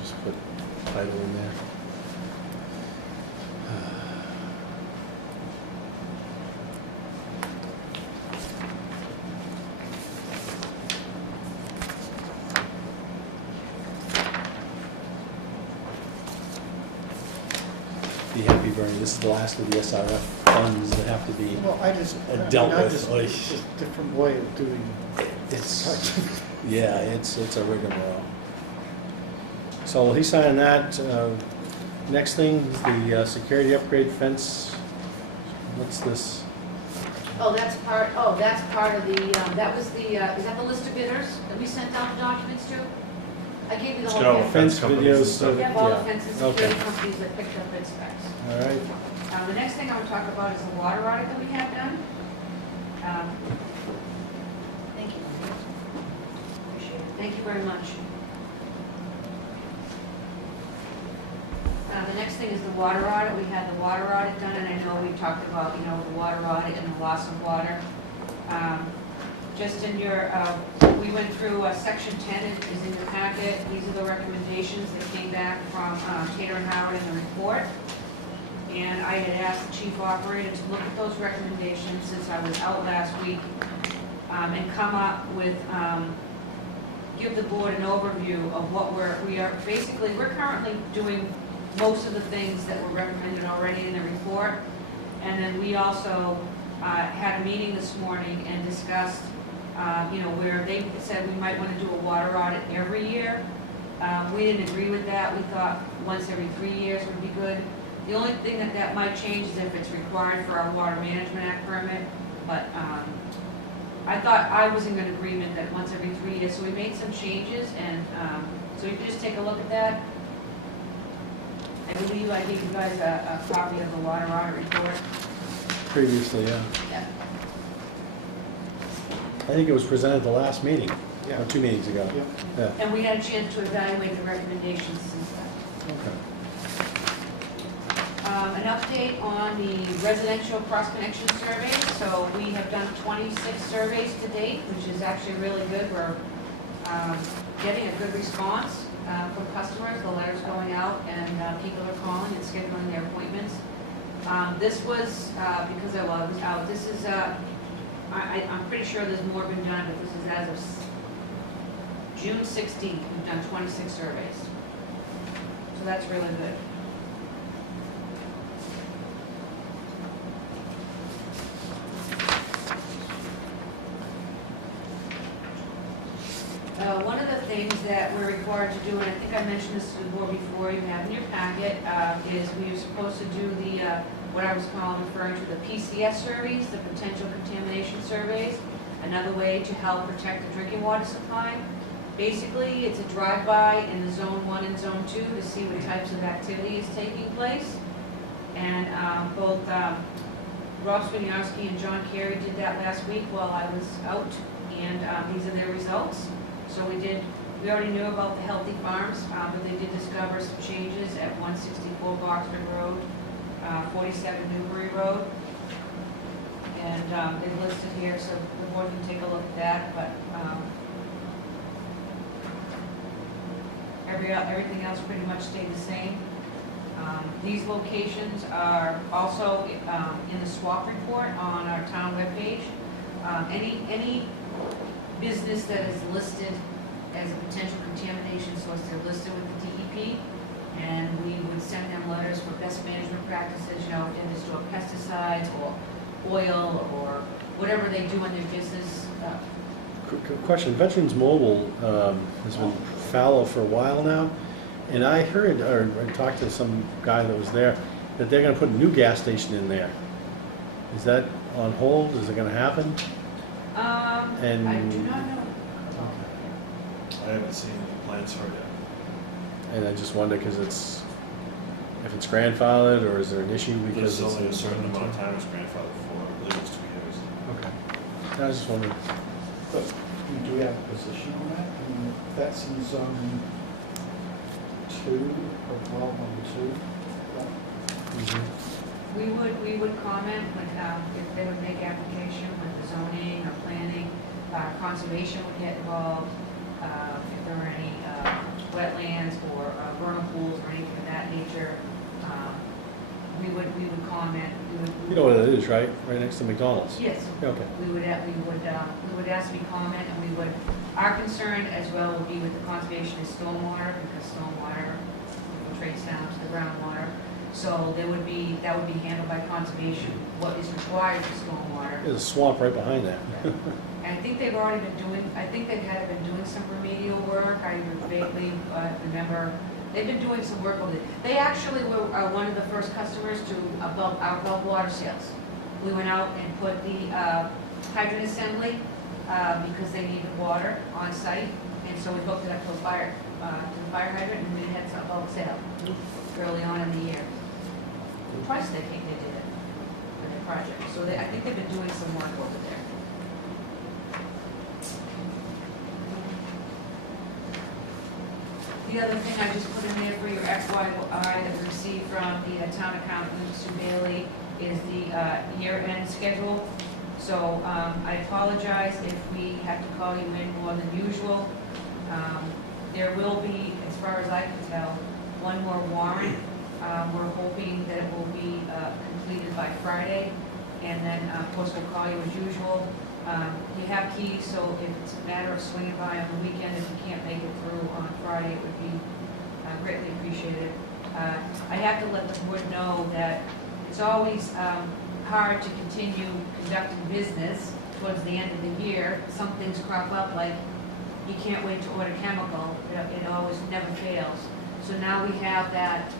just put title in there. Be happy, Bernie, this is the last of the SRF funds that have to be, well, I just, Dealt with, it's like- just a different way of doing. it's, yeah, it's a rigmarole. So he's signing that. Next thing, the security upgrade fence. What's this? Oh, that's part of the, that was the, is that the list of bidders that we sent out the documents to? I gave you the It's whole got all thing. Fence companies and videos, stuff. We have all the yeah. fences, Okay. security companies that picked up bid specs. All right. The next thing I want to talk about is the water audit that we have done. Thank you. Appreciate it. Thank you very much. The next thing is the water audit. We had the water audit done, and I know we talked about, the water audit and the loss of water. Just in your, we went through section 10 is in the packet. These are the recommendations that came back from Tater and Howard in the report. And I had asked the chief operator to look at those recommendations since I was out last week, and come up with, give the board an overview of what we're currently doing most of the things that were recommended already in the report. And then we also had a meeting this morning and discussed, where they said we might want to do a water audit every year. We didn't agree with that. We thought once every 3 years would be good. The only thing that might change is if it's required for our Water Management Act permit, but I thought I was in agreement that once every 3 years, so we made some changes, and so you can just take a look at that. I believe I gave you guys a copy of the water audit report. Previously, yeah. Yeah. I think it was presented the last meeting, Yeah. or 2 meetings ago. Yeah. Yeah. And we had a chance to evaluate the recommendations since then. Okay. An update on the residential cross-connection survey. So we have done 26 surveys to date, which is actually really good. We're getting a good response from customers. The letters going out, and people are calling and scheduling their appointments. This was, because I was out, this is, I'm pretty sure there's more been done, but this is as of June 16th. We've done 26 surveys. So that's really good. that we're required to do, and I think I mentioned this to the board before, you have in your packet, is we are supposed to do the, what I was referring to the PCS surveys, the potential contamination surveys, another way to help protect the drinking water supply. Basically, it's a drive-by in the Zone 1 and Zone 2 to see what types of activity is taking place. And both Rob Swiniarski and John Carey did that last week while I was out, and these are their results. So we already knew about the Healthy Farms, but they did discover some changes at 164 Boxford Road, 47 Newbury Road. And they're listed here, so the board can take a look at that, but everything else pretty much stayed the same. These locations are also in the swap report on our town webpage. Any business that is listed as a potential contamination source, they're listed with the DEP, and we would send them letters for best management practices, you know, if they store pesticides or oil or whatever they do in their business. Question, Veterans Mobile has been fallow for a while now, and I heard, or I talked to some guy that was there, that they're gonna put a new gas station in there. Is that on hold? Is it gonna happen? And- I do not know. I haven't seen the plans for it yet. And I just wonder, because if it's grandfathered, or is there an issue because There's it's... only a certain amount of time it's grandfathered for, I believe it's 2 years. Okay. I was just wondering. But do we have a position on that? I mean, that's in Zone 2, or well, number 2. We would comment when, if they would make application with the zoning or planning, conservation would get involved, if there were any wetlands or vernal pools or anything of that nature, we would comment, You know what it is, right? Right next to McDonald's? yes, Okay. we would ask to be comment, and we would, our concern as well would be with the conservation is stormwater, because stormwater infiltrates down to the groundwater. So that would be handled by conservation, what is required for stormwater. There's a swamp right behind that. And I think they've already been doing, I think they had been doing some remedial work, I vaguely remember, they've been doing some work over there. They actually were one of the first customers to our bulk water sales. We went out and put the hydrant assembly, because they needed water on site, and so we hooked it up to the fire hydrant, and we had some bulk sale early on in the year. Twice they think they did it for their project, so I think they've been doing some work over there. The other thing I just put in there for your FYI that we received from the town accountant, Sue Bailey, is the year-end schedule. So I apologize if we have to call you in more than usual. There will be, as far as I can tell, one more warrant. We're hoping that it will be completed by Friday, and then, of course, we'll call you as usual. You have keys, so if it's a matter of swinging by on the weekend, if you can't make it through on Friday, it would be greatly appreciated. I have to let the board know that it's always hard to continue conducting business towards the end of the year. Some things crop up, like you can't wait to order chemical. It always never fails. So now we have that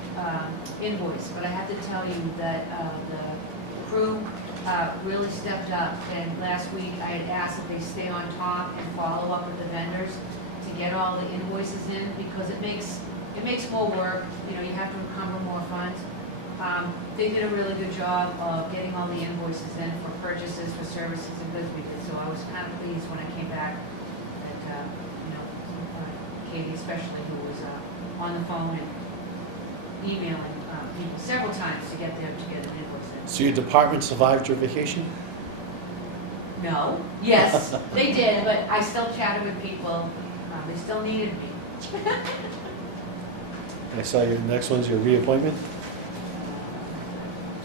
invoice, but I have to tell you that the crew really stepped up, and last week I had asked that they stay on top and follow up with the vendors to get all the invoices in, because it makes more work. You know, you have to encumber more funds. They did a really good job of getting all the invoices in for purchases, for services and goods we did, so I was kind of pleased when I came back that, Katie especially, who was on the phone and emailing people several times to get an invoice in. So your department survived your vacation? No, yes, they did, but I still chatted with people, they still needed me. I saw your next one's your reappointment?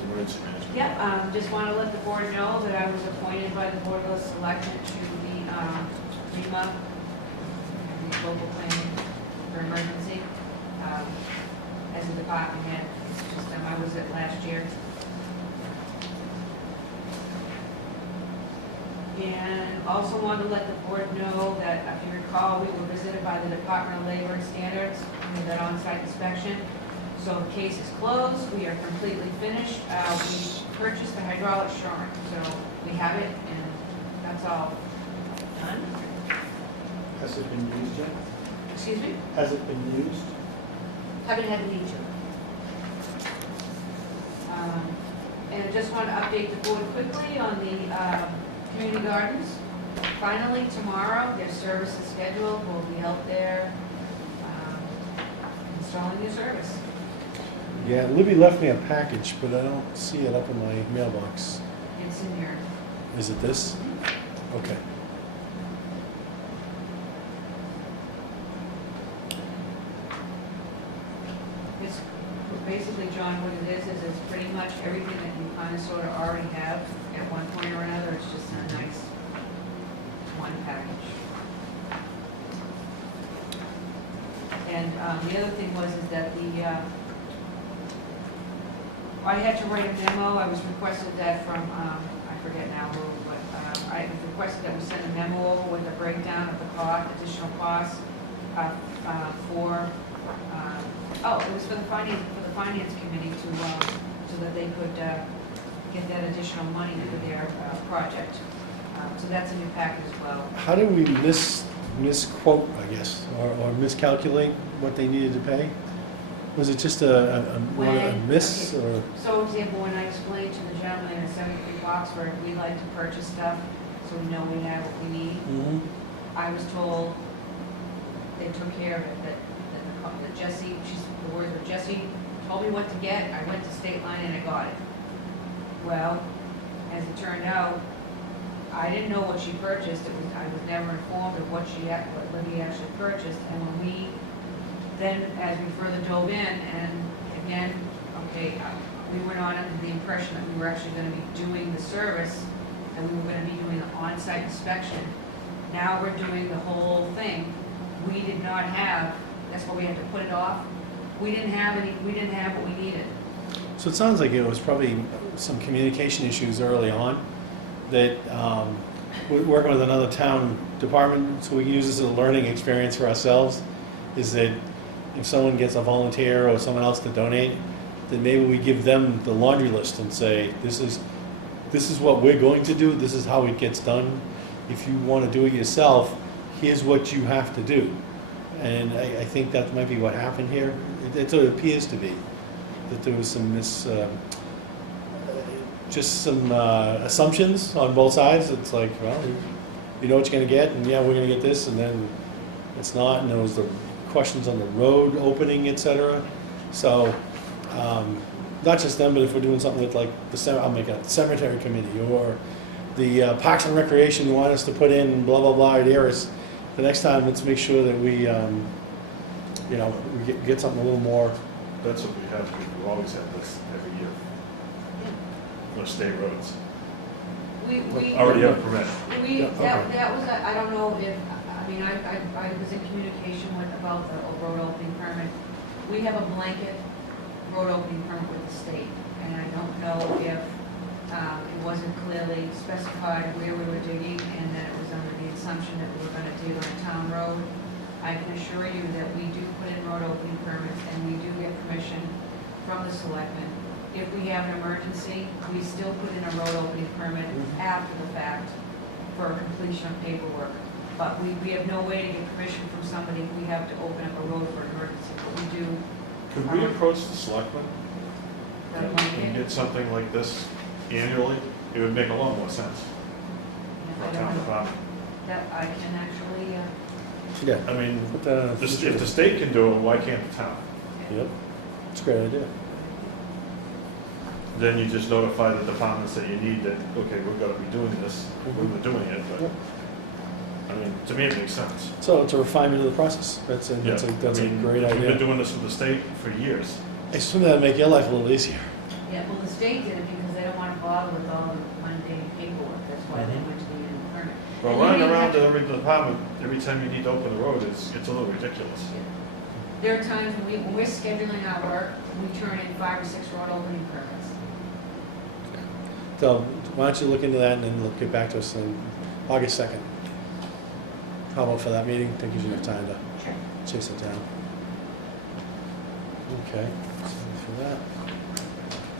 Emergency management. Yep, just want to let the board know that I was appointed by the Board of Selectmen to the REMA, the local planning for emergency, as a department head. It's just, I was it last year. And also wanted to let the board know that, if you recall, we were visited by the Department of Labor and Standards with that on-site inspection. So the case is closed, we are completely finished. We purchased the hydraulic shorn, so we have it, and that's all done. Has it been used yet? Excuse me? Has it been used? Haven't had the need to. And I just want to update the board quickly on the community gardens. Finally, tomorrow, their service is scheduled. We'll be out there installing new service. Yeah, Libby left me a package, but I don't see it up in my mailbox. It's in here. Is it this? Okay. It's basically, John, what it is it's pretty much everything that you kind of sort of already have at one point or another. It's just a nice one package. And the other thing was is that I had to write a memo. I was requested that from, I forget now who, but I was requested that we send a memo over with a breakdown of the cost, additional costs for, it was for the finance committee to, so that they could get that additional money for their project. So that's a new package as well. How did we misquote, I guess, or miscalculate what they needed to pay? Was it just a miss, Okay. or? So, for example, when I explained to the gentleman at 73 Boxford, we like to purchase stuff so we know we have what we need, Mhm. I was told they took care of it, that Jesse, the words were, Jesse told me what to get, I went to State Line and I got it. Well, as it turned out, I didn't know what she purchased, I was never informed of what Libby actually purchased, and when we, then as we further dove in, and again, we went on under the impression that we were actually gonna be doing the service, and we were gonna be doing the on-site inspection. Now we're doing the whole thing. We did not have, that's why we had to put it off. We didn't have what we needed. So it sounds like it was probably some communication issues early on, that we're working with another town department, so we can use this as a learning experience for ourselves, is that if someone gets a volunteer or someone else to donate, then maybe we give them the laundry list and say, this is what we're going to do, this is how it gets done. If you want to do it yourself, here's what you have to do. And I think that might be what happened here. It appears to be, that there was some assumptions on both sides. It's like, well, you know what you're going to get, and yeah, we're going to get this, and then it's not, and there was the questions on the road opening, etc. So, not just them, but if we're doing something with like I'll make a cemetery committee, or the Parks and Recreation who want us to put in blah, blah, blah areas, the next time, let's make sure that we get something a little more. That's what we have, we've always had this every year. For state roads. We Already have permit. that was, I don't know if, I was in communication about the road opening permit. We have a blanket road opening permit with the state, and I don't know if it wasn't clearly specified where we were digging, and that it was under the assumption that we were gonna dig on a town road. I can assure you that we do put in road opening permits, and we do get permission from the selectmen. If we have an emergency, we still put in a road opening permit after the fact for completion of paperwork. But we have no way to get permission from somebody if we have to open up a road for an emergency, but we do. Could we approach the selectmen that and blanket. get something like this annually? It would make a lot more sense for a town department. That I can actually, Yeah. I mean, Put that on a if future- the state can do it, why can't the town? Yep, it's a great idea. Then you just notify the departments that you need that, okay, we're gonna be doing this, we were doing it, but, Yep. I mean, to me, it makes sense. So it's a refinement of the process. That's a Yeah. great We've been idea. doing this with the state for years. I assume that'll make your life a little easier. yeah, well, the state did it because they don't want to bother with all the mundane paperwork, that's why they went to the end permit. Well, And you running didn't around have to every department, every time you need to open the road, it's a little ridiculous. There are times when we're scheduling our work, we turn in 5 or 6 road opening permits. So why don't you look into that and then get back to us, and August 2nd. How about for that meeting? Think gives you enough time to Sure. chase it down. Okay, so for that.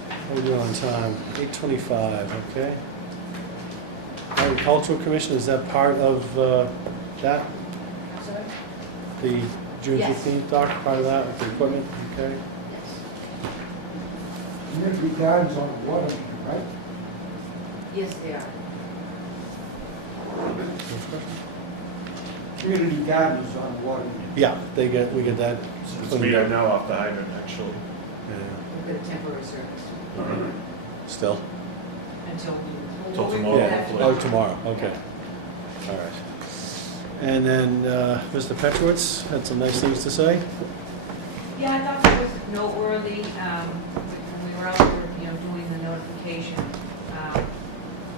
How are we doing on time? 8:25, okay. Agricultural Commission, is that part of that? Sorry? The June Yes. 15th doc, part of that with the equipment, okay? Yes. Community gardens on water, right? Yes, they are. Community gardens on water. Yeah, we get that. So we are now off the hydrant, actually. Yeah, We've got a temporary service Still? until. Till we'll tomorrow, remove that hopefully. Oh, tomorrow, okay. All right. And then Mr. Petrowitz had some nice things to say. Yeah, I thought that was noteworthy, when we were out there, doing the notification,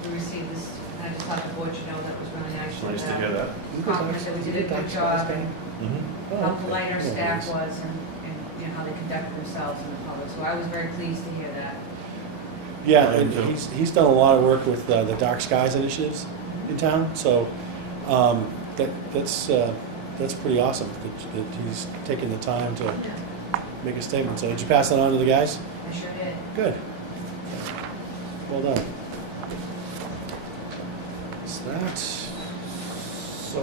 we received this, and I just thought the board should know that was really nice. It's nice to hear that. Compliment that we did a good job, and Oh, how okay. polite our Yeah, staff nice. was, and how they conducted themselves in the public, so I was very pleased to hear that. Yeah, and he's done a lot of work with the Dark Skies initiatives in town, so that's pretty awesome that he's taking the time to make a statement. So did you pass that on to the guys? I sure did. Good. Well done. Is that? So,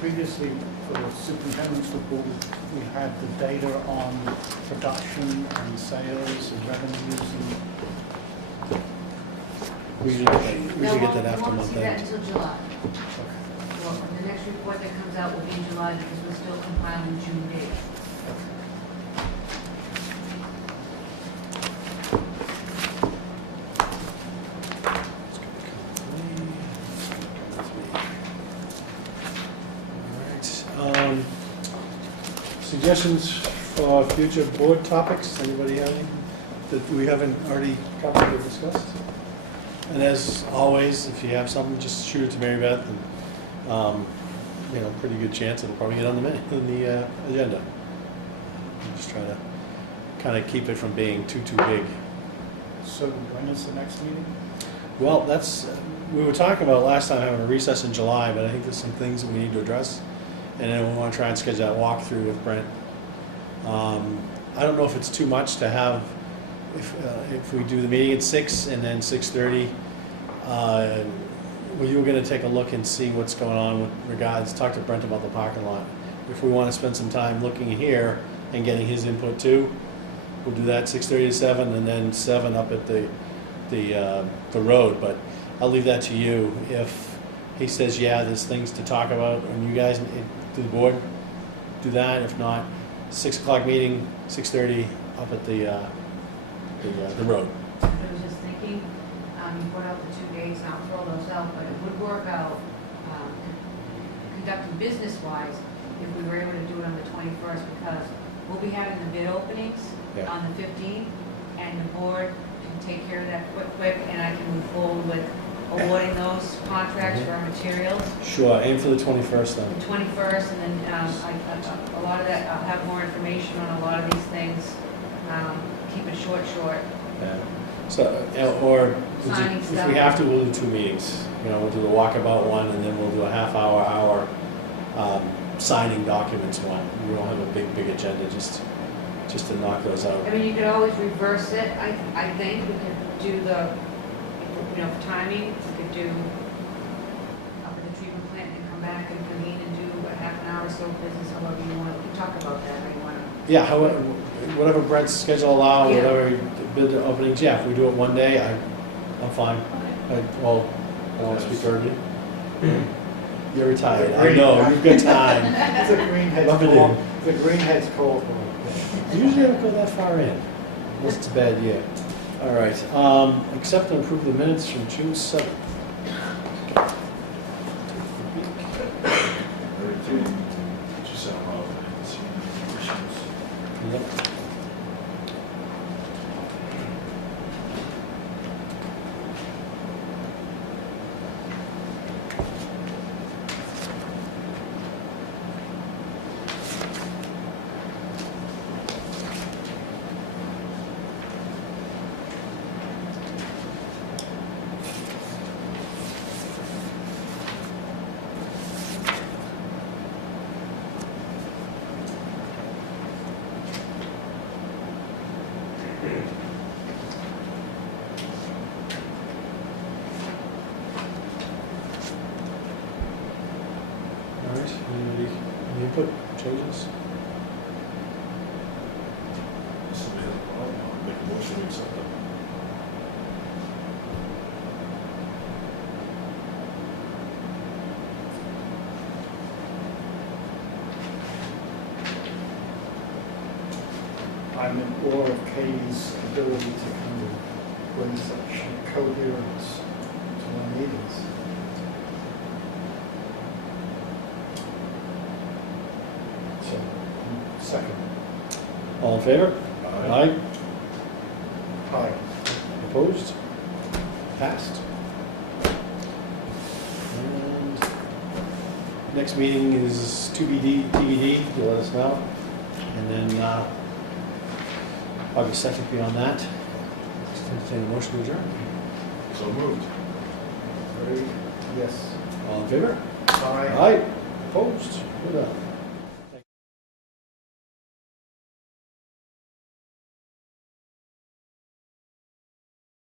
previously for the superintendent's report, we had the data on production and sales and revenues and We usually get that after No, we won't month see that end. until July. Well, the next report that comes out will be in July because we're still compiling June data. Alright, suggestions for future board topics? Anybody have any that we haven't already covered or discussed? And as always, if you have something, just shoot it to Mary Beth, and, pretty good chance it'll probably get on the agenda. Just try to kind of keep it from being too big. so when is the next meeting? Well, we were talking about last time having a recess in July, but I think there's some things that we need to address. And then we want to try and schedule that walkthrough with Brent. I don't know if it's too much to have, if we do the meeting at 6 and then 6:30, well, you were going to take a look and see what's going on with regards, talk to Brent about the parking lot. If we want to spend some time looking here and getting his input too, we'll do that 6:30 to 7, and then 7 up at the road. But I'll leave that to you. If he says, yeah, there's things to talk about, and you guys, the board, do that. If not, 6 o'clock meeting, 6:30 up at the road. I was just thinking, you put out the 2 days, and I'll throw those out, but it would work out, conducting business-wise, if we were able to do it on the 21st, because we'll be having the bid openings Yeah. on the 15th, and the board can take care of that quick, and I can move forward with awarding those contracts for our materials. Sure, aim for the 21st then. The 21st, and then a lot of that, I'll have more information on a lot of these things. Keep it short. Yeah. So, or Signing if stuff. we have to, we'll do 2 meetings. We'll do the walkabout one, and then we'll do a half-hour signing documents one. We don't have a big agenda, just to knock those out. I mean, you could always reverse it, I think. We could do the, for timing, we could do up at the treatment plant and come back and convene and do a half an hour or so business, however you want. We can talk about that, how you want to. Yeah, however, whatever Brent's schedule allow, Yeah. whatever bid openings, yeah, if we do it one day, I'm fine. I don't speak for you. You're retired, I know, you've got time. It's a greenhead's Rub it in. call. It's a greenhead's call. Usually I don't go that far in, unless it's a bad year. All right, accept and approve the minutes from June 7th. Everything that you sent out, I didn't see any issues. Yep. to accept it. I'm in awe of Katie's ability to kind of bring such coherence to our meetings. So, second. All in favor? Aye. Aye. Opposed? Passed. And next meeting is 2BD, DVD, you'll let us know. And then August 2nd beyond that. Just entertain a motion to adjourn. So moved. Very, yes. All in favor? Aye. Aye. Opposed? We're done.